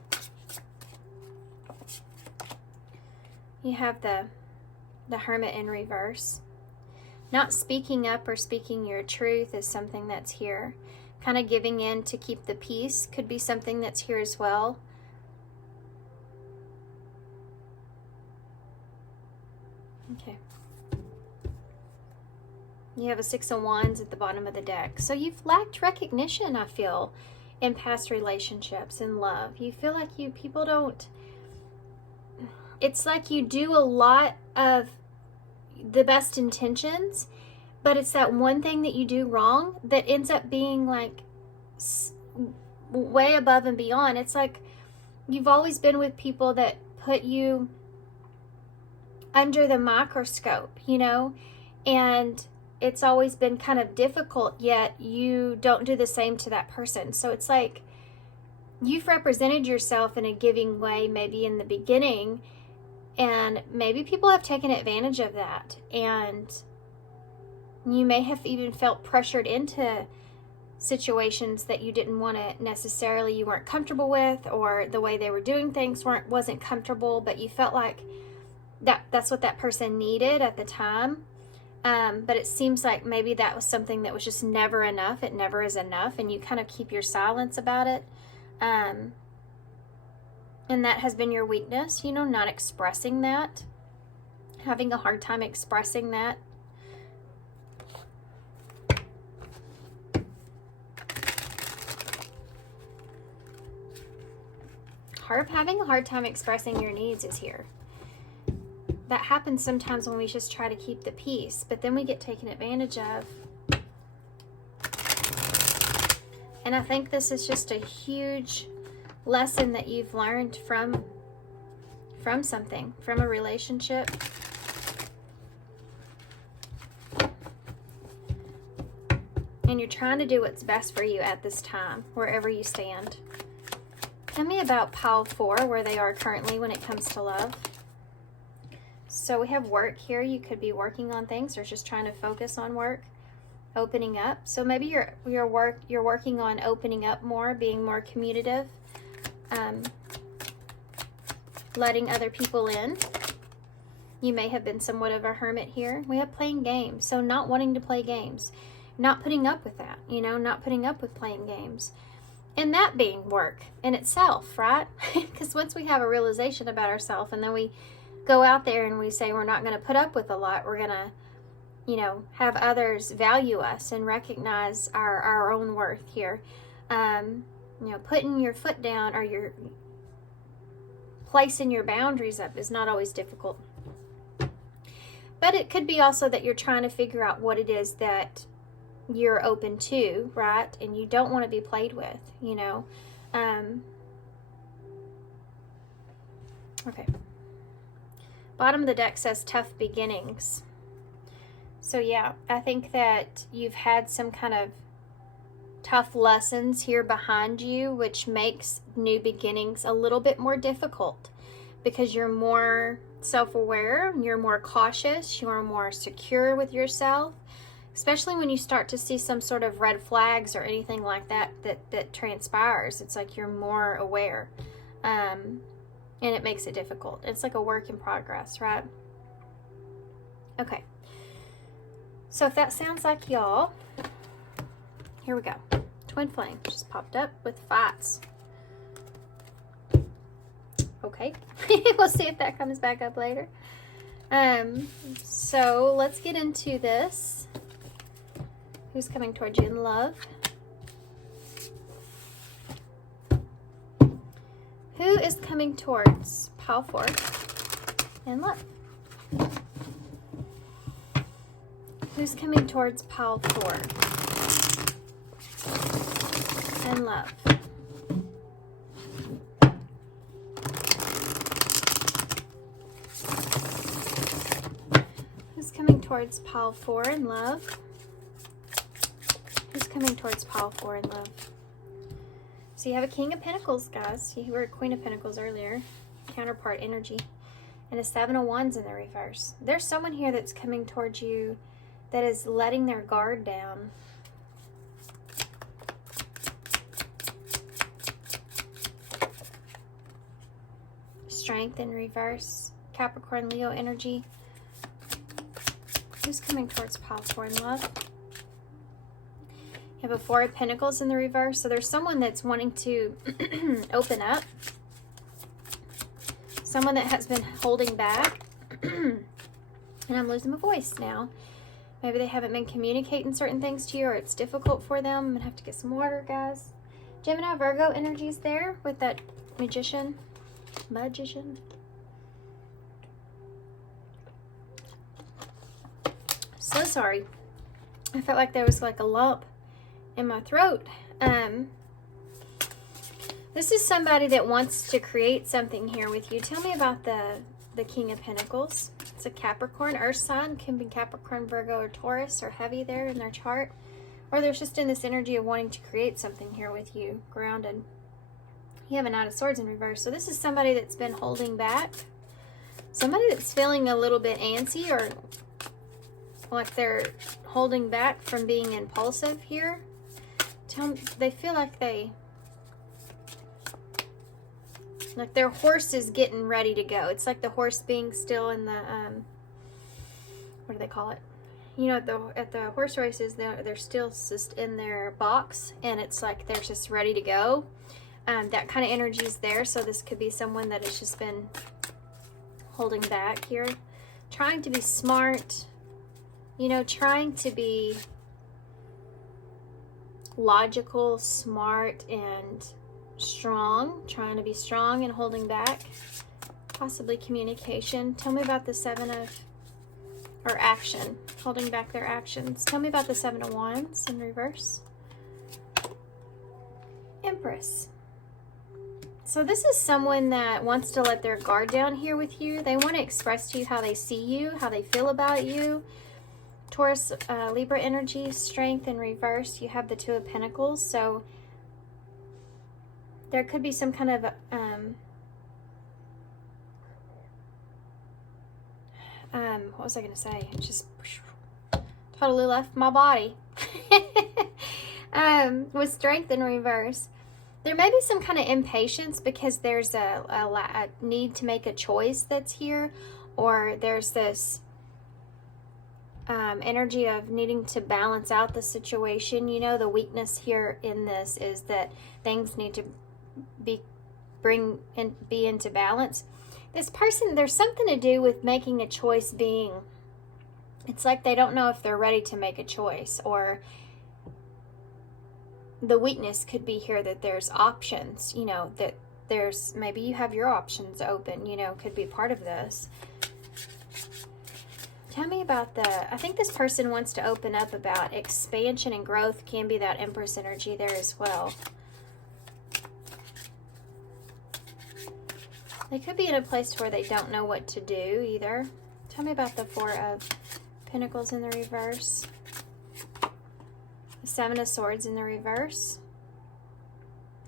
You have the Hermit in reverse. Not speaking up or speaking your truth is something that's here. Kind of giving in to keep the peace could be something that's here as well. Okay. You have a Six of Wands at the bottom of the deck. So you've lacked recognition, I feel, in past relationships and love. You feel like people don't, it's like you do a lot of the best intentions, but it's that one thing that you do wrong that ends up being like way above and beyond. It's like you've always been with people that put you under the microscope, you know, and it's always been kind of difficult, yet you don't do the same to that person. So it's like you've represented yourself in a giving way maybe in the beginning, and maybe people have taken advantage of that, and you may have even felt pressured into situations that you didn't want to necessarily, you weren't comfortable with, or the way they were doing things wasn't comfortable, but you felt like that's what that person needed at the time. But it seems like maybe that was something that was just never enough. It never is enough, and you kind of keep your silence about it. And that has been your weakness, you know, not expressing that, having a hard time expressing that. Having a hard time expressing your needs is here. That happens sometimes when we just try to keep the peace, but then we get taken advantage of. And I think this is just a huge lesson that you've learned from something, from a relationship. And you're trying to do what's best for you at this time, wherever you stand. Tell me about pile 4, where they are currently when it comes to love. So we have work here. You could be working on things or just trying to focus on work, opening up. So maybe you're working on opening up more, being more communicative, letting other people in. You may have been somewhat of a hermit here. We have playing games. So not wanting to play games, not putting up with that, you know, not putting up with playing games. And that being work in itself, right? Because once we have a realization about ourselves and then we go out there and we say we're not going to put up with a lot, we're going to, you know, have others value us and recognize our own worth here. You know, putting your foot down or your placing your boundaries up is not always difficult. But But it could be also that you're trying to figure out what it is that you're open to, right? And you don't want to be played with, you know. Okay. Bottom of the deck says tough beginnings. So yeah, I think that you've had some kind of tough lessons here behind you, which makes new beginnings a little bit more difficult because you're more self-aware, you're more cautious, you're more secure with yourself, especially when you start to see some sort of red flags or anything like that that transpires. It's like you're more aware, and it makes it difficult. It's like a work in progress, right? Okay, so if that sounds like y'all, here we go. TwinFlame just popped up with fights. Okay, we'll see if that comes back up later. So let's get into this. Who's coming towards you in love? Who is coming towards pile 4 in love? Who's coming towards pile 4 in love? Who's coming towards pile 4 in love? Who's coming towards pile 4 in love? So you have a King of Pentacles, guys. You were a Queen of Pentacles earlier. Counterpart energy. And a 7 of Wands in the reverse. There's someone here that's coming towards you that is letting their guard down. Strength in reverse. Capricorn, Leo energy. Who's coming towards pile 4 in love? You have a 4 of Pentacles in the reverse. So there's someone that's wanting to open up. Someone that has been holding back. And I'm losing my voice now. Maybe they haven't been communicating certain things to you, or it's difficult for them. I'm going to have to get some water, guys. Gemini, Virgo energies there with that magician. So sorry. I felt like there was like a lump in my throat. This is somebody that wants to create something here with you. Tell me about the King of Pentacles. It's a Capricorn, Earth sign. Can be Capricorn, Virgo, or Taurus, or heavy there in their chart. Or there's just in this energy of wanting to create something here with you, grounded. You have a Knight of Swords in reverse. So this is somebody that's been holding back. Somebody that's feeling a little bit antsy, or like they're holding back from being impulsive here. They feel like their horse is getting ready to go. It's like the horse being still in the, what do they call it? You know, at the horse races, they're still just in their box, and it's like they're just ready to go. That kind of energy is there. So this could be someone that has just been holding back here, trying to be smart, you know, trying to be logical, smart, and strong, trying to be strong and holding back, possibly communication. Tell me about the 7 of, or action, holding back their actions. Tell me about the 7 of Wands in reverse. Empress. So this is someone that wants to let their guard down here with you. They want to express to you how they see you, how they feel about you. Taurus, Libra energy, strength in reverse. You have the 2 of Pentacles. So there could be some kind of what was I going to say? It just totally left my body. With strength in reverse. There may be some kind of impatience because there's a need to make a choice that's here, or there's this energy of needing to balance out the situation. You know, the weakness here in this is that things need to be into balance. This person, there's something to do with making a choice being, it's like they don't know if they're ready to make a choice, or the weakness could be here that there's options, you know, that there's, maybe you have your options open, you know, could be part of this. Tell me about I think this person wants to open up about expansion and growth. Can be that Empress energy there as well. They could be in a place where they don't know what to do either. Tell me about the Four of Pentacles in the reverse. The Seven of Swords in the reverse.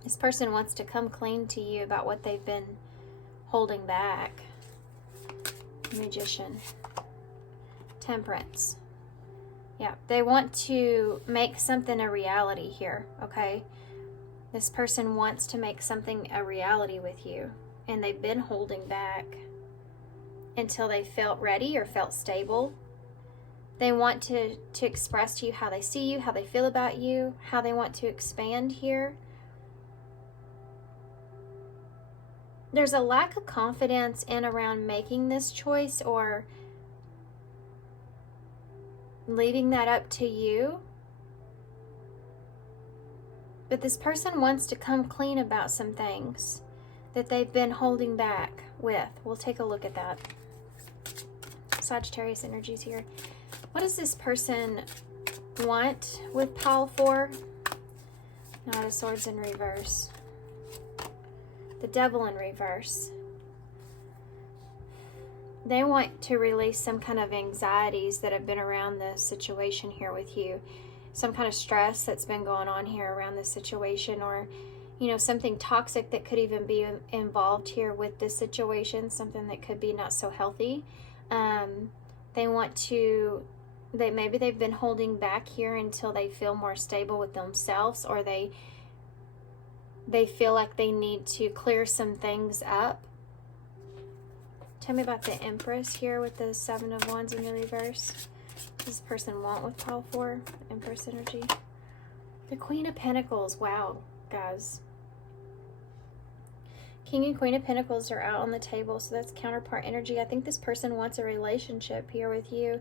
This person wants to come clean to you about what they've been holding back. Magician. Temperance. Yeah, they want to make something a reality here, okay? This person wants to make something a reality with you, and they've been holding back until they felt ready or felt stable. They want to express to you how they see you, how they feel about you, how they want to expand here. There's a lack of confidence in around making this choice or leaving that up to you. But this person wants to come clean about some things that they've been holding back with. We'll take a look at that. Sagittarius energies here. What does this person want with pile 4? Knight of Swords in reverse. The Devil in reverse. They want to release some kind of anxieties that have been around the situation here with you. Some kind of stress that's been going on here around this situation, or, you know, something toxic that could even be involved here with this situation, something that could be not so healthy. They want to, maybe they've been holding back here until they feel more stable with themselves, or they feel like they need to clear some things up. Tell me about the Empress here with the Seven of Wands in the reverse. What does this person want with pile 4? Empress energy. The Queen of Pentacles. Wow, guys. King and Queen of Pentacles are out on the table, so that's counterpart energy. I think this person wants a relationship here with you.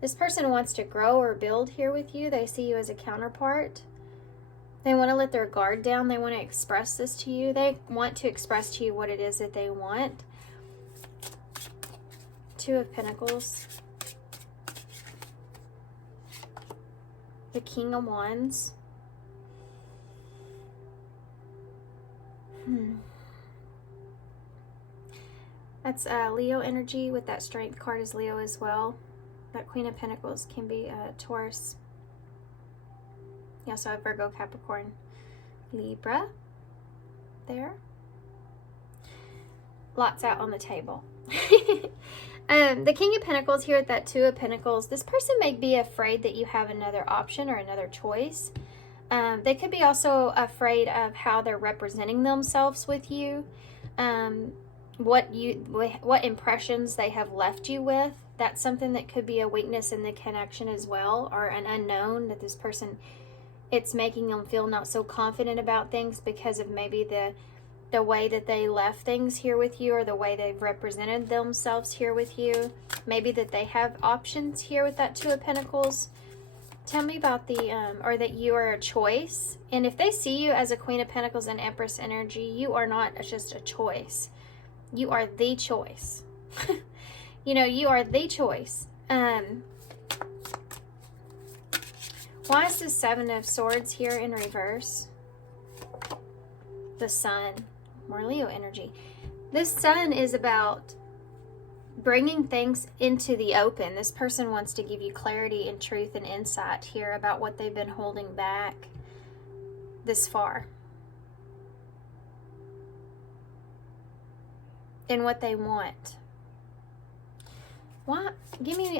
This person wants to grow or build here with you. They see you as a counterpart. They want to let their guard down. They want to express this to you. They want to express to you what it is that they want. Two of Pentacles. The King of Wands. That's Leo energy with that Strength card is Leo as well. That Queen of Pentacles can be Taurus. You also have Virgo, Capricorn, Libra there. Lots out on the table. The King of Pentacles here with that Two of Pentacles. This person may be afraid that you have another option or another choice. They could be also afraid of how they're representing themselves with you. What impressions they have left you with. That's something that could be a weakness in the connection as well, or an unknown that this person, it's making them feel not so confident about things because of maybe the way that they left things here with you, or the way they've represented themselves here with you. Maybe that they have options here with that Two of Pentacles. Tell me about or that you are a choice. And if they see you as a Queen of Pentacles and Empress energy, you are not just a choice. You are the choice. You know, you are the choice. Why is the Seven of Swords here in reverse? The Sun. More Leo energy. This Sun is about bringing things into the open. This person wants to give you clarity and truth and insight here about what they've been holding back this far. And what they want. What? Give me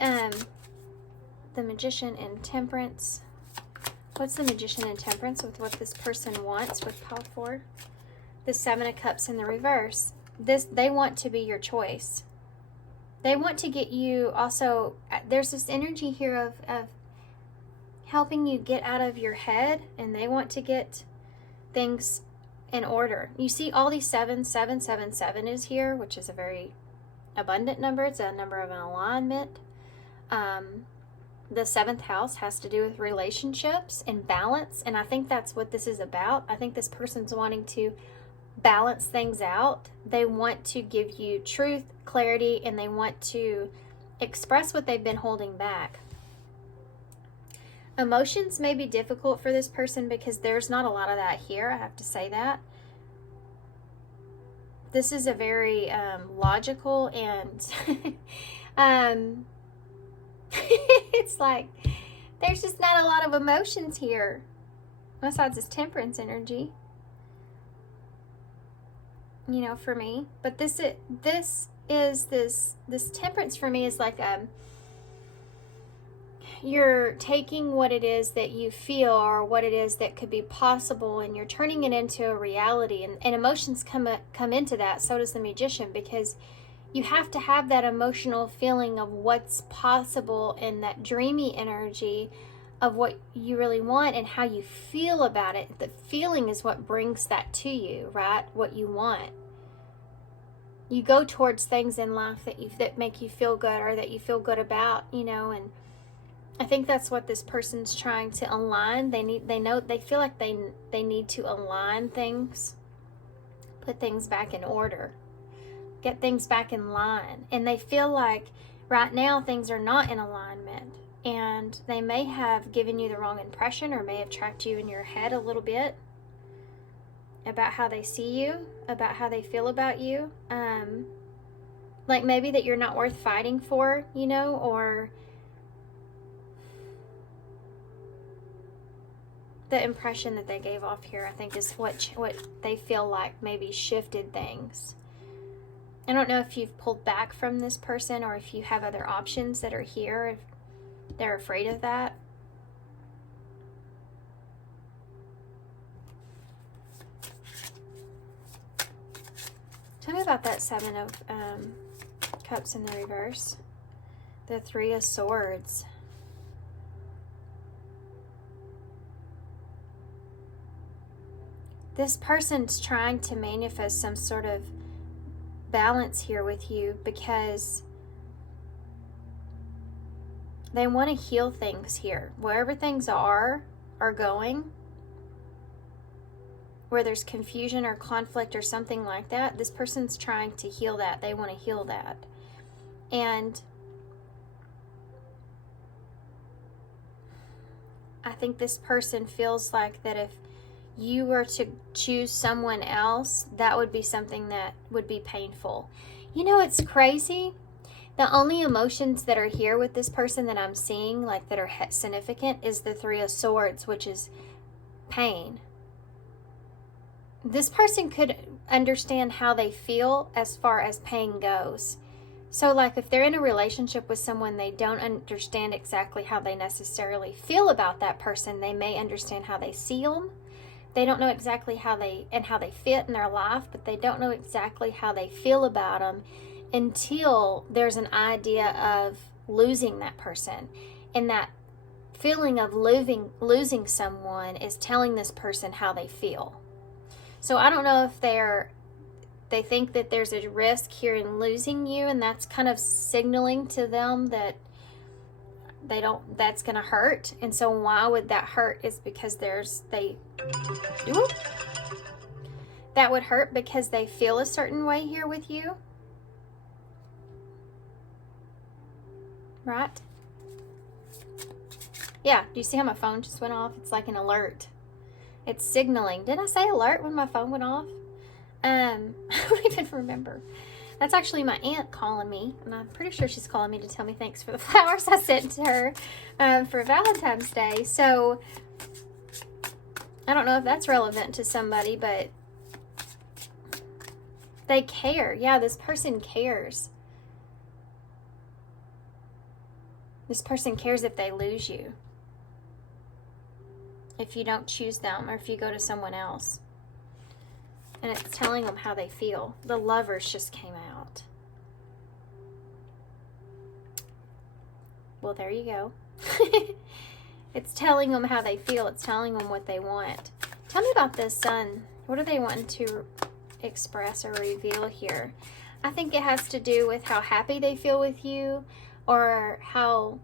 the Magician and Temperance. What's the Magician and Temperance with what this person wants with pile 4? The Seven of Cups in the reverse. They want to be your choice. They want to get you also, there's this energy here of helping you get out of your head, and they want to get things in order. You see all these 7 is here, which is a very abundant number. It's a number of an alignment. The 7th house has to do with relationships and balance, and I think that's what this is about. I think this person's wanting to balance things out. They want to give you truth, clarity, and they want to express what they've been holding back. Emotions may be difficult for this person because there's not a lot of that here. I have to say that. This is a very logical and it's like there's just not a lot of emotions here besides this temperance energy, you know, for me. But this temperance for me is like you're taking what it is that you feel or what it is that could be possible, and you're turning it into a reality, and emotions come into that. So does the Magician, because you have to have that emotional feeling of what's possible and that dreamy energy of what you really want and how you feel about it. The feeling is what brings that to you, right? What you want. You go towards things in life that make you feel good or that you feel good about, you know, and I think that's what this person's trying to align. They feel like they need to align things, put things back in order, get things back in line. And they feel like right now things are not in alignment, and they may have given you the wrong impression or may have trapped you in your head a little bit about how they see you, about how they feel about you. Like maybe that you're not worth fighting for, you know, or the impression that they gave off here, I think, is what they feel like maybe shifted things. I don't know if you've pulled back from this person or if you have other options that are here, if they're afraid of that. Tell me about that Seven of Cups in the reverse. The Three of Swords. This person's trying to manifest some sort of balance here with you because they want to heal things here. Wherever things are going, where there's confusion or conflict or something like that, this person's trying to heal that. They want to heal that. And I think this person feels like that if you were to choose someone else, that would be something that would be painful. You know, it's crazy. The only emotions that are here with this person that I'm seeing, like that are significant, is the Three of Swords, which is pain. This person could understand how they feel as far as pain goes. So like if they're in a relationship with someone, they don't understand exactly how they necessarily feel about that person. They may understand how they see them. They don't know exactly how they fit in their life, but they don't know exactly how they feel about them until there's an idea of losing that person. And that feeling of losing someone is telling this person how they feel. So I don't know if they think that there's a risk here in losing you, and that's kind of signaling to them that that's going to hurt. And so why would that hurt is because that would hurt because they feel a certain way here with you. Right? Yeah, do you see how my phone just went off? It's like an alert. It's signaling. Did I say alert when my phone went off? I don't even remember. That's actually my aunt calling me, and I'm pretty sure she's calling me to tell me thanks for the flowers I sent to her for Valentine's Day. So I don't know if that's relevant to somebody, but they care. Yeah, this person cares. This person cares if they lose you, if you don't choose them, or if you go to someone else. And it's telling them how they feel. The Lovers just came out. Well, there you go. It's telling them how they feel. It's telling them what they want. Tell me about this Sun. What are they wanting to express or reveal here? I think it has to do with how happy they feel with you, or how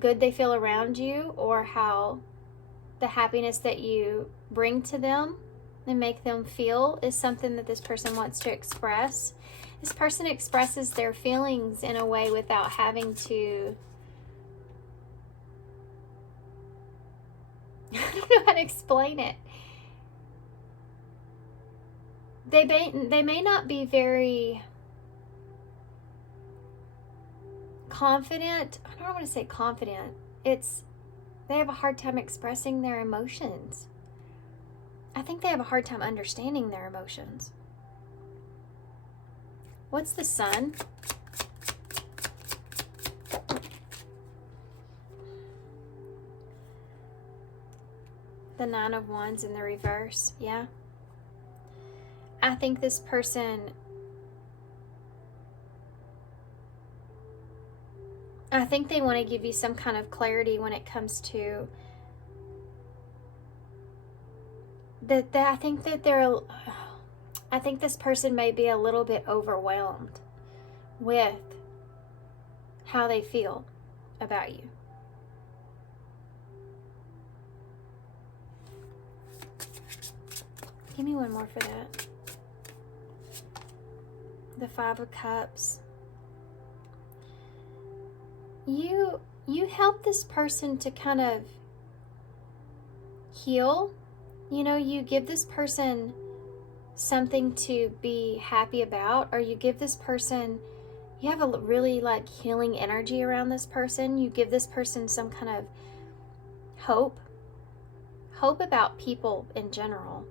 good they feel around you, or how the happiness that you bring to them and make them feel is something that this person wants to express. This person expresses their feelings in a way without having to, I don't know how to explain it. They may not be very confident. I don't want to say confident. They have a hard time expressing their emotions. I think they have a hard time understanding their emotions. What's the Sun? The Nine of Wands in the reverse. Yeah. I think this person, I think they want to give you some kind of clarity when it comes to that. I think this person may be a little bit overwhelmed with how they feel about you. Give me one more for that. The Five of Cups. You help this person to kind of heal. You know, you give this person something to be happy about, or you give this person, you have a really like healing energy around this person. You give this person some kind of hope about people in general,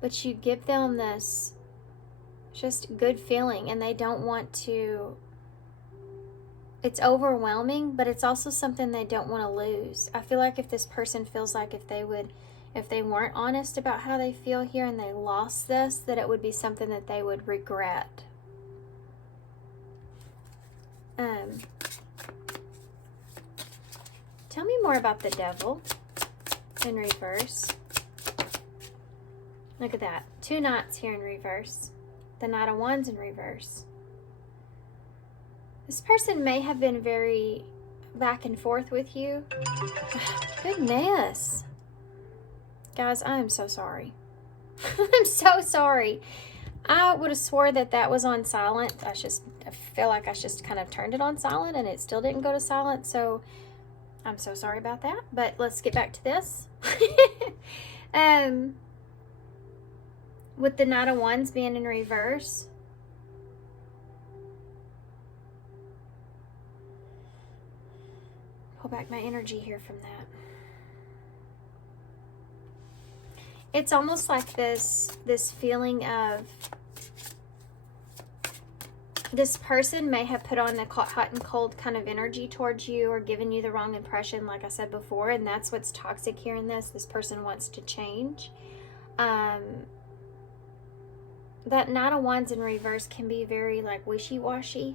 but you give them this just good feeling, and they don't want to, it's overwhelming, but it's also something they don't want to lose. I feel like if this person feels like if they weren't honest about how they feel here and they lost this, that it would be something that they would regret. Tell me more about the Devil in reverse. Look at that. 2 Knights here in reverse. The Knight of Wands in reverse. This person may have been very back and forth with you. Goodness. Guys, I am so sorry. I'm so sorry. I would have swore that was on silent. I feel like I just kind of turned it on silent and it still didn't go to silent. So I'm so sorry about that. But let's get back to this. With the Knight of Wands being in reverse. Pull back my energy here from that. It's almost like this feeling of this person may have put on the hot and cold kind of energy towards you, or given you the wrong impression, like I said before, and that's what's toxic here in this. This person wants to change. That Knight of Wands in reverse can be very like wishy-washy.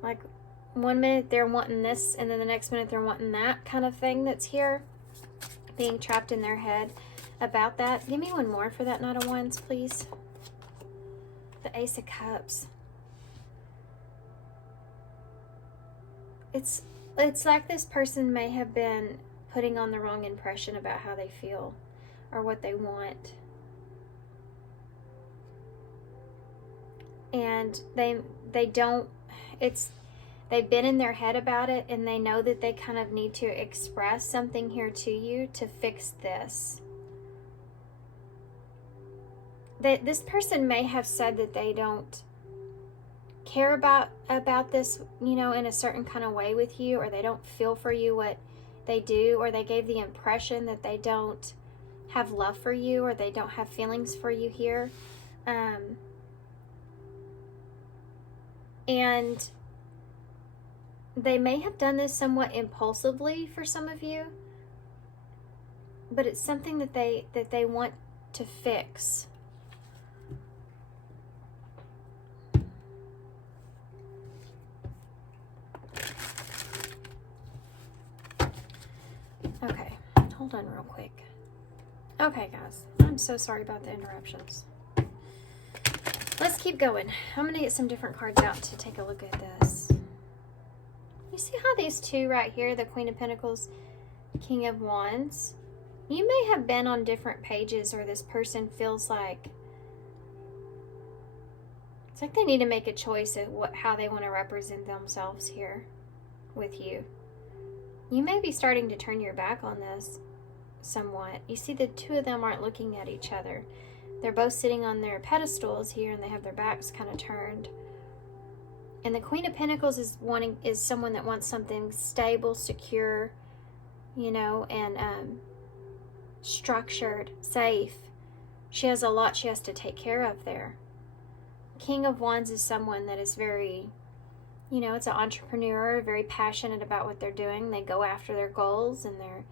Like one minute they're wanting this and then the next minute they're wanting that kind of thing that's here. Being trapped in their head about that. Give me one more for that Knight of Wands, please. The Ace of Cups. It's like this person may have been putting on the wrong impression about how they feel or what they want. And they've been in their head about it, and they know that they kind of need to express something here to you to fix this. This person may have said that they don't care about this, you know, in a certain kind of way with you, or they don't feel for you what they do, or they gave the impression that they don't have love for you, or they don't have feelings for you here. And they may have done this somewhat impulsively for some of you, but it's something that they want to fix. Okay, hold on real quick. Okay, guys, I'm so sorry about the interruptions. Let's keep going. I'm going to get some different cards out to take a look at this. You see how these two right here, the Queen of Pentacles, King of Wands, you may have been on different pages, or this person feels like It's like they need to make a choice of how they want to represent themselves here with you. You may be starting to turn your back on this somewhat. You see the two of them aren't looking at each other. They're both sitting on their pedestals here and they have their backs kind of turned. And the Queen of Pentacles is someone that wants something stable, secure, you know, and structured, safe. She has a lot she has to take care of there. King of Wands is someone that is very, you know, it's an entrepreneur, very passionate about what they're doing. They go after their goals and they're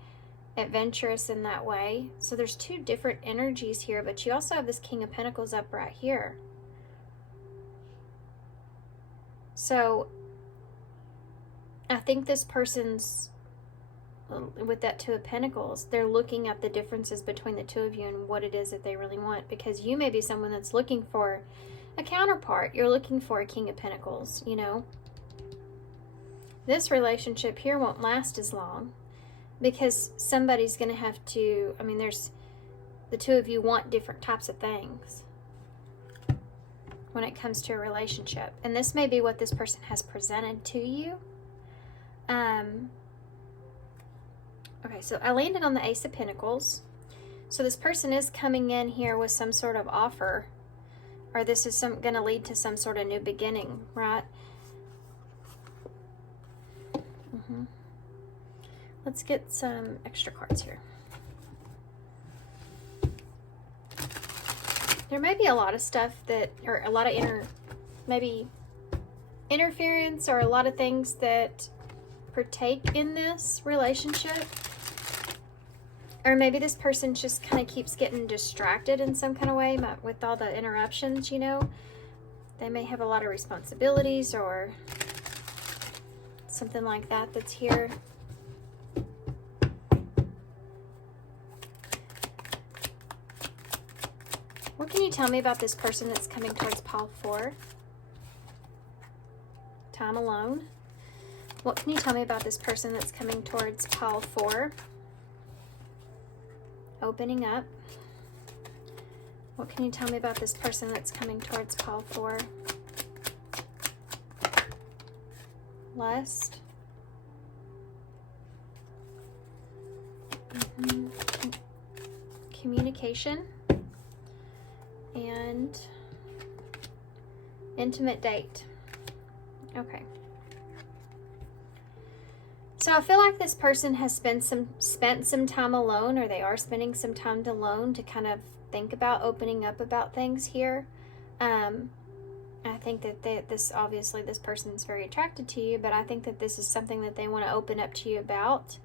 adventurous in that way. So there's two different energies here, but you also have this King of Pentacles up right here. So I think this person's, with that Two of Pentacles, they're looking at the differences between the two of you and what it is that they really want, because you may be someone that's looking for a counterpart. You're looking for a King of Pentacles, you know. This relationship here won't last as long because somebody's going to have to, I mean, there's, the two of you want different types of things when it comes to a relationship. And this may be what this person has presented to you. Okay, so I landed on the Ace of Pentacles. So this person is coming in here with some sort of offer, or this is going to lead to some sort of new beginning, right? Let's get some extra cards here. There may be a lot of stuff that, or a lot of maybe interference, or a lot of things that partake in this relationship. Or maybe this person just kind of keeps getting distracted in some kind of way with all the interruptions, you know. They may have a lot of responsibilities or something like that that's here. What can you tell me about this person that's coming towards pile 4? Time alone. What can you tell me about this person that's coming towards pile 4? Opening up. What can you tell me about this person that's coming towards pile 4? Lust. Communication. And intimate date. Okay. So I feel like this person has spent some time alone, or they are spending some time alone to kind of think about opening up about things here. I think that this person's very attracted to you, but I think that this is something that they want to open up to you about.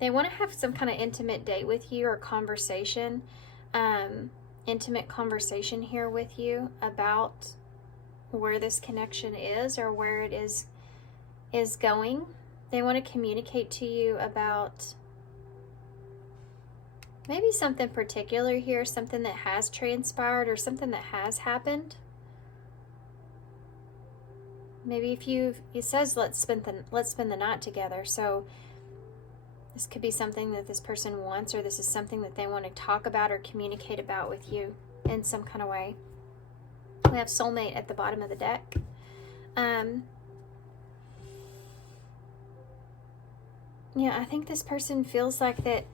They want to have some kind of intimate date with you, or conversation, intimate conversation here with you about where this connection is, or where it is going. They want to communicate to you about maybe something particular here, something that has transpired or something that has happened. Maybe it says let's spend the night together. So this could be something that this person wants, or this is something that they want to talk about or communicate about with you in some kind of way. We have soulmate at the bottom of the deck. Yeah, I think this person feels like that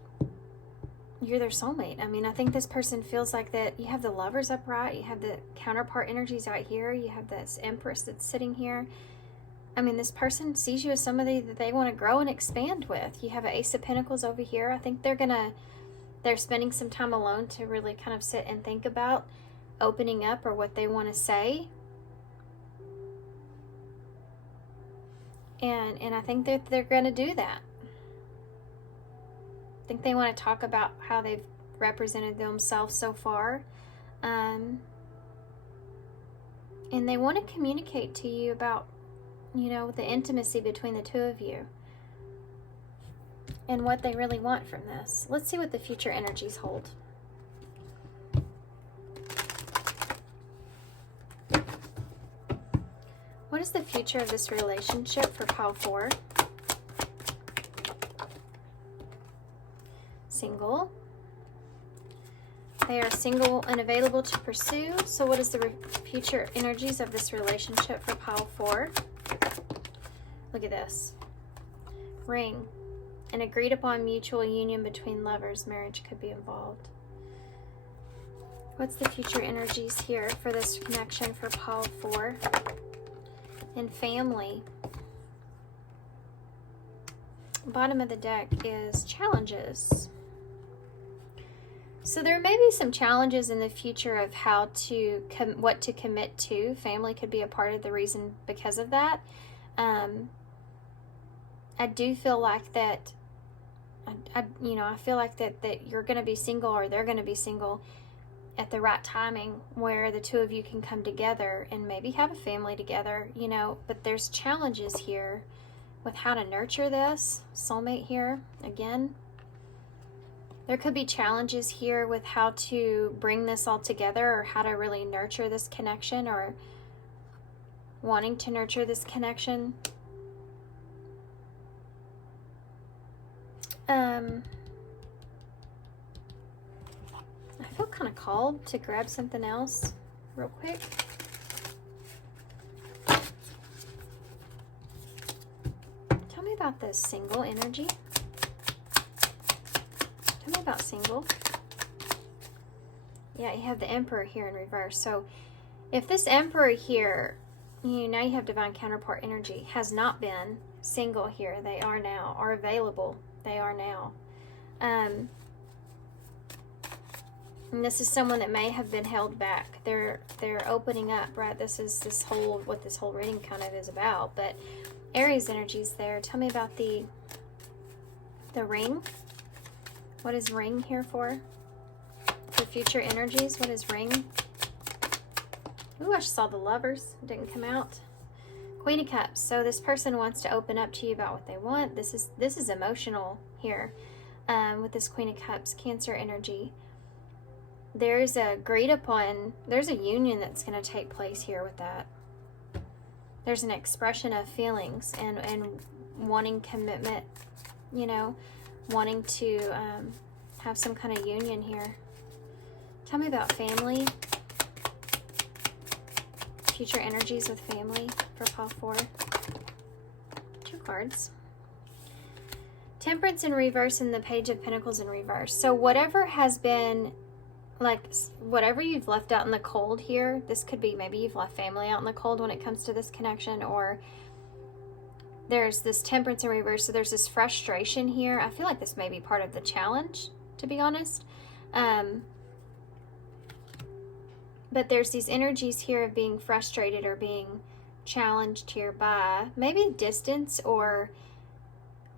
you're their soulmate. I mean, I think this person feels like that you have the Lovers upright, you have the counterpart energies right here, you have this Empress that's sitting here. I mean, this person sees you as somebody that they want to grow and expand with. You have an Ace of Pentacles over here. I think they're spending some time alone to really kind of sit and think about opening up, or what they want to say. And I think that they're going to do that. I think they want to talk about how they've represented themselves so far. And they want to communicate to you about, you know, the intimacy between the two of you and what they really want from this. Let's see what the future energies hold. What is the future of this relationship for pile 4? Single. They are single and available to pursue. So what is the future energies of this relationship for pile 4? Look at this. Ring. An agreed upon mutual union between lovers. Marriage could be involved. What's the future energies here for this connection for pile 4? And family. Bottom of the deck is challenges. So there may be some challenges in the future of how to what to commit to. Family could be a part of the reason because of that. I do feel like that. I feel like that you're going to be single, or they're going to be single at the right timing, where the two of you can come together and maybe have a family together. But there's challenges here with how to nurture this. Soulmate here again. There could be challenges here with how to bring this all together, or how to really nurture this connection, or wanting to nurture this connection. I feel kind of called to grab something else real quick. Tell me about this single energy. Tell me about single. Yeah, you have the Emperor here in reverse. So if this Emperor here, now you have divine counterpart energy, has not been single here, they are now, are available, they are now. And this is someone that may have been held back. They're opening up, right? This is what this whole reading kind of is about. But Aries energy is there. Tell me about the ring. What is ring here for? For future energies, what is ring? Ooh, I just saw the Lovers. It didn't come out. Queen of Cups. So this person wants to open up to you about what they want. This is emotional here with this Queen of Cups. Cancer energy. There's a union that's going to take place here with that. There's an expression of feelings and wanting commitment, wanting to have some kind of union here. Tell me about family. Future energies with family for pile 4. 2 cards. Temperance in reverse and the Page of Pentacles in reverse. So whatever has been, whatever you've left out in the cold here, this could be maybe you've left family out in the cold when it comes to this connection, or there's this temperance in reverse, so there's this frustration here. I feel like this may be part of the challenge, to be honest. But there's these energies here of being frustrated or being challenged here by maybe distance or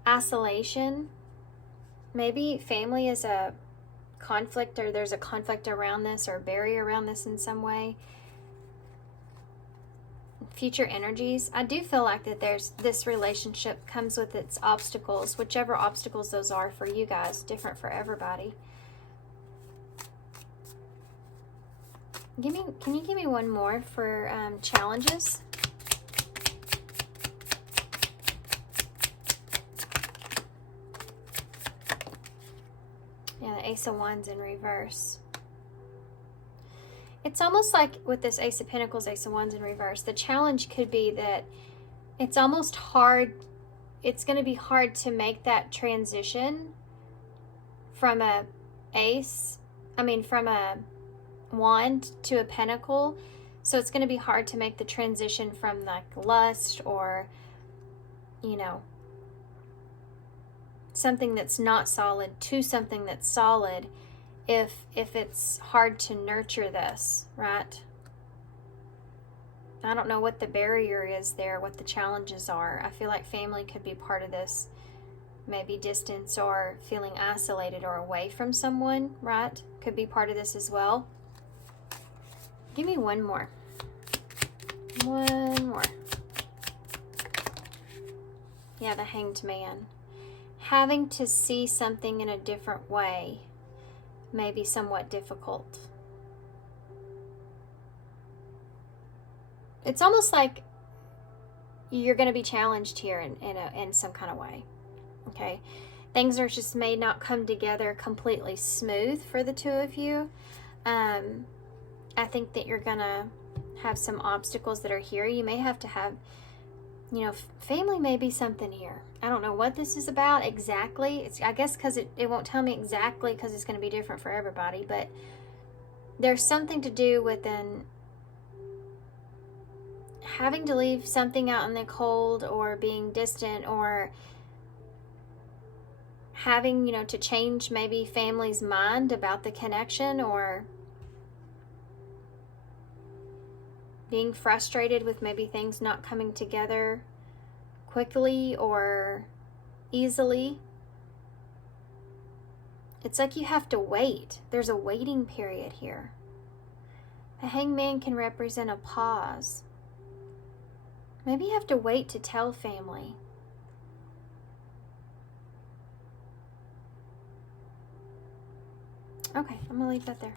isolation. Maybe family is a conflict, or there's a conflict around this, or a barrier around this in some way. Future energies. I do feel like that this relationship comes with its obstacles, whichever obstacles those are for you guys, different for everybody. Can you give me one more for challenges? Yeah, the Ace of Wands in reverse. It's almost like with this Ace of Pentacles, Ace of Wands in reverse, the challenge could be that it's almost hard. It's going to be hard to make that transition from a wand to a pentacle. So it's going to be hard to make the transition from like lust or, something that's not solid to something that's solid, if it's hard to nurture this, right? I don't know what the barrier is there, what the challenges are. I feel like family could be part of this. Maybe distance or feeling isolated or away from someone, right? Could be part of this as well. Give me one more. One more. Yeah, the Hanged Man. Having to see something in a different way may be somewhat difficult. It's almost like you're going to be challenged here in some kind of way. Okay? things are just may not come together completely smooth for the two of you. I think that you're gonna have some obstacles that are here. You may have to have, you know, family may be something here. I don't know what this is about exactly. It's, I guess because it won't tell me exactly because it's going to be different for everybody, but there's something to do with having to leave something out in the cold, or being distant, or having, you know, to change maybe family's mind about the connection, or being frustrated with maybe things not coming together quickly or easily. It's like you have to wait. There's a waiting period here. The Hangman can represent a pause. Maybe you have to wait to tell family. Okay, I'm gonna leave that there.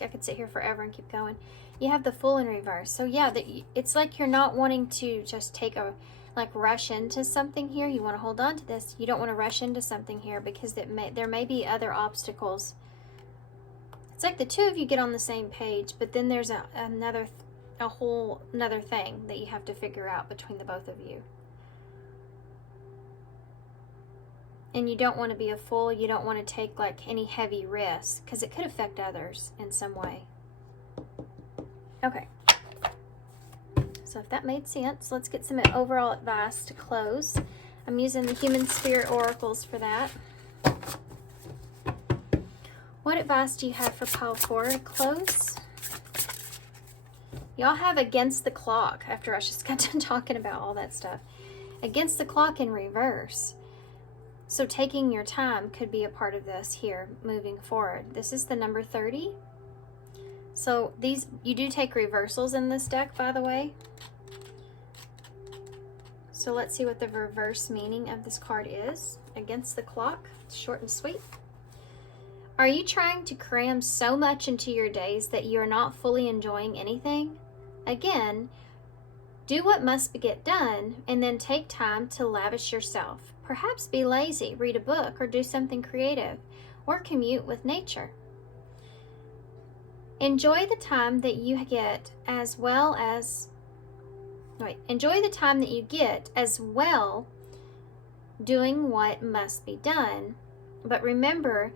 I could sit here forever and keep going. You have the Fool in reverse. So yeah, it's like you're not wanting to just rush into something here. You want to hold on to this. You don't want to rush into something here because there may be other obstacles. It's like the two of you get on the same page, but then there's a whole another thing that you have to figure out between the both of you. And you don't want to be a fool. You don't want to take like any heavy risks because it could affect others in some way. Okay. So if that made sense, let's get some overall advice to close. I'm using the Human Spirit Oracles for that. What advice do you have for pile 4 to close? Y'all have Against the Clock, after I just got done talking about all that stuff. Against the Clock in reverse. So taking your time could be a part of this here, moving forward. This is the number 30. So you do take reversals in this deck, by the way. So let's see what the reverse meaning of this card is. Against the Clock, short and sweet. Are you trying to cram so much into your days that you are not fully enjoying anything? Again, do what must get done and then take time to lavish yourself. Perhaps be lazy, read a book, or do something creative, or commute with nature. Enjoy the time that you get enjoy the time that you get as well doing what must be done. But remember,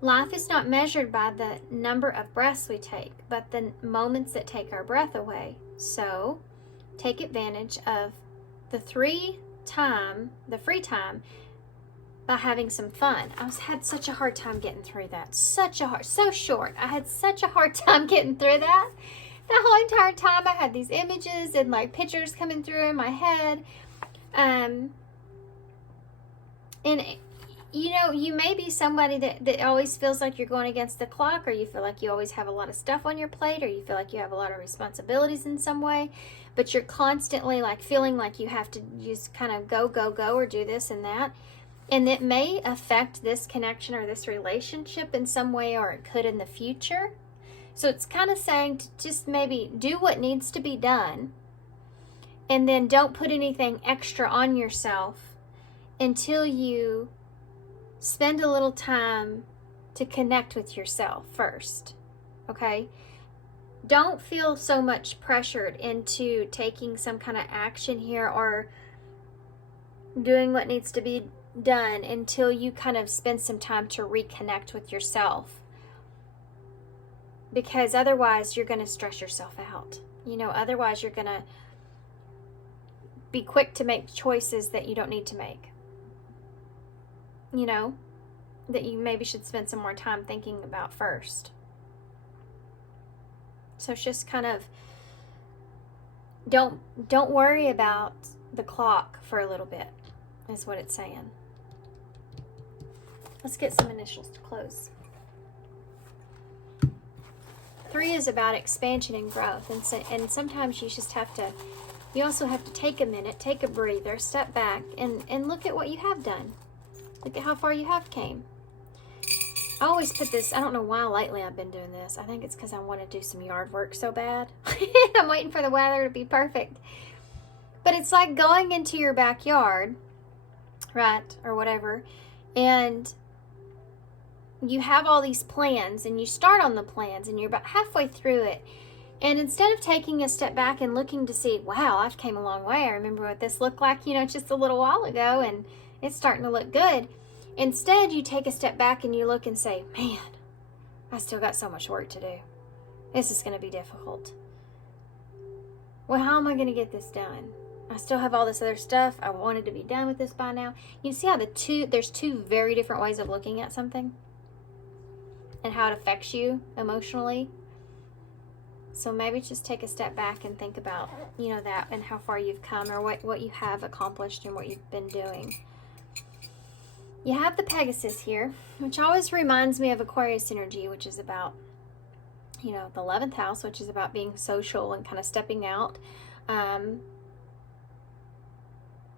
life is not measured by the number of breaths we take, but the moments that take our breath away. So take advantage of the free time by having some fun. I had such a hard time getting through that. So short. I had such a hard time getting through that. The whole entire time I had these images and like pictures coming through in my head. And you know, you may be somebody that always feels like you're going against the clock, or you feel like you always have a lot of stuff on your plate, or you feel like you have a lot of responsibilities in some way, but you're constantly like feeling like you have to just kind of go, or do this and that. And it may affect this connection or this relationship in some way, or it could in the future. So it's kind of saying to just maybe do what needs to be done, and then don't put anything extra on yourself until you spend a little time to connect with yourself first. Okay? Don't feel so much pressured into taking some kind of action here or doing what needs to be done until you kind of spend some time to reconnect with yourself. Because otherwise you're going to stress yourself out. You know, otherwise you're going to be quick to make choices that you don't need to make. You know, that you maybe should spend some more time thinking about first. So it's just kind of don't worry about the clock for a little bit, is what it's saying. Let's get some initials to close. 3 is about expansion and growth, and sometimes you just have to, you also have to take a minute, take a breather, step back, and look at what you have done. Look at how far you have came. I always put this, I don't know why lately I've been doing this. I think it's because I want to do some yard work so bad. I'm waiting for the weather to be perfect. But it's like going into your backyard, right, or whatever, And you have all these plans, and you start on the plans, and you're about halfway through it. And instead of taking a step back and looking to see, wow, I've came a long way. I remember what this looked like, just a little while ago, and it's starting to look good. Instead, you take a step back and you look and say, man, I still got so much work to do. This is going to be difficult. Well, how am I going to get this done? I still have all this other stuff. I wanted to be done with this by now. You see how there's two very different ways of looking at something and how it affects you emotionally. So maybe just take a step back and think about, that and how far you've come, or what you have accomplished and what you've been doing. You have the Pegasus here, which always reminds me of Aquarius energy, which is about, the 11th house, which is about being social and kind of stepping out.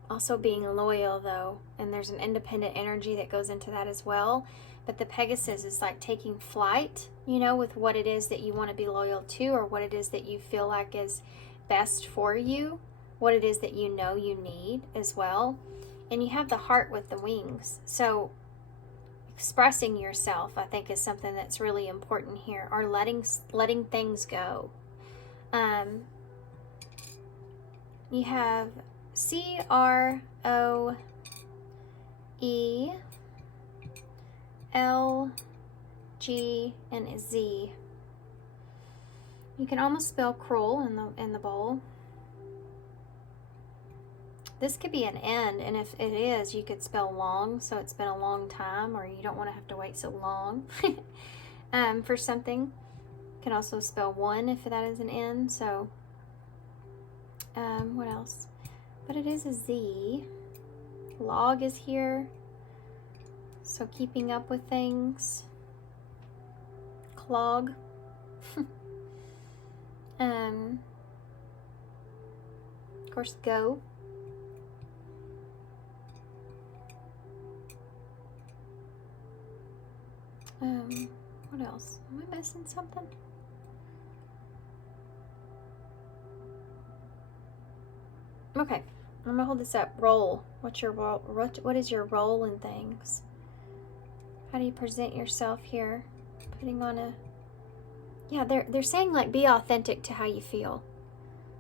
Also being loyal, though, and there's an independent energy that goes into that as well. But the Pegasus is like taking flight, with what it is that you want to be loyal to, or what it is that you feel like is best for you, what it is that you need as well. And you have the heart with the wings. So expressing yourself, I think, is something that's really important here, or letting things go. You have CROE, L, G, and Z. You can almost spell cruel in the bowl. This could be an end, and if it is, you could spell long, so it's been a long time, or you don't want to have to wait so long for something. You can also spell one if that is an end. So what else? But it is a Z. Log is here, so keeping up with things. Clog. Of course, go. What else? Am I missing something? Okay, I'm gonna hold this up. Role. What's your role? What is your role in things? How do you present yourself here? Putting on a... Yeah, they're saying, like, be authentic to how you feel.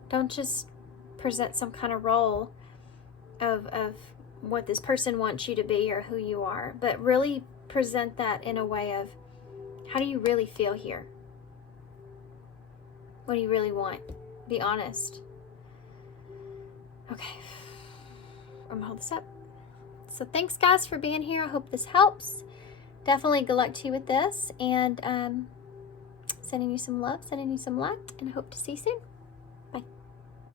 Don't just present some kind of role of what this person wants you to be or who you are, but really present that in a way of, how do you really feel here? What do you really want? Be honest. Okay, I'm gonna hold this up. So thanks, guys, for being here. I hope this helps. Definitely good luck to you with this, and sending you some love, sending you some light, and I hope to see you soon.